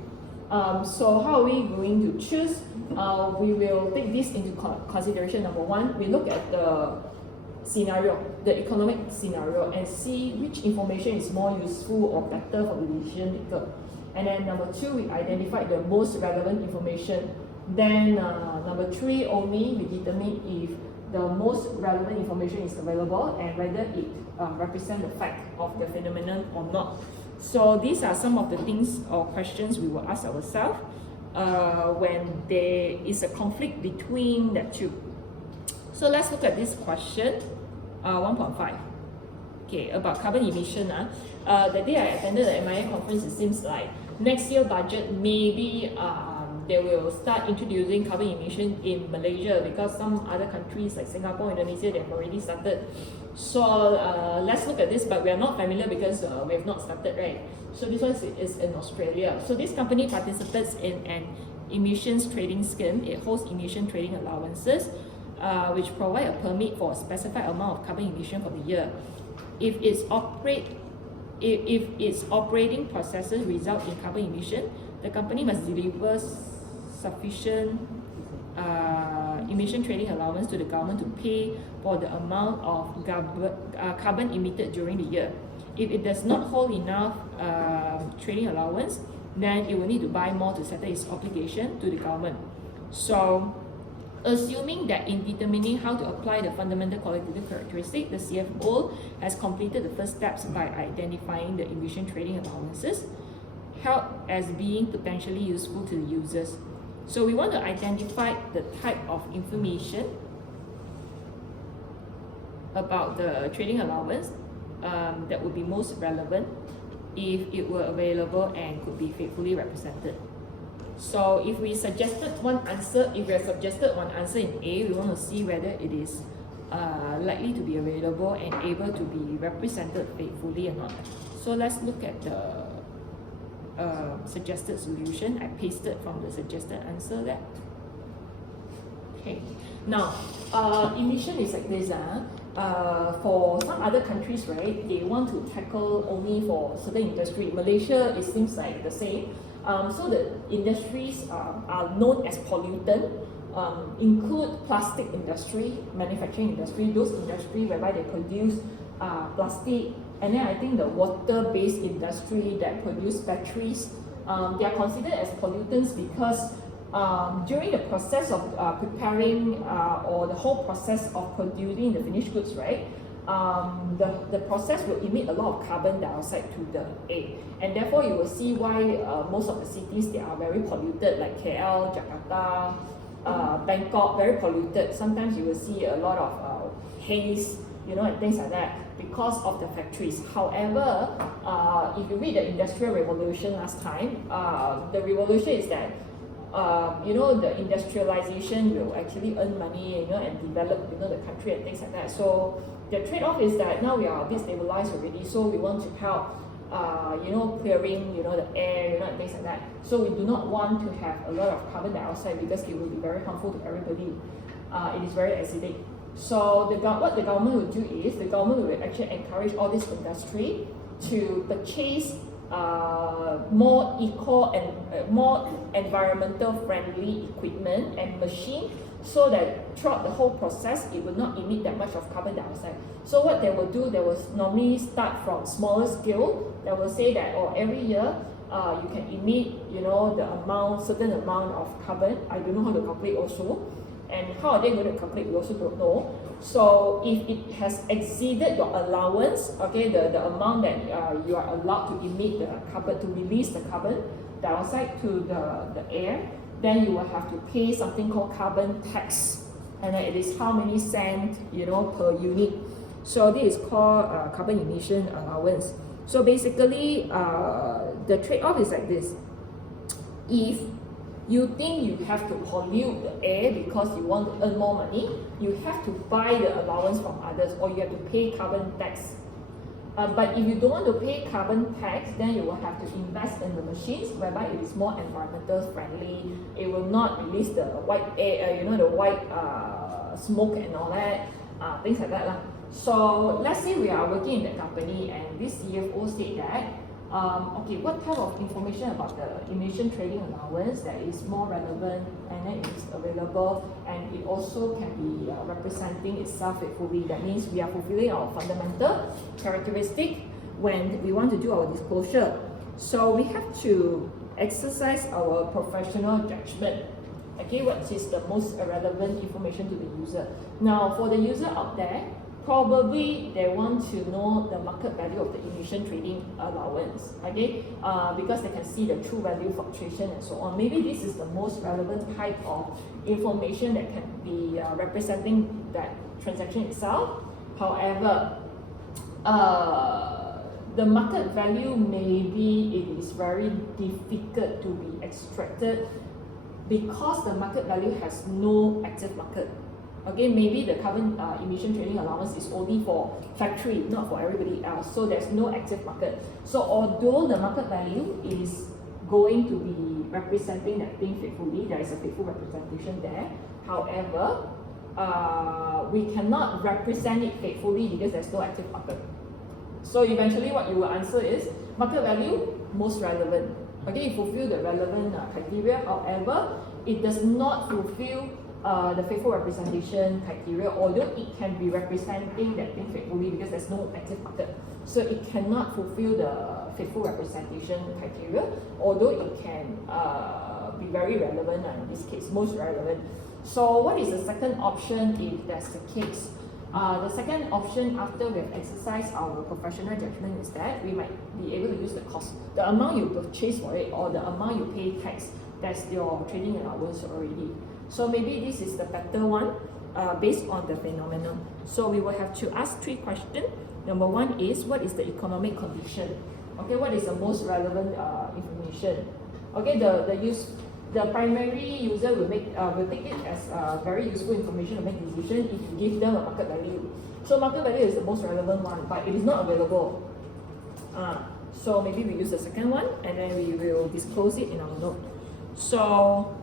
So how are we going to choose? We will take this into consideration. Number one, we look at the scenario, the economic scenario, and see which information is more useful or better for the decision maker. And then number two, we identify the most relevant information. Then number three, only we determine if the most relevant information is available and whether it represents the fact of the phenomenon or not. So these are some of the things or questions we will ask ourselves when there is a conflict between the two. So let's look at this question, 1.5. Okay, about carbon emission. The day I attended the MIA conference, it seems like next year budget maybe they will start introducing carbon emission in Malaysia, because some other countries like Singapore, Indonesia, they have already started. So let's look at this, but we are not familiar because we have not started, right? So this one is in Australia. So this company participates in an emissions trading scheme. It holds emission trading allowances, which provide a permit for a specified amount of carbon emission for the year. If its operating processes result in carbon emission, the company must deliver sufficient emission trading allowance to the government to pay for the amount of carbon emitted during the year. If it does not hold enough trading allowance, then it will need to buy more to settle its obligation to the government. So, assuming that in determining how to apply the fundamental qualitative characteristic, the CFO has completed the first steps by identifying the emission trading allowances held as being potentially useful to the users. So we want to identify the type of information about the trading allowance that would be most relevant if it were available and could be faithfully represented. So if we suggested one answer, if we have suggested one answer in A, we want to see whether it is likely to be available and able to be represented faithfully or not. So let's look at the suggested solution. I pasted from the suggested answer there. Okay. Now, emission is like this. For some other countries, right, they want to tackle only for certain industry. Malaysia, it seems like the same. So the industries are known as pollutant, include plastic industry, manufacturing industry, those industry whereby they produce plastic, and then I think the water-based industry that produce batteries, they are considered as pollutants because during the process of preparing or the whole process of producing the finished goods, right, the process will emit a lot of carbon dioxide to the air, and therefore you will see why most of the cities, they are very polluted, like KL, Jakarta, Bangkok, very polluted. Sometimes you will see a lot of haze, and things like that because of the factories. However, if you read the Industrial Revolution last time, the revolution is that the industrialization will actually earn money, and develop, the country and things like that. So the trade-off is that now we are a bit stabilized already, so we want to help clearing, the air, and things like that. So we do not want to have a lot of carbon dioxide because it will be very harmful to everybody. It is very acidic. So what the government will do is, the government will actually encourage all this industry to purchase more eco and more environmental friendly equipment and machine, so that throughout the whole process it will not emit that much of carbon dioxide. So what they will do, they will normally start from smaller scale. They will say that every year you can emit certain amount of carbon. I don't know how to calculate also, and how are they going to calculate, we also don't know. So if it has exceeded your allowance, okay, the amount that you are allowed to emit the carbon, to release the carbon dioxide to the air, then you will have to pay something called carbon tax, and it is how many cents per unit. So this is called carbon emission allowance. So basically the trade-off is like this. If you think you have to pollute the air because you want to earn more money, you have to buy the allowance from others, or you have to pay carbon tax. But if you don't want to pay carbon tax, then you will have to invest in the machines whereby it is more environmental friendly. It will not release the white air, the white smoke and all that, things like that lah. So let's say we are working in the company and this CFO said that, what type of information about the emission trading allowance that is more relevant and then it is available, and it also can be representing itself faithfully. That means we are fulfilling our fundamental characteristic when we want to do our disclosure. So we have to exercise our professional judgment. Okay, what is the most relevant information to the user? Now, for the user out there, probably they want to know the market value of the emission trading allowance, okay? Because they can see the true value fluctuation and so on. Maybe this is the most relevant type of information that can be representing that transaction itself. However, the market value, maybe it is very difficult to be extracted because the market value has no active market. Okay, maybe the carbon emission trading allowance is only for factory, not for everybody else. So there's no active market. So although the market value is going to be representing that thing faithfully, there is a faithful representation there. However, we cannot represent it faithfully because there's no active market. So eventually what you will answer is market value most relevant. Okay, you fulfill the relevant criteria. However, it does not fulfill the faithful representation criteria, although it can be representing that thing faithfully because there's no active market. So it cannot fulfill the faithful representation criteria, although it can be very relevant, in this case, most relevant. So what is the second option if that's the case? The second option after we have exercised our professional judgment is that we might be able to use the cost. The amount you purchase for it or the amount you pay tax, that's your trading allowance already. So maybe this is the better one based on the phenomenon. So we will have to ask 3 questions. Number 1 is, what is the economic condition? Okay, what is the most relevant information? Okay, the primary user will take it as very useful information to make decision if you give them a market value. So market value is the most relevant one, but it is not available. So maybe we use the second one and then we will disclose it in our note. So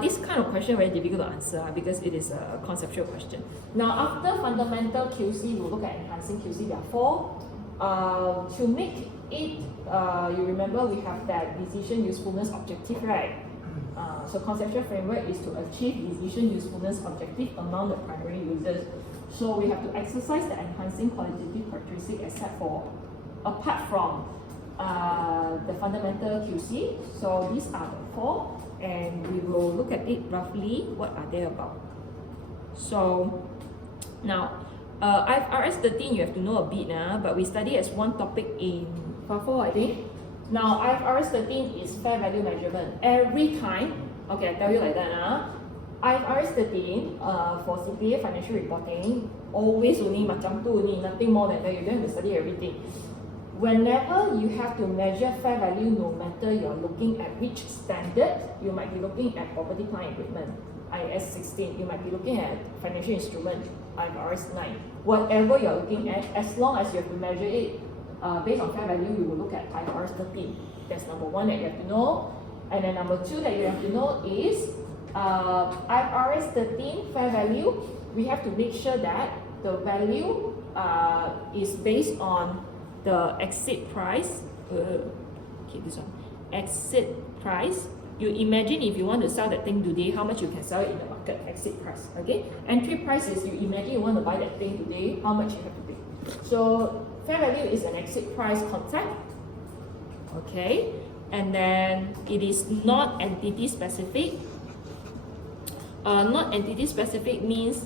this kind of question very difficult to answer because it is a conceptual question. Now after fundamental QC, we'll look at enhancing QC. There are 4. To make it, you remember we have that decision usefulness objective, right? So conceptual framework is to achieve decision usefulness objective among the primary users. So we have to exercise the enhancing qualitative characteristic apart from the fundamental QC. So these are the 4. And we will look at it roughly, what are they about. So now IFRS 13 you have to know a bit, but we study as one topic in FAFO, I think. Now IFRS 13 is fair value measurement. Every time, okay, I tell you like that, IFRS 13 for CPA financial reporting, always only macam tu ni, nothing more than that. You don't have to study everything. Whenever you have to measure fair value, no matter you're looking at which standard, you might be looking at property, plant, equipment, IAS 16, you might be looking at financial instrument, IFRS 9. Whatever you're looking at, as long as you have to measure it based on fair value, you will look at IFRS 13. That's number one that you have to know. And then number two that you have to know is IFRS 13 fair value. We have to make sure that the value is based on the exit price. Okay, this one. Exit price. You imagine if you want to sell that thing today, how much you can sell it in the market, exit price. Okay? Entry price is you imagine you want to buy that thing today, how much you have to pay. So fair value is an exit price concept. Okay? And then it is not entity specific. Not entity specific means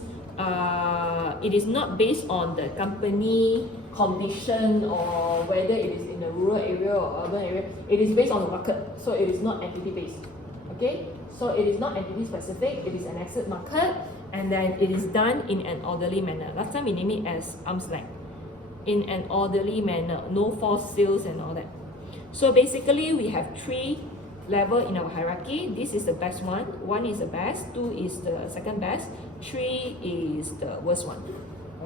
it is not based on the company condition or whether it is in a rural area or urban area. It is based on the market, so it is not entity based. Okay, so it is not entity specific. It is an exit market, and then it is done in an orderly manner. Last time we name it as arm's length, in an orderly manner, no forced sales and all that. So basically, we have 3 levels in our hierarchy. This is the best one. 1 is the best. 2 is the second best. 3 is the worst one.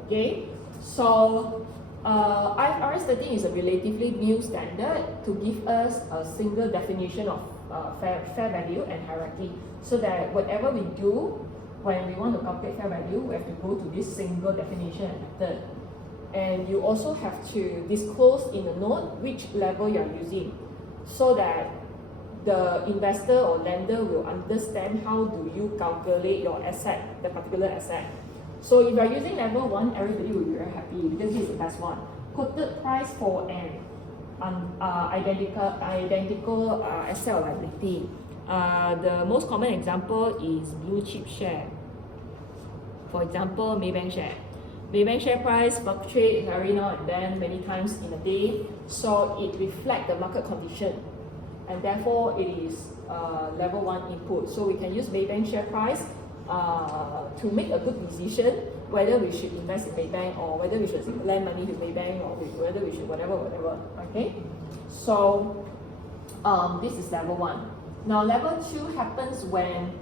Okay, so IFRS 13 is a relatively new standard to give us a single definition of fair value and hierarchy, so that whatever we do when we want to calculate fair value, we have to go to this single definition and method. And you also have to disclose in a note which level you are using, so that the investor or lender will understand how do you calculate your asset, the particular asset. So if you are using level 1, everybody will be very happy because this is the best one. Quoted price for an identical asset or liability. The most common example is blue chip share. For example, Maybank share. Maybank share price fluctuates every now and then, many times in a day. So it reflects the market condition, and therefore it is level 1 input. So we can use Maybank share price to make a good decision whether we should invest in Maybank or whether we should lend money to Maybank or whether we should whatever. Okay, so this is level 1. Now level 2 happens when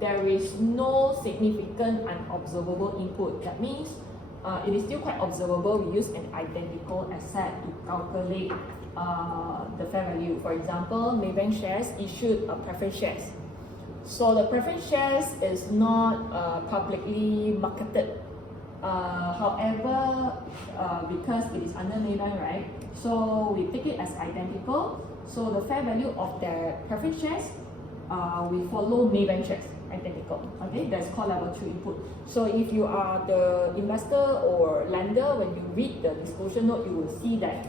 there is no significant unobservable input. That means it is still quite observable. We use an identical asset to calculate the fair value. For example, Maybank shares issued a preference shares. So the preference shares is not publicly marketed. However, because it is under Maybank, right? So we take it as identical. So the fair value of their preference shares, we follow Maybank shares, identical. Okay, that's called level 2 input. So if you are the investor or lender, when you read the disclosure note, you will see that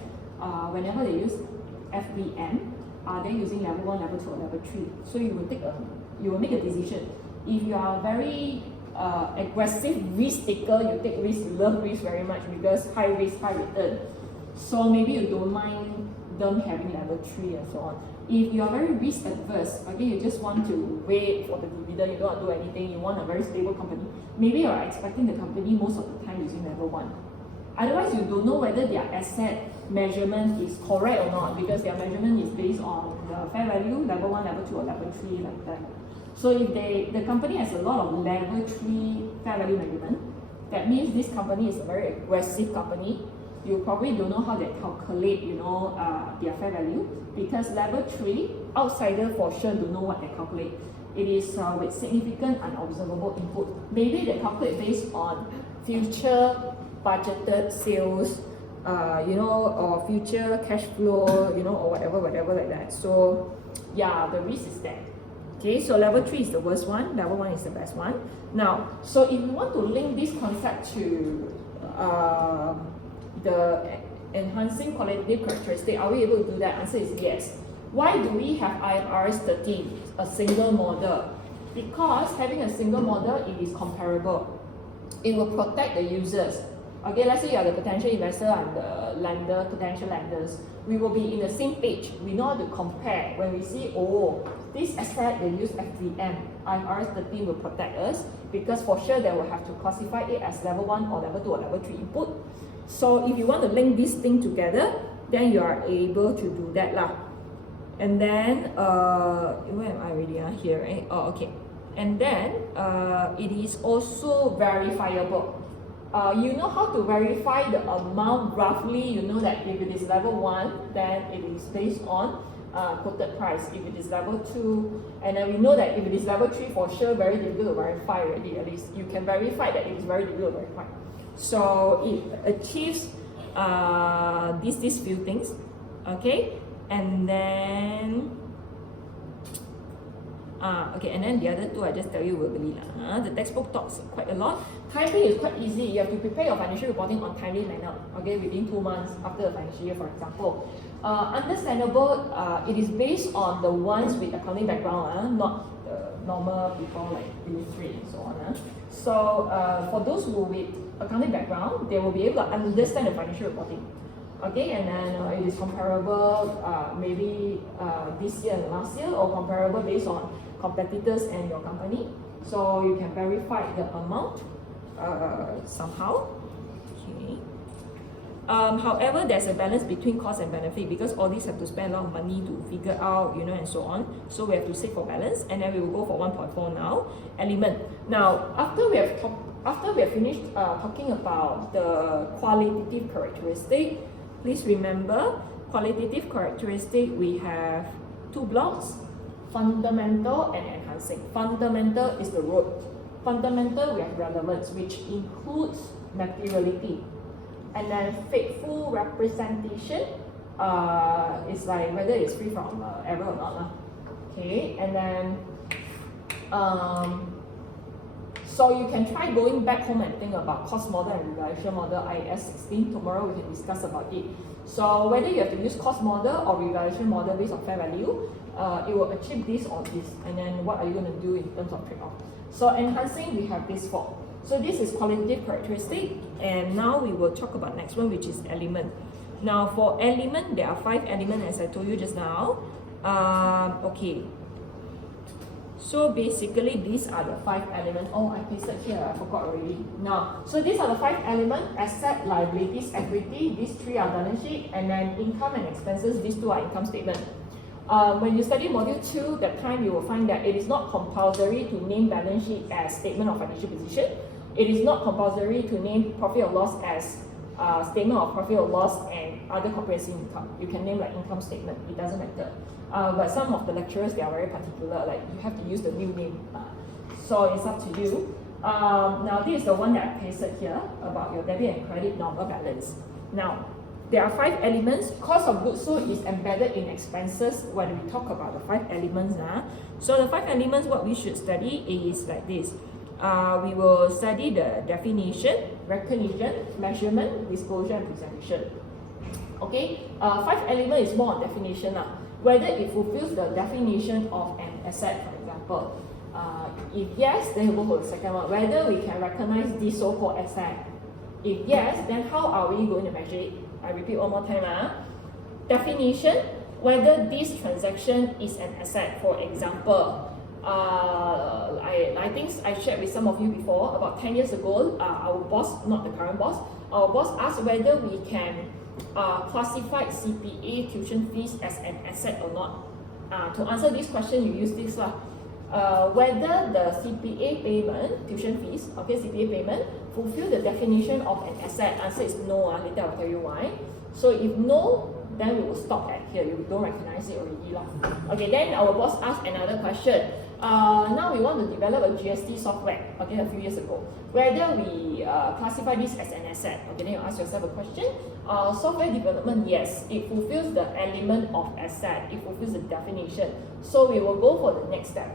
whenever they use FVM, are they using level 1, level 2, or level 3? So you will make a decision. If you are very aggressive risk taker, you take risk, you love risk very much because high risk, high return. So maybe you don't mind them having level 3 and so on. If you are very risk adverse, okay, you just want to wait for the dividend, you don't want to do anything, you want a very stable company, maybe you are expecting the company most of the time using level 1. Otherwise, you don't know whether their asset measurement is correct or not, because their measurement is based on the fair value, level 1, level 2, or level 3, like that. So if the company has a lot of level 3 fair value measurement, that means this company is a very aggressive company. You probably don't know how they calculate, their fair value, because level 3, outsider for sure don't know what they calculate. It is with significant unobservable input. Maybe they calculate based on future budgeted sales, or future cash flow, or whatever like that. So yeah, the risk is there. Okay, so level 3 is the worst one, level 1 is the best one. Now, so if you want to link this concept to the enhancing qualitative characteristic, are we able to do that? Answer is yes. Why do we have IFRS 13, a single model? Because having a single model, it is comparable. It will protect the users. Okay, let's say you are the potential investor and the lender, potential lenders. We will be in the same page. We know how to compare. When we see, this asset, they use FVM. IFRS 13 will protect us because for sure they will have to classify it as level 1 or level 2 or level 3 input. So if you want to link this thing together, then you are able to do that lah. And then, where am I already? Here, right? Oh, okay. And then, it is also verifiable. you know how to verify the amount roughly. You know that if it is level 1, then it is based on quoted price. If it is level 2, and then we know that if it is level 3, for sure very difficult to verify already. At least you can verify that it is very difficult to verify. So it achieves these few things, okay, and then okay, and then the other two I just tell you verbally lah. The textbook talks quite a lot. Timing is quite easy. You have to prepare your financial reporting on timely manner, okay, within 2 months after the financial year, for example. Understandable, it is based on the ones with accounting background, not the normal people like illustrate and so on. So for those who with accounting background, they will be able to understand the financial reporting. Okay, and then it is comparable maybe this year and last year, or comparable based on competitors and your company. So you can verify the amount somehow. Okay. However, there's a balance between cost and benefit, because all these have to spend a lot of money to figure out, you know, and so on. So we have to seek for balance, and then we will go for 1.4 now. Element. Now, after we have finished talking about the qualitative characteristic, please remember qualitative characteristic. We have 2 blocks: fundamental and enhancing. Fundamental is the root. Fundamental, we have relevance, which includes materiality. And then faithful representation is like whether it's free from error or not. Okay, and then so you can try going back home and think about cost model and revaluation model, IAS 16. Tomorrow we can discuss about it. So whether you have to use cost model or revaluation model based on fair value, it will achieve this or this. And then what are you going to do in terms of trade-off? So enhancing, we have this 4. So this is qualitative characteristic, and now we will talk about next one, which is element. Now for element, there are 5 elements as I told you just now. Okay. So basically, these are the 5 elements. Oh, I pasted here, I forgot already. Now, so these are the 5 elements: asset, liabilities, equity. These 3 are balance sheet, and then income and expenses. These 2 are income statement. When you study module 2, that time you will find that it is not compulsory to name balance sheet as statement of financial position. It is not compulsory to name profit or loss as statement of profit or loss and other comprehensive income. You can name like income statement, it doesn't matter. But some of the lecturers, they are very particular, like you have to use the new name. So it's up to you. Now this is the one that I pasted here about your debit and credit normal balance. Now, there are 5 elements. Cost of goods sold is embedded in expenses when we talk about the 5 elements. So the 5 elements, what we should study is like this. We will study the definition, recognition, measurement, disclosure, and presentation. Okay, 5 elements is more on definition. Whether it fulfills the definition of an asset, for example. If yes, then you go for the second one. Whether we can recognize this so-called asset. If yes, then how are we going to measure it? I repeat one more time. Definition, whether this transaction is an asset. For example, I think I shared with some of you before, about 10 years ago, our boss, not the current boss, our boss asked whether we can classify CPA tuition fees as an asset or not. To answer this question, you use this. Whether the CPA payment, tuition fees, okay, CPA payment, fulfill the definition of an asset. Answer is no. Later I'll tell you why. So if no, then we will stop at here. You don't recognize it already. Okay, then our boss asked another question. Now we want to develop a GST software, okay, a few years ago. Whether we classify this as an asset. Okay, then you ask yourself a question. Software development, yes, it fulfills the element of asset. It fulfills the definition. So we will go for the next step.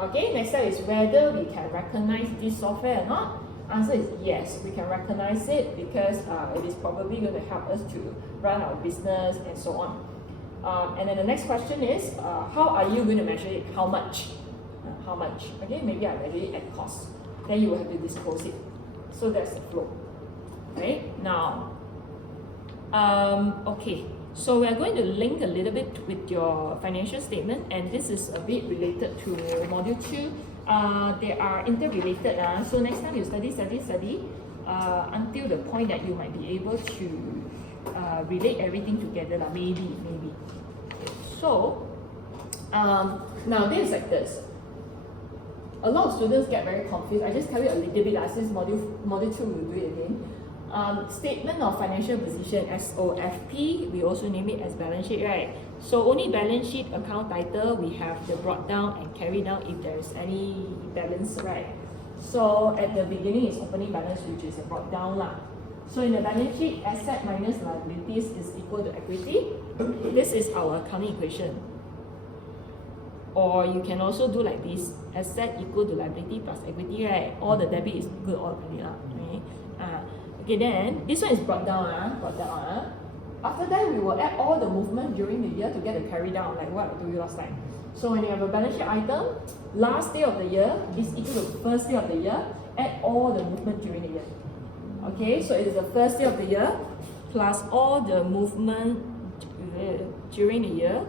Okay, next step is whether we can recognize this software or not. Answer is yes, we can recognize it because it is probably going to help us to run our business and so on. And then the next question is, how are you going to measure it? How much? How much? Okay, maybe I measure it at cost. Then you will have to disclose it. So that's the flow. Okay, now, okay. So we are going to link a little bit with your financial statement, and this is a bit related to module 2. They are interrelated. So next time you study until the point that you might be able to relate everything together. Maybe. So now this is like this. a lot of students get very confused. I just tell you a little bit, since module 2 we'll do it again. Statement of financial position, SOFP, we also name it as balance sheet, right? So only balance sheet account title, we have the brought down and carry down if there is any balance, right? So at the beginning is opening balance, which is a brought down lah. So in the balance sheet, asset minus liabilities is equal to equity. This is our accounting equation. Or you can also do like this, asset equal to liability plus equity, right? All the debit is equal to all credit, right? Okay, then this one is brought down. After that, we will add all the movement during the year to get the carry down, like what I told you last time. So when you have a balance sheet item, last day of the year is equal to first day of the year, add all the movement during the year. Okay, so it is the first day of the year plus all the movement during the year.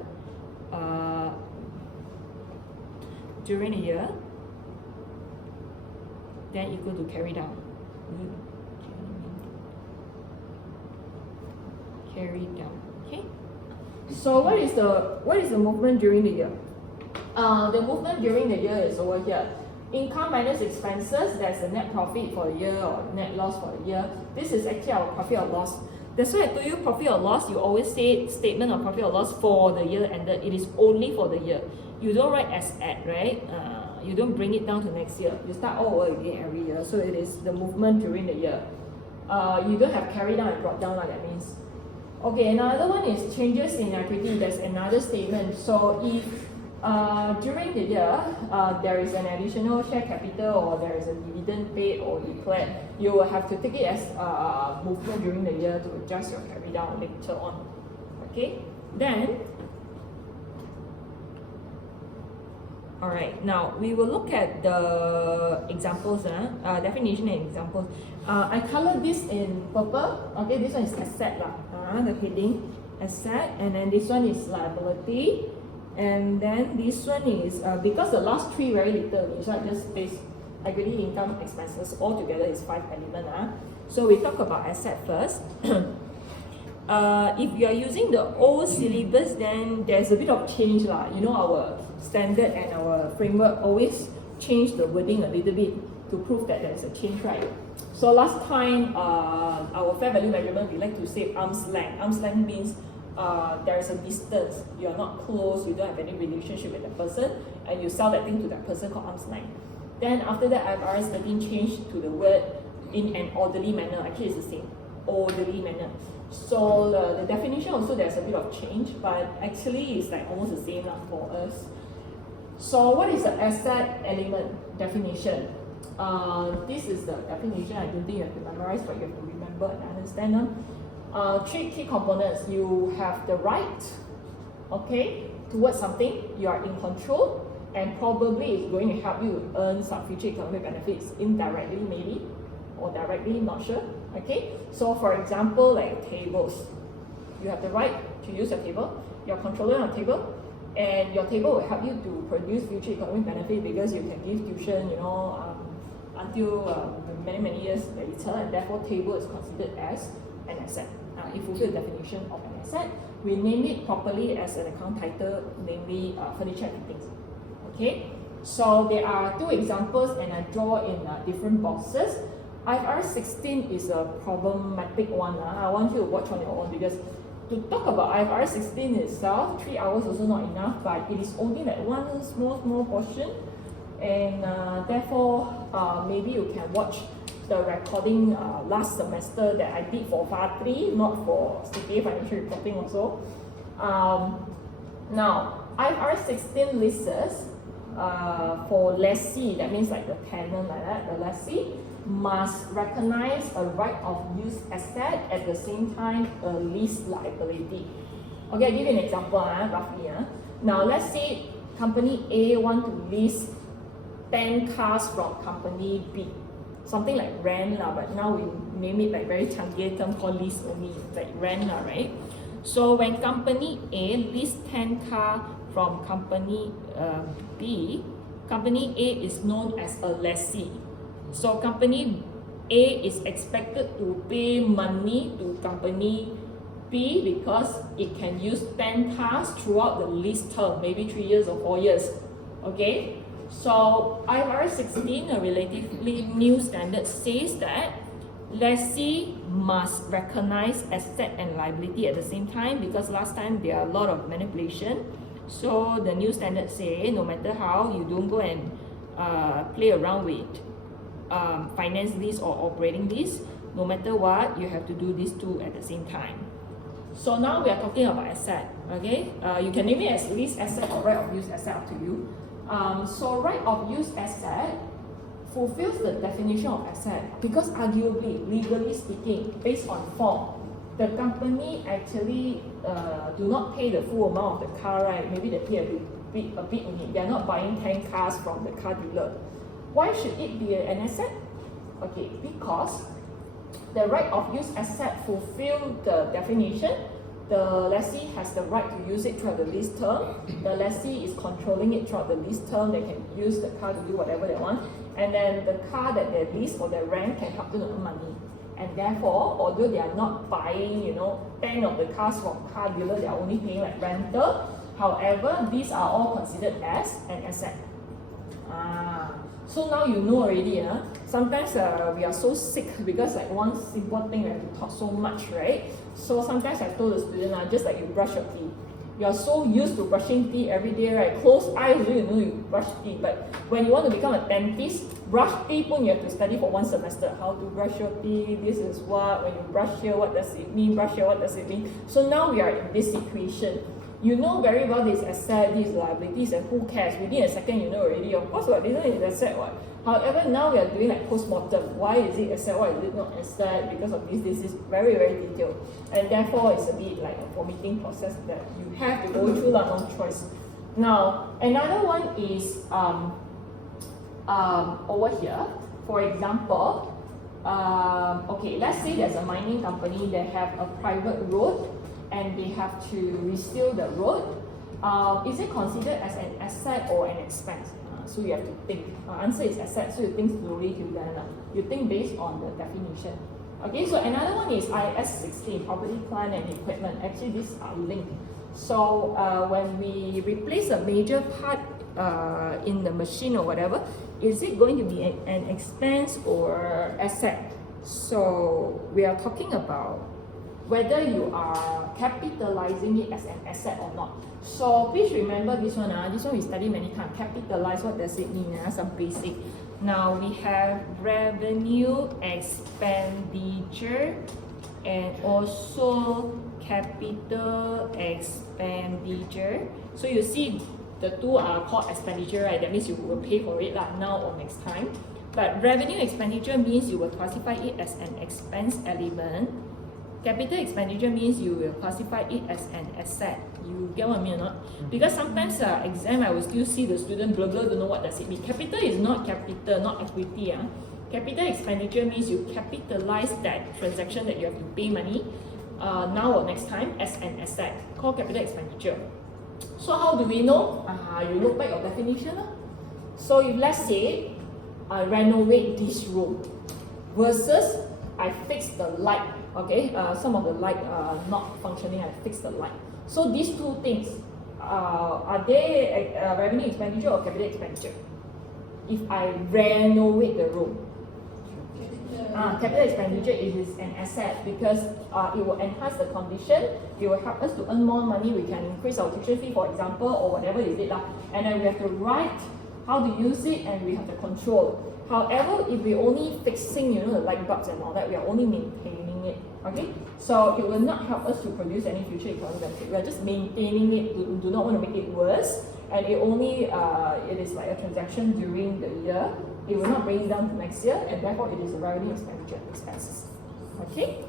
Then equal to carry down. Carry down. Okay. So what is the movement during the year? The movement during the year is over here. Income minus expenses, there's a net profit for the year or net loss for the year. This is actually our profit or loss. That's why I told you profit or loss, you always say statement of profit or loss for the year ended. It is only for the year. You don't write as at, right? You don't bring it down to next year. You start all over again every year. So it is the movement during the year. You don't have carry down and brought down, that means. Okay, another one is changes in equity. There's another statement. So if during the year there is an additional share capital or there is a dividend paid or declared, you will have to take it as movement during the year to adjust your carry down later on. Okay, then alright, now we will look at the examples, definition and examples. I colored this in purple. Okay, this one is asset lah. The heading asset, and then this one is liability, and then this one is because the last three very little, so I just space equity, income, expenses all together is 5 elements. So we talk about asset first. If you are using the old syllabus, then there's a bit of change lah. You know, our standard and our framework always change the wording a little bit to prove that there's a change, right? So last time, our fair value measurement, we like to say arm's length. Arm's length means there is a distance. You are not close, you don't have any relationship with the person, and you sell that thing to that person called arm's length. Then after that, IFRS 13 changed to the word in an orderly manner. Actually, it's the same, orderly manner. So the definition also, there's a bit of change, but actually it's like almost the same for us. So what is the asset element definition? This is the definition. I don't think you have to memorize, but you have to remember and understand them. 3 key components. You have the right, okay, towards something. You are in control, and probably it's going to help you earn some future economic benefits indirectly, maybe, or directly, not sure. Okay, so for example, like tables, you have the right to use your table. You're controlling your table, and your table will help you to produce future economic benefit because you can give tuition, you know, until many years later, and therefore table is considered as an asset. If we fulfill the definition of an asset, we name it properly as an account title, namely furniture and things. Okay, so there are 2 examples, and I draw in different boxes. IFRS 16 is a problematic one. I want you to watch on your own, because to talk about IFRS 16 itself, 3 hours also not enough, but it is only like one small portion, and therefore maybe you can watch the recording last semester that I did for FAR 3, not for CPA financial reporting also. Now, IFRS 16 lists for lessee, that means like the tenant like that, the lessee must recognize a right of use asset at the same time a lease liability. Okay, I'll give you an example, roughly. Now, let's say company A want to lease 10 cars from company B. Something like rent, but now we name it like very changi term called lease only, like rent, right? So when company A lease 10 cars from company B, company A is known as a lessee. So company A is expected to pay money to company B because it can use 10 cars throughout the lease term, maybe 3 years or 4 years. Okay, So IFRS 16, a relatively new standard, says that lessee must recognize asset and liability at the same time, because last time there are a lot of manipulation. So the new standard say no matter how, you don't go and play around with finance lease or operating lease. No matter what, you have to do these two at the same time. So now we are talking about asset, okay? You can name it as lease asset or right of use asset, up to you. So right of use asset fulfills the definition of asset because arguably, legally speaking, based on form, the company actually do not pay the full amount of the car, right? Maybe they pay a bit only. They are not buying 10 cars from the car dealer. Why should it be an asset? Okay, because the right of use asset fulfill the definition. The lessee has the right to use it throughout the lease term. The lessee is controlling it throughout the lease term. They can use the car to do whatever they want. And then the car that they lease or they rent can help them to earn money. And therefore, although they are not buying, 10 of the cars from car dealer, they are only paying like rental. However, these are all considered as an asset. So now you know already. Sometimes we are so sick because like one simple thing we have to talk so much, right? So sometimes I told the student, just like you brush your teeth. You are so used to brushing teeth every day, right? Close eyes, you know you brush teeth. But when you want to become a dentist, brush teeth, you have to study for 1 semester. How to brush your teeth, this is what, when you brush here, what does it mean? Brush here, what does it mean? So now we are in this situation. You know very well this asset, these liabilities, and who cares? Within a second, you know already. Of course, what this is asset, what? However, now we are doing like post-mortem. Why is it asset? Why is it not asset? Because of this is very, very detailed. And therefore, it's a bit like a vomiting process that you have to go through, no choice. Now, another one is over here. For example, okay, let's say there's a mining company, they have a private road, and they have to reseal the road. Is it considered as an asset or an expense? So you have to think. Answer is asset, so you think slowly till then. You think based on the definition. Okay, so another one is IAS 16, property, plant and equipment. Actually, these are linked. So when we replace a major part in the machine or whatever, is it going to be an expense or asset? So we are talking about whether you are capitalizing it as an asset or not. So please remember this one. This one we study many times. Capitalize, what does it mean? Some basic. Now we have revenue, expenditure, and also capital expenditure. So you see the two are called expenditure, right? That means you will pay for it now or next time. But revenue expenditure means you will classify it as an expense element. Capital expenditure means you will classify it as an asset. You get what I mean or not? Because sometimes exam I will still see the student blah blah, don't know what does it mean. Capital is not capital, not equity. Capital expenditure means you capitalize that transaction that you have to pay money now or next time as an asset, called capital expenditure. So how do we know? You look back your definition. So if let's say I renovate this room versus I fix the light. Okay, some of the light not functioning, I fix the light. So these two things, are they revenue expenditure or capital expenditure? If I renovate the room, capital expenditure is an asset because it will enhance the condition, it will help us to earn more money, we can increase our tuition fee, for example, or whatever is it. And then we have to write how to use it and we have to control. However, if we only fixing, the light bulbs and all that, we are only maintaining it. Okay, so it will not help us to produce any future economic benefit. We are just maintaining it. We do not want to make it worse, and it only it is like a transaction during the year. It will not bring it down to next year, and therefore it is a revenue expenditure expenses. Okay,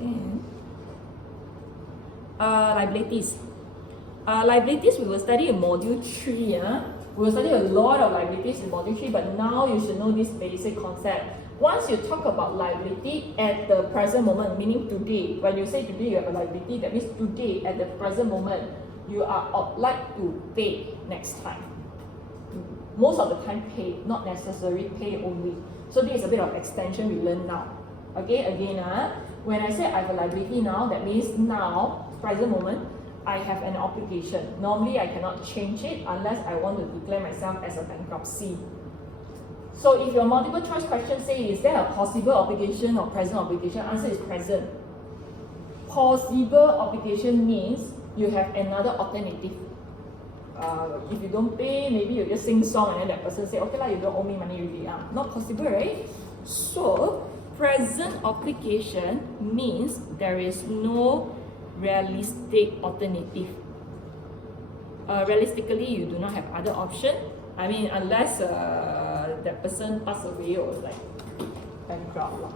and liabilities. Liabilities we will study in module 3. We will study a lot of liabilities in module 3, but now you should know this basic concept. Once you talk about liability at the present moment, meaning today, when you say today you have a liability, that means today, at the present moment, you are obliged to pay next time. Most of the time pay, not necessarily pay only. So this is a bit of extension we learn now. Okay, again, when I say I have a liability now, that means now, present moment, I have an obligation. Normally, I cannot change it unless I want to declare myself as a bankruptcy. So if your multiple choice question say, is there a possible obligation or present obligation? Answer is present. Possible obligation means you have another alternative. If you don't pay, maybe you just sing song and then that person say, okay lah, you don't owe me money really. Not possible, right? So, present obligation means there is no realistic alternative. Realistically, you do not have other option. I mean, unless that person pass away or like bankrupt.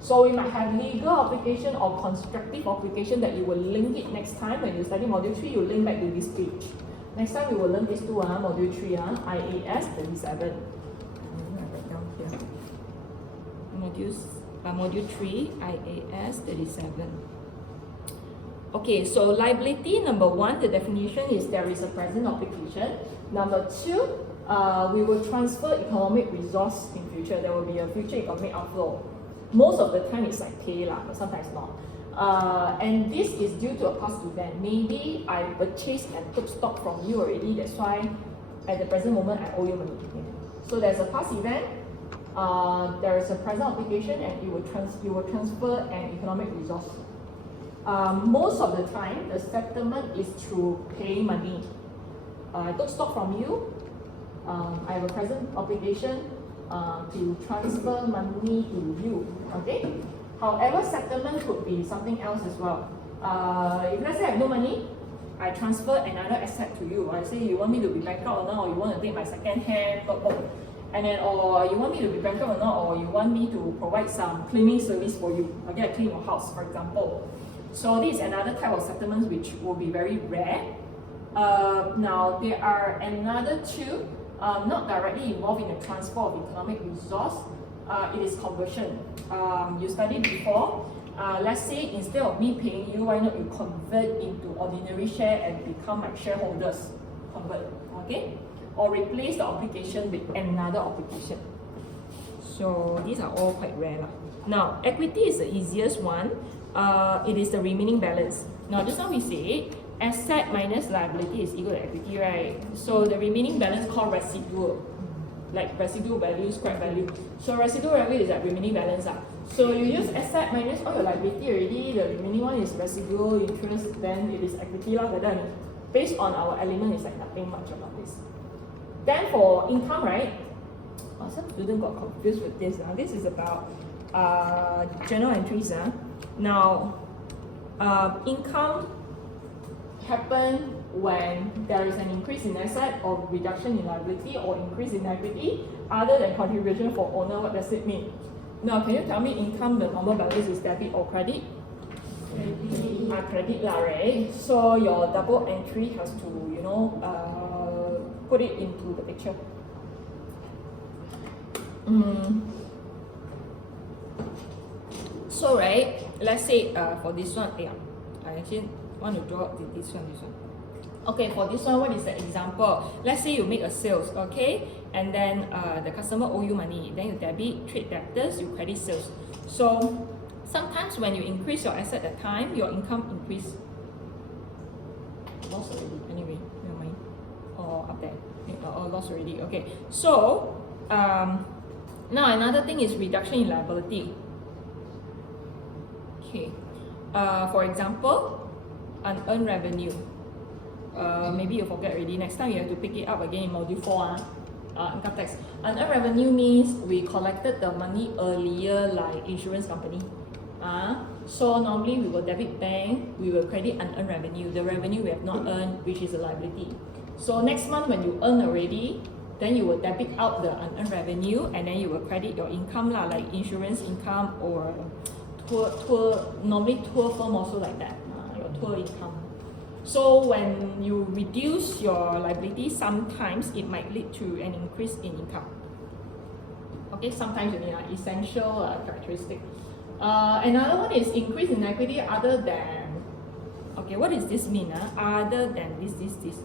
So we might have legal obligation or constructive obligation that you will link it next time when you study module 3, you link back to this page. Next time we will learn this two, module 3, IAS 37. Write down here. Module 3, IAS 37. Okay, so liability, number 1, the definition is there is a present obligation. Number 2, we will transfer economic resource in future. There will be a future economic outflow. Most of the time it's like pay lah, but sometimes not. And this is due to a past event. Maybe I purchased and took stock from you already, that's why at the present moment I owe you money. So there's a past event, there is a present obligation, and you will transfer an economic resource. Most of the time, the settlement is through paying money. I took stock from you, I have a present obligation to transfer money to you, okay? However, settlement could be something else as well. If let's say I have no money, I transfer another asset to you. I say you want me to be bankrupt or not, or you want to take my second hand, and then, or you want me to be bankrupt or not, or you want me to provide some cleaning service for you. Okay, I clean your house, for example. So this is another type of settlements which will be very rare. Now there are another two, not directly involved in the transfer of economic resource. It is conversion. You studied before. Let's say instead of me paying you, why not you convert into ordinary share and become my shareholders? Convert, okay? Or replace the obligation with another obligation. So these are all quite rare. Now, equity is the easiest one. It is the remaining balance. Now, just now we say asset minus liability is equal to equity, right? So the remaining balance called residual, like residual value, scrap value. So residual value is that remaining balance. So you use asset minus all your liability already. The remaining one is residual interest. Then it is equity lah. But then based on our element, it's like nothing much about this. Then for income, right? Some students got confused with this. This is about journal entries. Now, income happen when there is an increase in asset or reduction in liability or increase in equity other than contribution for owner. What does it mean? Now, can you tell me income, the normal balance is debit or credit? Credit lah, right? So your double entry has to, put it into the picture. So right, let's say for this one, I actually want to draw this one. Okay, for this one, what is the example? Let's say you make a sales, okay? And then the customer owe you money. Then you debit trade debtors, you credit sales. So sometimes when you increase your asset at time, your income increase. Lost already, anyway, never mind. Or up there, or lost already, okay. So, now another thing is reduction in liability. Okay, for example, unearned revenue. Maybe you forget already. Next time you have to pick it up again in module 4. Income tax. Unearned revenue means we collected the money earlier, like insurance company. So normally we will debit bank, we will credit unearned revenue. The revenue we have not earned, which is a liability. So next month when you earn already, then you will debit out the unearned revenue, and then you will credit your income lah, like insurance income or normally tour firm also like that, your tour income. So when you reduce your liability, sometimes it might lead to an increase in income. Okay, sometimes you need an essential characteristic. Another one is increase in equity other than, okay, what does this mean? Other than this.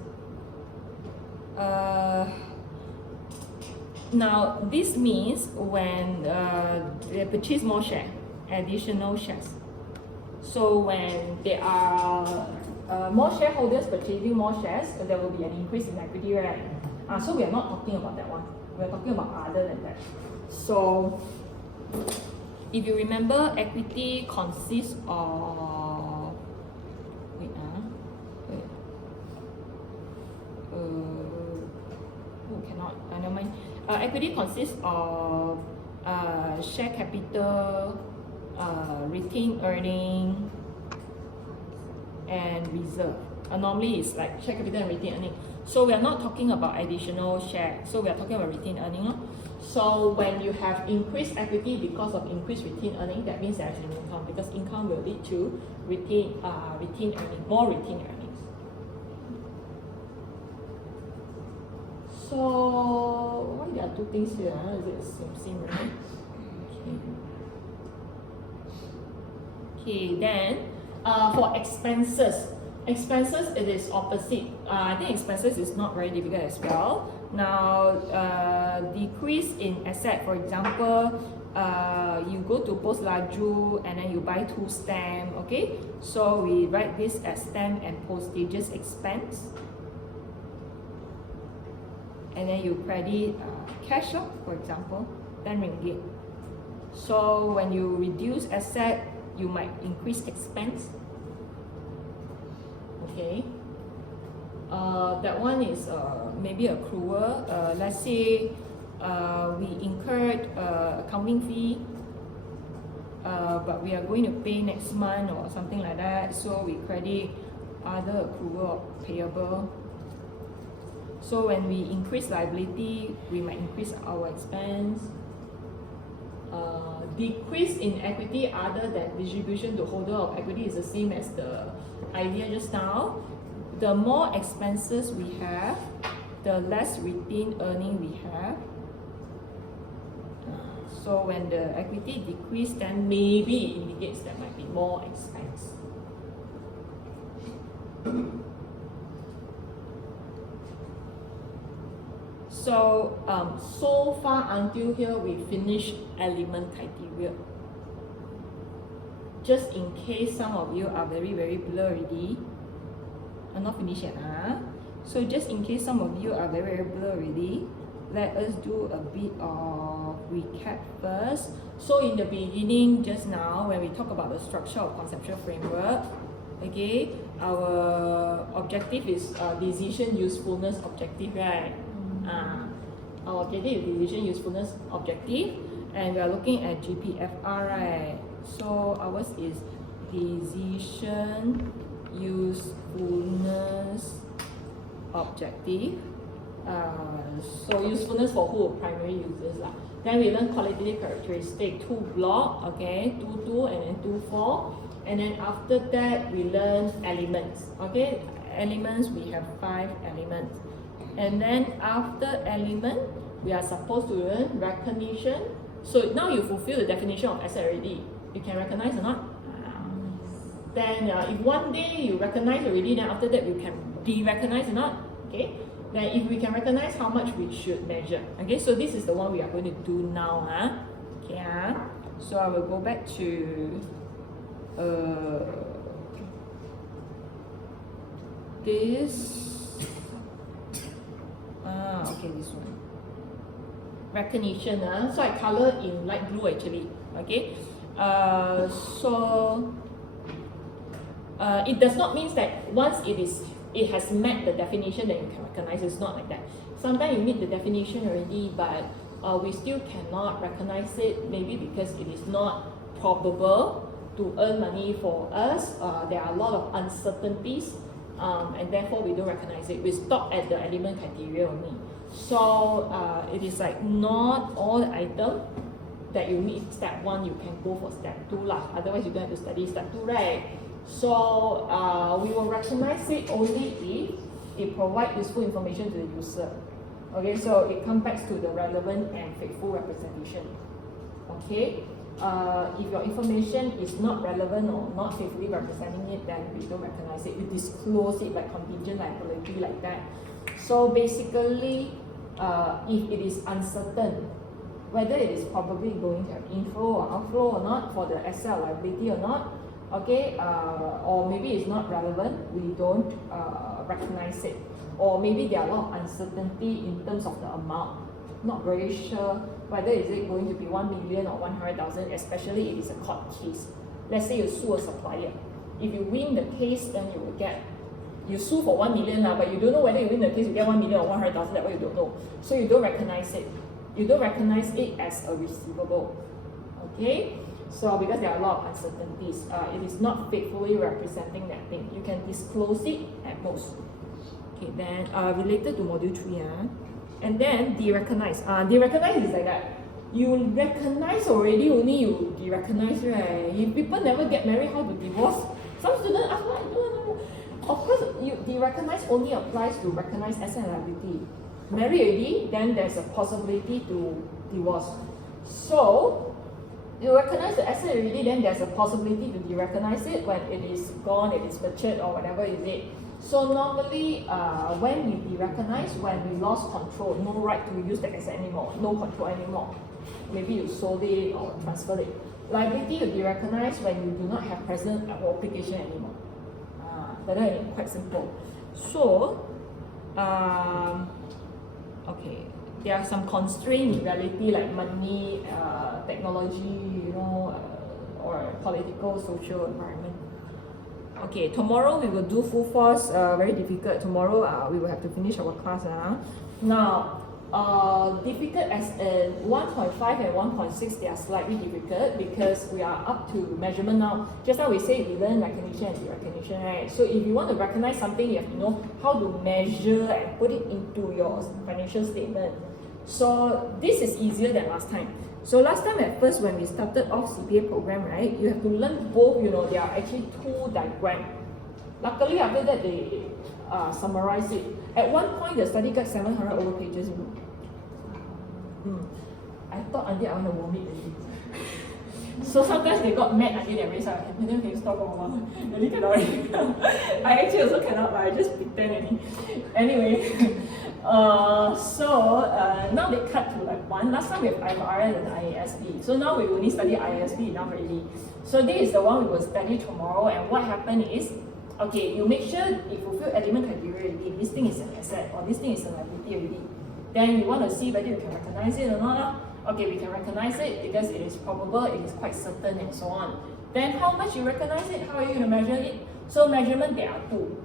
Now this means when they purchase more share, additional shares. So when they are more shareholders purchasing more shares, there will be an increase in equity, right? So we are not talking about that one. We are talking about other than that. So if you remember, equity consists of never mind. Equity consists of share capital, retained earning, and reserve. Normally it's like share capital and retained earning. So we are not talking about additional share. So we are talking about retained earning. So when you have increased equity because of increased retained earning, that means there's an income, because income will lead to retained earning, more retained earnings. So why there are two things here? Is it the same, right? Okay, then for expenses, it is opposite. I think expenses is not very difficult as well. Now, decrease in asset, for example, you go to Post Laju and then you buy 2 stamp, okay? So we write this as stamp and postages expense. And then you credit cash, for example, 10 ringgit. So when you reduce asset, you might increase expense. Okay. That one is maybe accrual. Let's say we incurred accounting fee, but we are going to pay next month or something like that. So we credit other accrual payable. So when we increase liability, we might increase our expense. Decrease in equity other than distribution to holder of equity is the same as the idea just now. The more expenses we have, the less retained earning we have. So when the equity decrease, then maybe it indicates there might be more expense. So, so far until here, we finished element criteria. Just in case some of you are very, very blur already, I'm not finished yet. So just in case some of you are very, very blur already, let us do a bit of recap first. So in the beginning, just now, when we talk about the structure of conceptual framework, okay, our objective is decision usefulness objective, right? Our objective is decision usefulness objective, and we are looking at GPFR, right? So ours is decision usefulness objective. So usefulness for who? Primary users lah. Then we learn qualitative characteristic, 2 block, okay, 2 and then 2 4, and then after that we learn elements, okay. Elements, we have 5 elements. And then after element, we are supposed to learn recognition. So now you fulfill the definition of asset already. You can recognize or not? Then if one day you recognize already, then after that you can de-recognize or not? Okay. Then if we can recognize, how much we should measure. Okay. So this is the one we are going to do now. Okay. So I will go back to this. Okay, this one. Recognition. So I color in light blue actually. Okay. It does not mean that once it has met the definition that you can recognize. It's not like that. Sometimes you meet the definition already, but we still cannot recognize it. Maybe because it is not probable to earn money for us. There are a lot of uncertainties. And therefore we don't recognize it. We stop at the element criteria only. So it is like not all the items that you meet step 1, you can go for step 2 lah. Otherwise you don't have to study step 2, right? So we will recognize it only if it provides useful information to the user. Okay, so it comes back to the relevant and faithful representation. Okay. If your information is not relevant or not faithfully representing it, then we don't recognize it. We disclose it like contingent liability like that. So basically, if it is uncertain whether it is probably going to have inflow or outflow or not for the asset liability or not, okay, or maybe it's not relevant, we don't recognize it, or maybe there are a lot of uncertainty in terms of the amount, not very sure whether is it going to be 1 million or 100,000, especially if it's a court case. Let's say you sue a supplier. If you win the case, then you will get, you sue for 1 million, but you don't know whether you win the case, you get 1 million or 100,000, that way you don't know. So you don't recognize it. You don't recognize it as a receivable. Okay? So because there are a lot of uncertainties, it is not faithfully representing that thing. You can disclose it at most. Okay, then related to module 3, and then de-recognize. De-recognize is like that. You recognize already, only you de-recognize, right? If people never get married, how to divorce? Some students ask, no. Of course, you de-recognize only applies to recognize asset and liability. Married already, then there's a possibility to divorce. So, you recognize the asset already, then there's a possibility to de-recognize it when it is gone, it is matured, or whatever is it. So normally, when we de-recognize, when we lost control, no right to use the asset anymore, no control anymore. Maybe you sold it or transferred it. Liability will be recognized when you do not have present obligation anymore. But then quite simple. So, okay, there are some constraints in reality like money, technology, or political, social environment. Okay, tomorrow we will do full force, very difficult. Tomorrow we will have to finish our class. Now, difficult as in 1.5 and 1.6, they are slightly difficult because we are up to measurement now. Just now we say we learn recognition and de-recognition, right? So if you want to recognize something, you have to know how to measure and put it into your financial statement. So this is easier than last time. So last time at first when we started off CPA program, right, you have to learn both, there are actually two diagrams. Luckily after that they summarize it. At one point the study got 700 over pages. I thought until I want to vomit already. So sometimes they got mad until they raise up. Can you stop for a while? Really cannot. I actually also cannot, but I just pretend. Anyway, now they cut to like one. Last time we have IFRS and IASB. So now we only study IASB enough already. So this is the one we will study tomorrow. And what happened is, okay, you make sure you fulfill element criteria already. This thing is an asset or this thing is a liability already. Then you want to see whether you can recognize it or not. Okay, we can recognize it because it is probable, it is quite certain, and so on. Then how much you recognize it? How are you going to measure it? So measurement, there are two.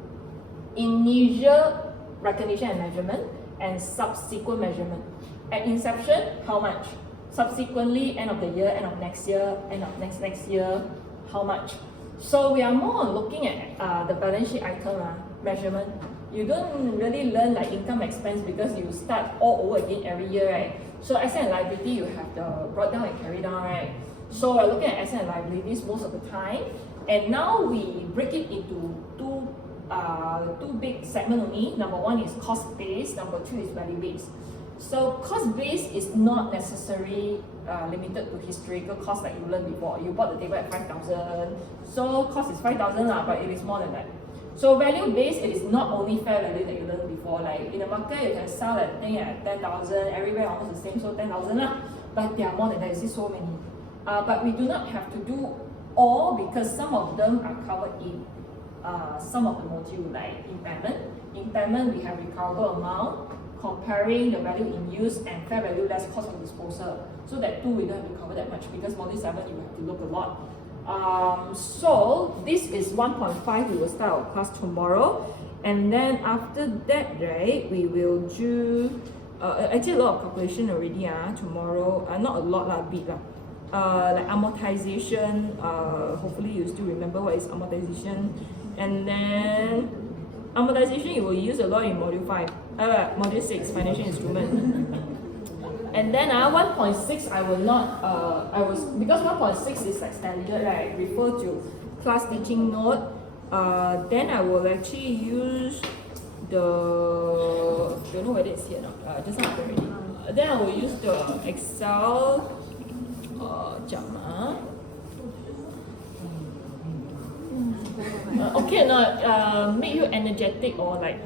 Initial recognition and measurement, and subsequent measurement. At inception, how much? Subsequently, end of the year, end of next year, end of next year, how much? So we are more on looking at the balance sheet item, measurement. You don't really learn like income expense because you start all over again every year, right? So asset and liability, you have the brought down and carry down, right? So we're looking at asset and liabilities most of the time. And now we break it into two big segments only. Number one is cost base, number two is value base. So cost base is not necessarily limited to historical cost like you learned before. You bought the table at 5,000, so cost is 5,000 but it is more than that. So value based, it is not only fair value that you learned before. Like in the market, you can sell that thing at 10,000, everywhere almost the same, so 10,000 but there are more than that, you see so many. But we do not have to do all because some of them are covered in some of the modules like impairment. Impairment, we have recoverable amount, comparing the value in use and fair value less cost of disposal. So that too we don't have to cover that much because module 7 you have to look a lot. So this is 1.5, we will start our class tomorrow. And then after that, right, we will do actually a lot of calculation already tomorrow. Not a lot, a bit. Like amortization, hopefully you still remember what is amortization. And then amortization you will use a lot in module 5. Module 6, financial instrument. And then 1.6 I will not, because 1.6 is like standard, right? Refer to class teaching note. Then I will actually use don't know whether it's here or not, just not already. Then I will use the Excel, okay, now make you energetic or like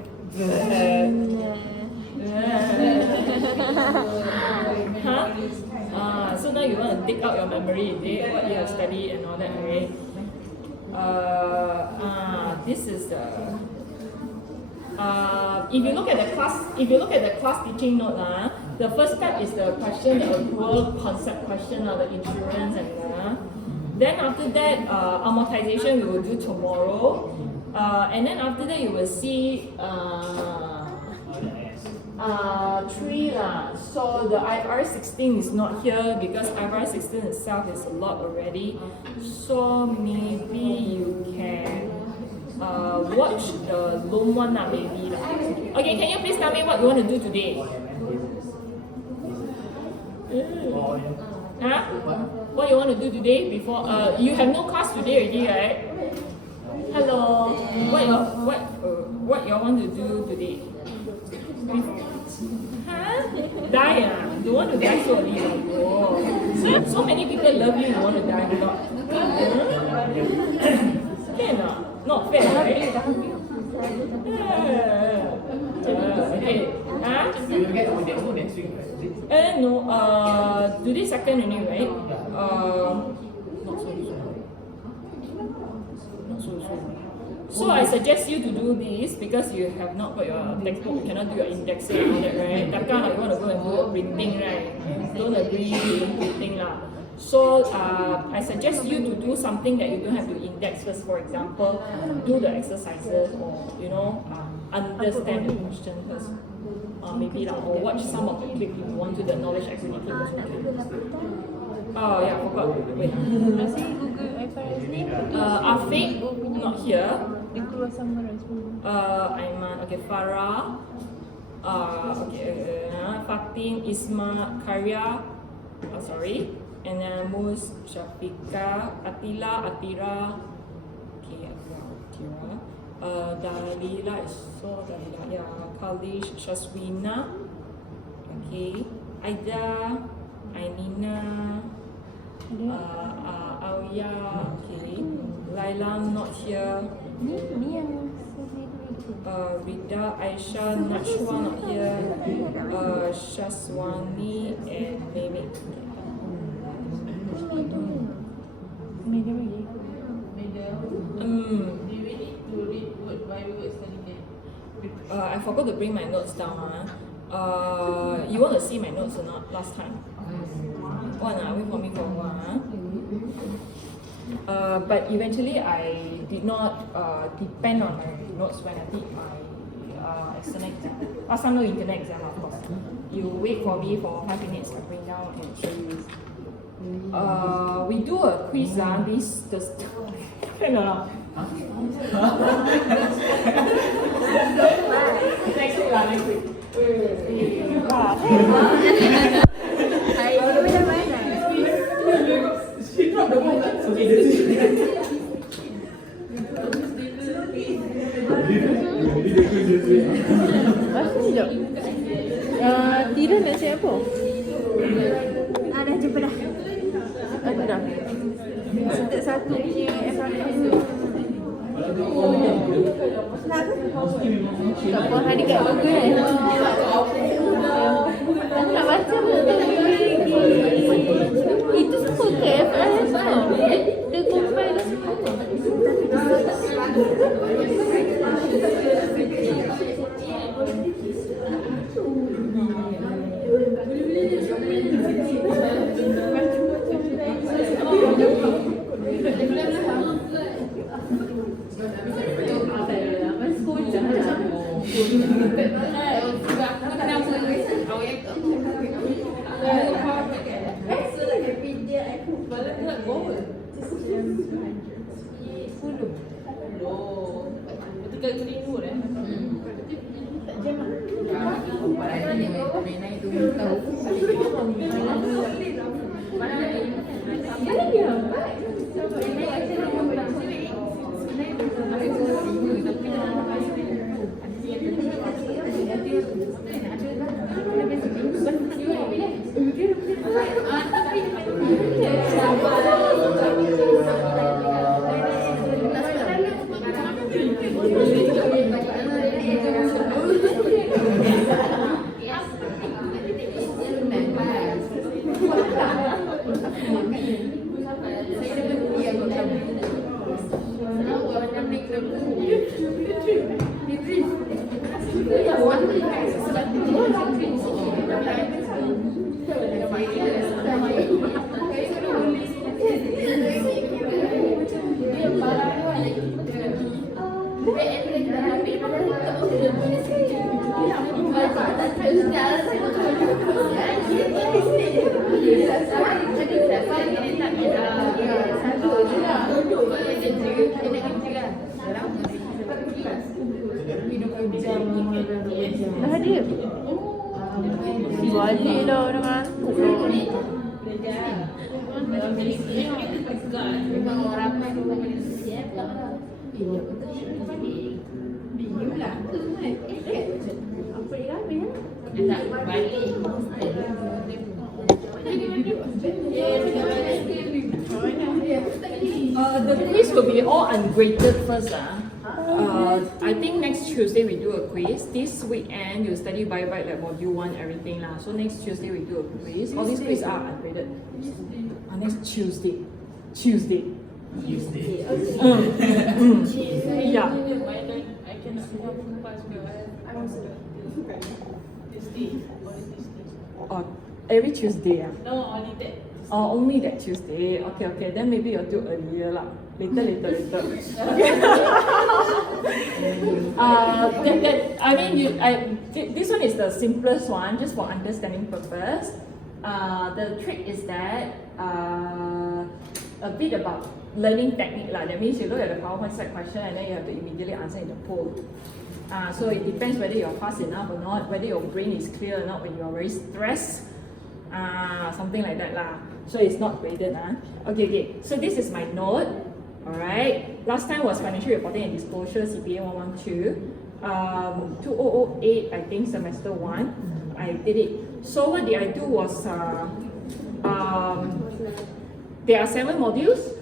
so now you want to dig out your memory, what you have studied and all that, right? This is the. If you look at the class teaching note, the first step is the question, the accrual concept question, the insurance and then after that, amortization we will do tomorrow, and then after that you will see 3 lah. So the IFRS 16 is not here because IFRS 16 itself is a lot already. So maybe you can watch the loan one lah, maybe lah. Okay, can you please tell me what you want to do today? Huh? What you want to do today before? You have no class today already, right? Hello. What you want to do today? Huh? Die ah? Don't want to die so early. Oh. So many people love you want to die or not? Can not? Not fair, right? Okay. Huh? No. Today second only, right? Not so soon. Not so soon. So I suggest you to do this because you have not got your textbook, you cannot do your indexing and all that, right? Takkan like you want to go and do a printing, right? Don't agree doing printing lah. So I suggest you to do something that you don't have to index first. For example, do the exercises or understand the question first. Maybe lah, or watch some of the clip if you want to. The knowledge activity also okay. Oh yeah, I forgot. Wait. Google IFRS ni. Afiq not here. Dia keluar summarize dulu. Aiman, okay, Farah. Fatin, Isma, Karya. Sorry. And then Mus, Syafiqah, Atila, Atira. Okay, Atira. Dalila, Dalila, yeah. Khalish, Shaswina. Okay. Aida, Ainina. Auya, okay. Laila not here. Ni yang Rida, Aisyah, Najwa not here. Shaswani and Mimi. I forgot to bring my notes down. You want to see my notes or not? Last time. Wait for me for a while. But eventually I did not depend on my notes when I did my external exam. Last time no internet exam, of course. You wait for me for 5 minutes, I bring down and show you. We do a quiz this can or not? Next week next week. She dropped the mic. Okay, sekejap. Tira nak siap apa? Dah jumpa dah. Aku dah. Setiap satu punya FRS tu. Tak apa, hari kat bagus Aku nak baca pun. Itu semua ke FRS tau. Dia compile semua. Dah hadir. Balik lah orang ngantuk lah. The quiz will be all ungraded first. I think next Tuesday we do a quiz. This weekend you study by like module 1, everything lah. So next Tuesday we do a quiz. All these quiz are ungraded. Next Tuesday. Yeah. Every Tuesday. No, only that. Oh, only that Tuesday. Okay. Then maybe you'll do earlier lah. Later. This one is the simplest one, just for understanding purpose. The trick is that a bit about learning technique lah. That means you look at the PowerPoint slide question and then you have to immediately answer in the poll. So it depends whether you're fast enough or not, whether your brain is clear or not when you're very stressed. Something like that lah. So it's not graded. Okay. So this is my note. Alright. Last time was financial reporting and disclosure, CPA 112. 2008, I think semester 1. I did it. So what did I do was there are 7 modules.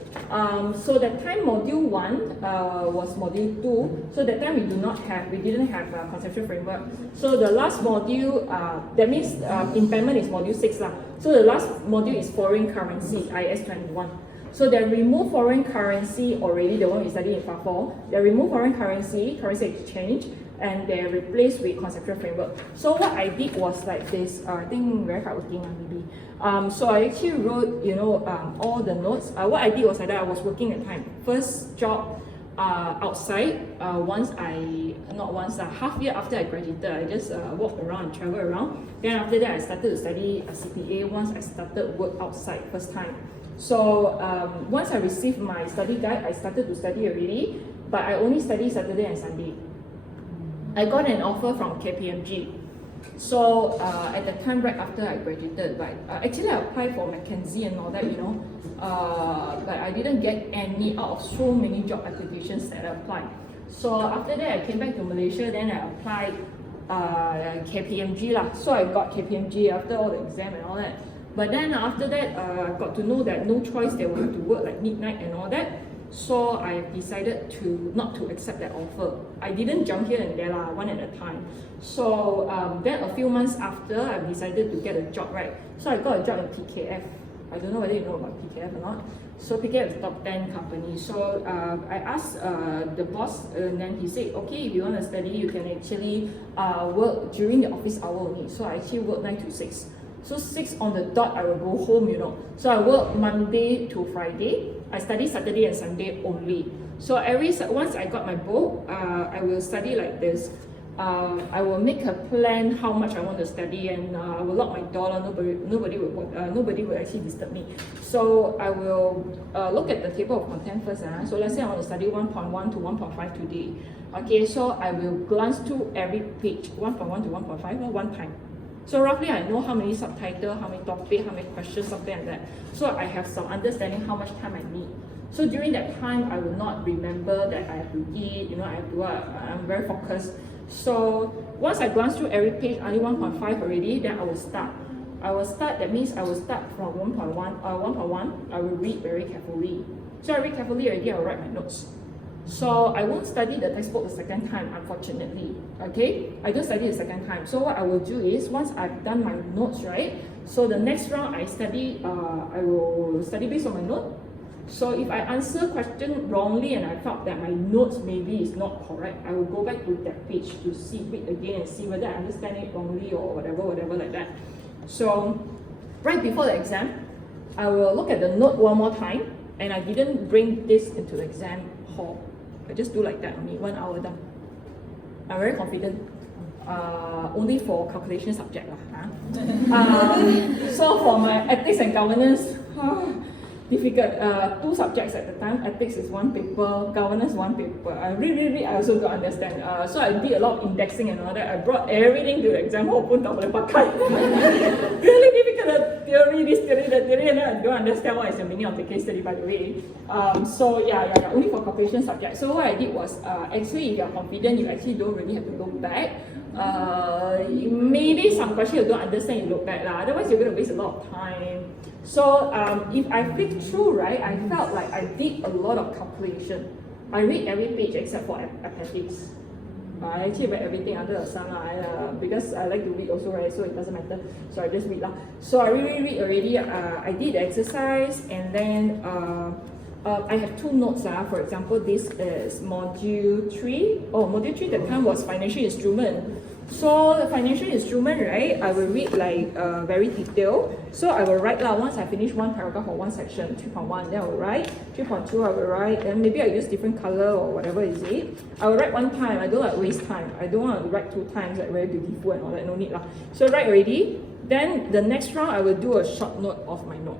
So that time module 1 was module 2. So that time we didn't have a conceptual framework. So the last module, that means impairment is module 6 lah. So the last module is foreign currency, IS 21. So they remove foreign currency already, the one we studied in FA 4. They remove foreign currency exchange, and they replaced with conceptual framework. So what I did was like this, I think very hardworking maybe. So I actually wrote, all the notes. What I did was that I was working at time. First job outside, half year after I graduated, I just walked around and traveled around. Then after that, I started to study a CPA once I started work outside first time. So once I received my study guide, I started to study already, but I only study Saturday and Sunday. I got an offer from KPMG. So at the time right after I graduated, but actually I applied for McKinsey and all that, but I didn't get any out of so many job applications that I applied. So after that I came back to Malaysia, then I applied KPMG lah. So I got KPMG after all the exam and all that. But then after that, I got to know that no choice, they wanted to work like midnight and all that. So I decided not to accept that offer. I didn't jump here and there lah, one at a time. So then a few months after, I decided to get a job, right? So I got a job in PKF. I don't know whether you know about PKF or not. So PKF is top 10 company. So I asked the boss, and then he said, okay, if you want to study, you can actually work during the office hour only. So I actually work 9 to 6. So 6 on the dot, I will go home, So I work Monday to Friday. I study Saturday and Sunday only. So once I got my book, I will study like this. I will make a plan how much I want to study, and I will lock my door. Nobody will actually disturb me. So I will look at the table of content first. So let's say I want to study 1.1 to 1.5 today. Okay, so I will glance through every page, 1.1 to 1.5 one time. So roughly I know how many subtitles, how many topics, how many questions, something like that. So I have some understanding how much time I need. So during that time, I will not remember that I have to eat, I have to work. I'm very focused. So once I glance through every page, only 1.5 already, then I will start. That means I will start from 1.1. I will read very carefully. So I read carefully already, I will write my notes. So I won't study the textbook the second time, unfortunately. Okay, I don't study the second time. So what I will do is, once I've done my notes, right? So the next round I will study based on my note. So if I answer question wrongly and I felt that my notes maybe is not correct, I will go back to that page to read again and see whether I understand it wrongly or whatever like that. So right before the exam, I will look at the note one more time, and I didn't bring this into the exam hall. I just do like that only, 1 hour done. I'm very confident. Only for calculation subject lah. So for my ethics and governance, difficult. 2 subjects at the time. Ethics is 1 paper, governance 1 paper. I read, I also don't understand. So I did a lot of indexing and all that. I brought everything to the exam hall, pun tak boleh pakai. Really difficult, the theory, this theory, that theory, and then I don't understand what is the meaning of the case study, by the way. So yeah, only for calculation subject. So what I did was, actually, if you're confident, you actually don't really have to look back. Maybe some question you don't understand, you look back lah. Otherwise, you're going to waste a lot of time. So if I flick through, right, I felt like I did a lot of calculation. I read every page except for appendix. I actually read everything under the sun because I like to read also, right? So it doesn't matter. So I just read lah. So I read already. I did the exercise, and then I have 2 notes. For example, this is module 3. Oh, module 3 that time was financial instrument. So the financial instrument, right, I will read like very detailed. So I will write lah. Once I finish 1 paragraph or 1 section, 3.1, then I will write. 3.2, I will write. And maybe I use different color or whatever is it. I will write 1 time. I don't like waste time. I don't want to write 2 times, like very beautiful and all that. No need lah. So write already. Then the next round, I will do a short note of my note.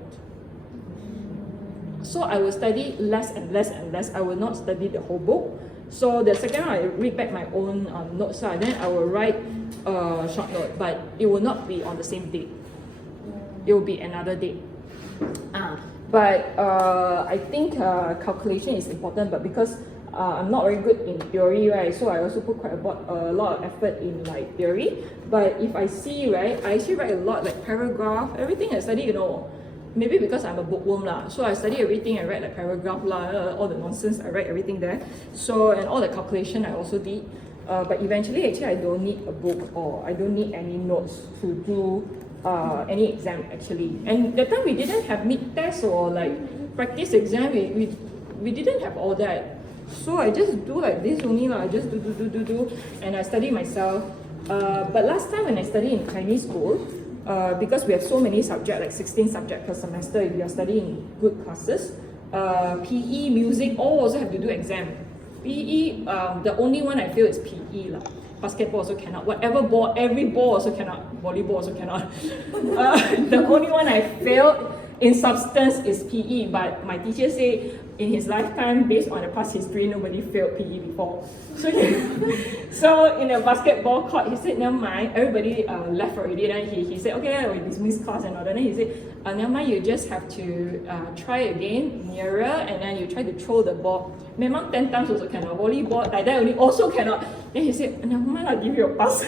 So I will study less and less and less. I will not study the whole book. So the second one, I read back my own notes, then I will write a short note, but it will not be on the same date. It will be another date. But I think calculation is important, but because I'm not very good in theory, right? So I also put quite a lot of effort in like theory. But if I see, right, I actually write a lot, like paragraph, everything I study, maybe because I'm a bookworm lah, so I study everything. I write like paragraph lah, all the nonsense. I write everything there. So and all the calculation I also did. But eventually, actually, I don't need a book or I don't need any notes to do any exam actually. And that time we didn't have mid-test or like practice exam. We didn't have all that. So I just do like this only lah. I just do, and I study myself. But last time when I studied in Chinese school, because we have so many subjects, like 16 subjects per semester, if you are studying good classes, PE, music, all also have to do exam. PE, the only one I feel is PE lah. Basketball also cannot. Whatever ball, every ball also cannot. Volleyball also cannot. The only one I failed in substance is PE, but my teacher say in his lifetime, based on the past history, nobody failed PE before. So in a basketball court, he said, never mind, everybody left already. Then he said, okay, we dismiss class and all that. Then he said, never mind, you just have to try again, nearer, and then you try to throw the ball. Memang 10 times also cannot. Volleyball, like that only also cannot. Then he said, never mind, I'll give you a pass.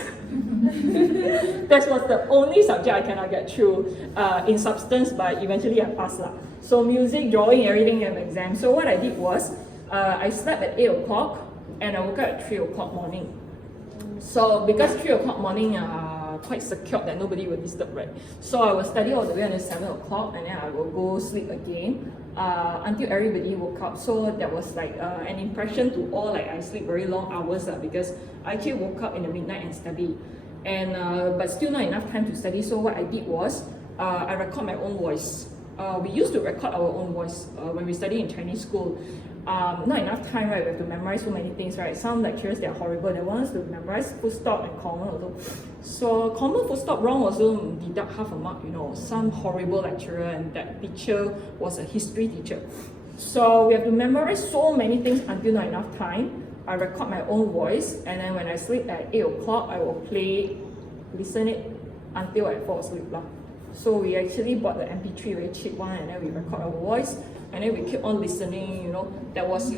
That was the only subject I cannot get through in substance, but eventually I passed lah. So music, drawing, everything in the exam. So what I did was, I slept at 8 o'clock and I woke up at 3 o'clock morning. So because 3 o'clock morning, quite secured that nobody will disturb, right? So I will study all the way until 7 o'clock and then I will go sleep again until everybody woke up. So that was like an impression to all, like I sleep very long hours because I actually woke up in the midnight and study. And but still not enough time to study. So what I did was, I record my own voice. We used to record our own voice when we study in Chinese school. Not enough time, right? We have to memorize so many things, right? Some lecturers, they are horrible. They want us to memorize full stop and comma also. So comma, full stop wrong also deduct half a mark, Some horrible lecturer, and that teacher was a history teacher. So we have to memorize so many things until not enough time. I record my own voice, and then when I sleep at 8 o'clock, I will play, listen it until I fall asleep lah. So we actually bought the MP3 very cheap one, and then we record our voice, and then we keep on listening. That was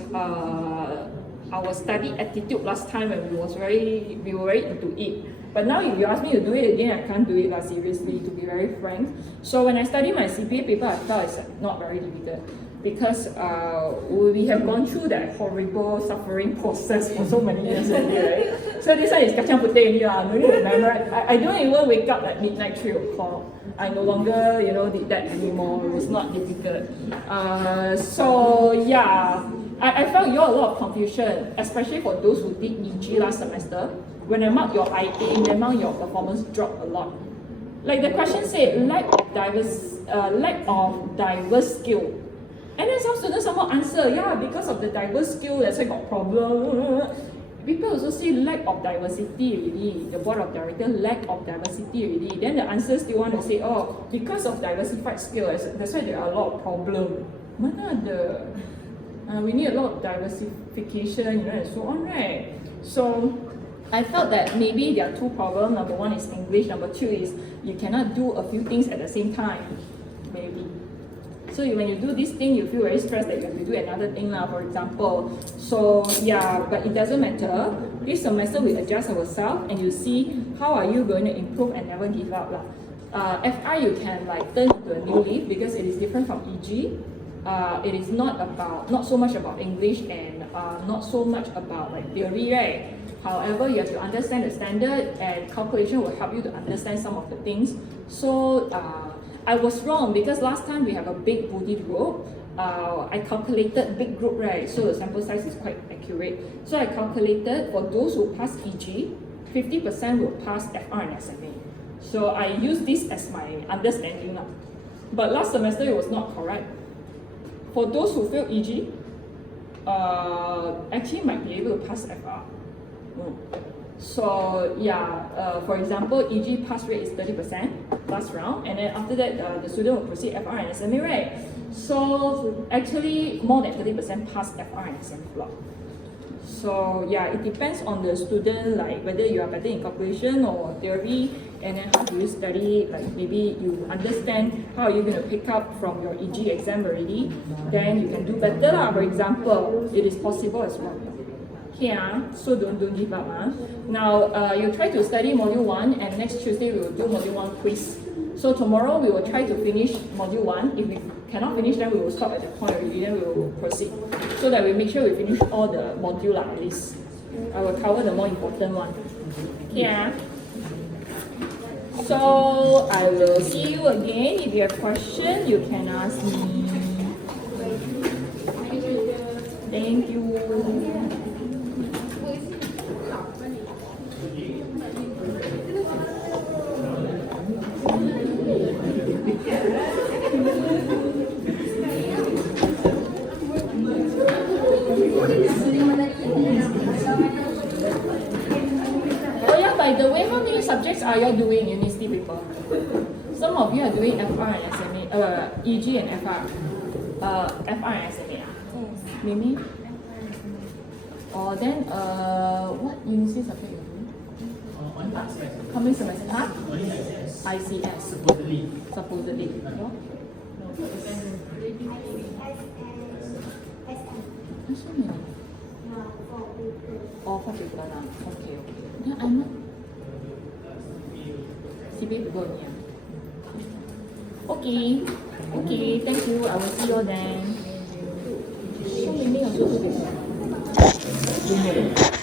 our study attitude last time when we were very into it. But now if you ask me to do it again, I can't do it lah, seriously, to be very frank. So when I study my CPA paper, I felt it's not very difficult. Because we have gone through that horrible suffering process for so many years already, right? So this one is kacang putih only lah, no need to memorize. I don't even wake up at midnight 3 o'clock. I no longer, did that anymore. It's not difficult. So yeah, I felt you all a lot of confusion, especially for those who did EG last semester. When I mark your IA, memang your performance dropped a lot. Like the question said, lack of diverse skill. And then some students somehow answer, yeah, because of the diverse skill, that's why got problem. people also say lack of diversity already. The board of directors lack of diversity already. Then the answer still want to say, oh, because of diversified skills, that's why there are a lot of problems. Mana ada? We need a lot of diversification, and so on, right? So I felt that maybe there are two problems. Number one is English. Number two is you cannot do a few things at the same time. Maybe. So when you do this thing, you feel very stressed that you have to do another thing now, for example. So yeah, but it doesn't matter. This semester we adjust ourselves and you see how are you going to improve and never give up. FI you can like turn into a new leaf because it is different from EG. It is not so much about English and not so much about like theory, right? However, you have to understand the standard and calculation will help you to understand some of the things. So I was wrong because last time we have a big body group. I calculated big group, right? So the sample size is quite accurate. So I calculated for those who pass EG, 50% will pass FR and SMA. So I use this as my understanding now. But last semester it was not correct. For those who fail EG, actually might be able to pass FR. So yeah, for example, EG pass rate is 30% last round, and then after that, the student will proceed FR and SMA, right? So actually, more than 30% pass FR and SMA block. So yeah, it depends on the student, like whether you are better in calculation or theory, and then how do you study, like maybe you understand how you're going to pick up from your EG exam already, then you can do better. For example, it is possible as well. Yeah, so don't give up. Now, you try to study module 1 and next Tuesday we will do module 1 quiz. So tomorrow we will try to finish module 1. If we cannot finish, then we will stop at that point already, then we will proceed. So that we make sure we finish all the module at least. I will cover the more important one. Yeah. So I will see you again. If you have questions, you can ask me. Thank you. Oh yeah, by the way, how many subjects are you doing in this paper? Some of you are doing FR and SMA, EG and FR. FR and SMA. Mimi? Then what university subject you doing? How many semesters? Huh? ICS. Supposedly. No? So many. Oh, 4 paper now. Okay. Then I'm not. CBA paper only. Okay, thank you. I will see you all then. So many also 2 paper.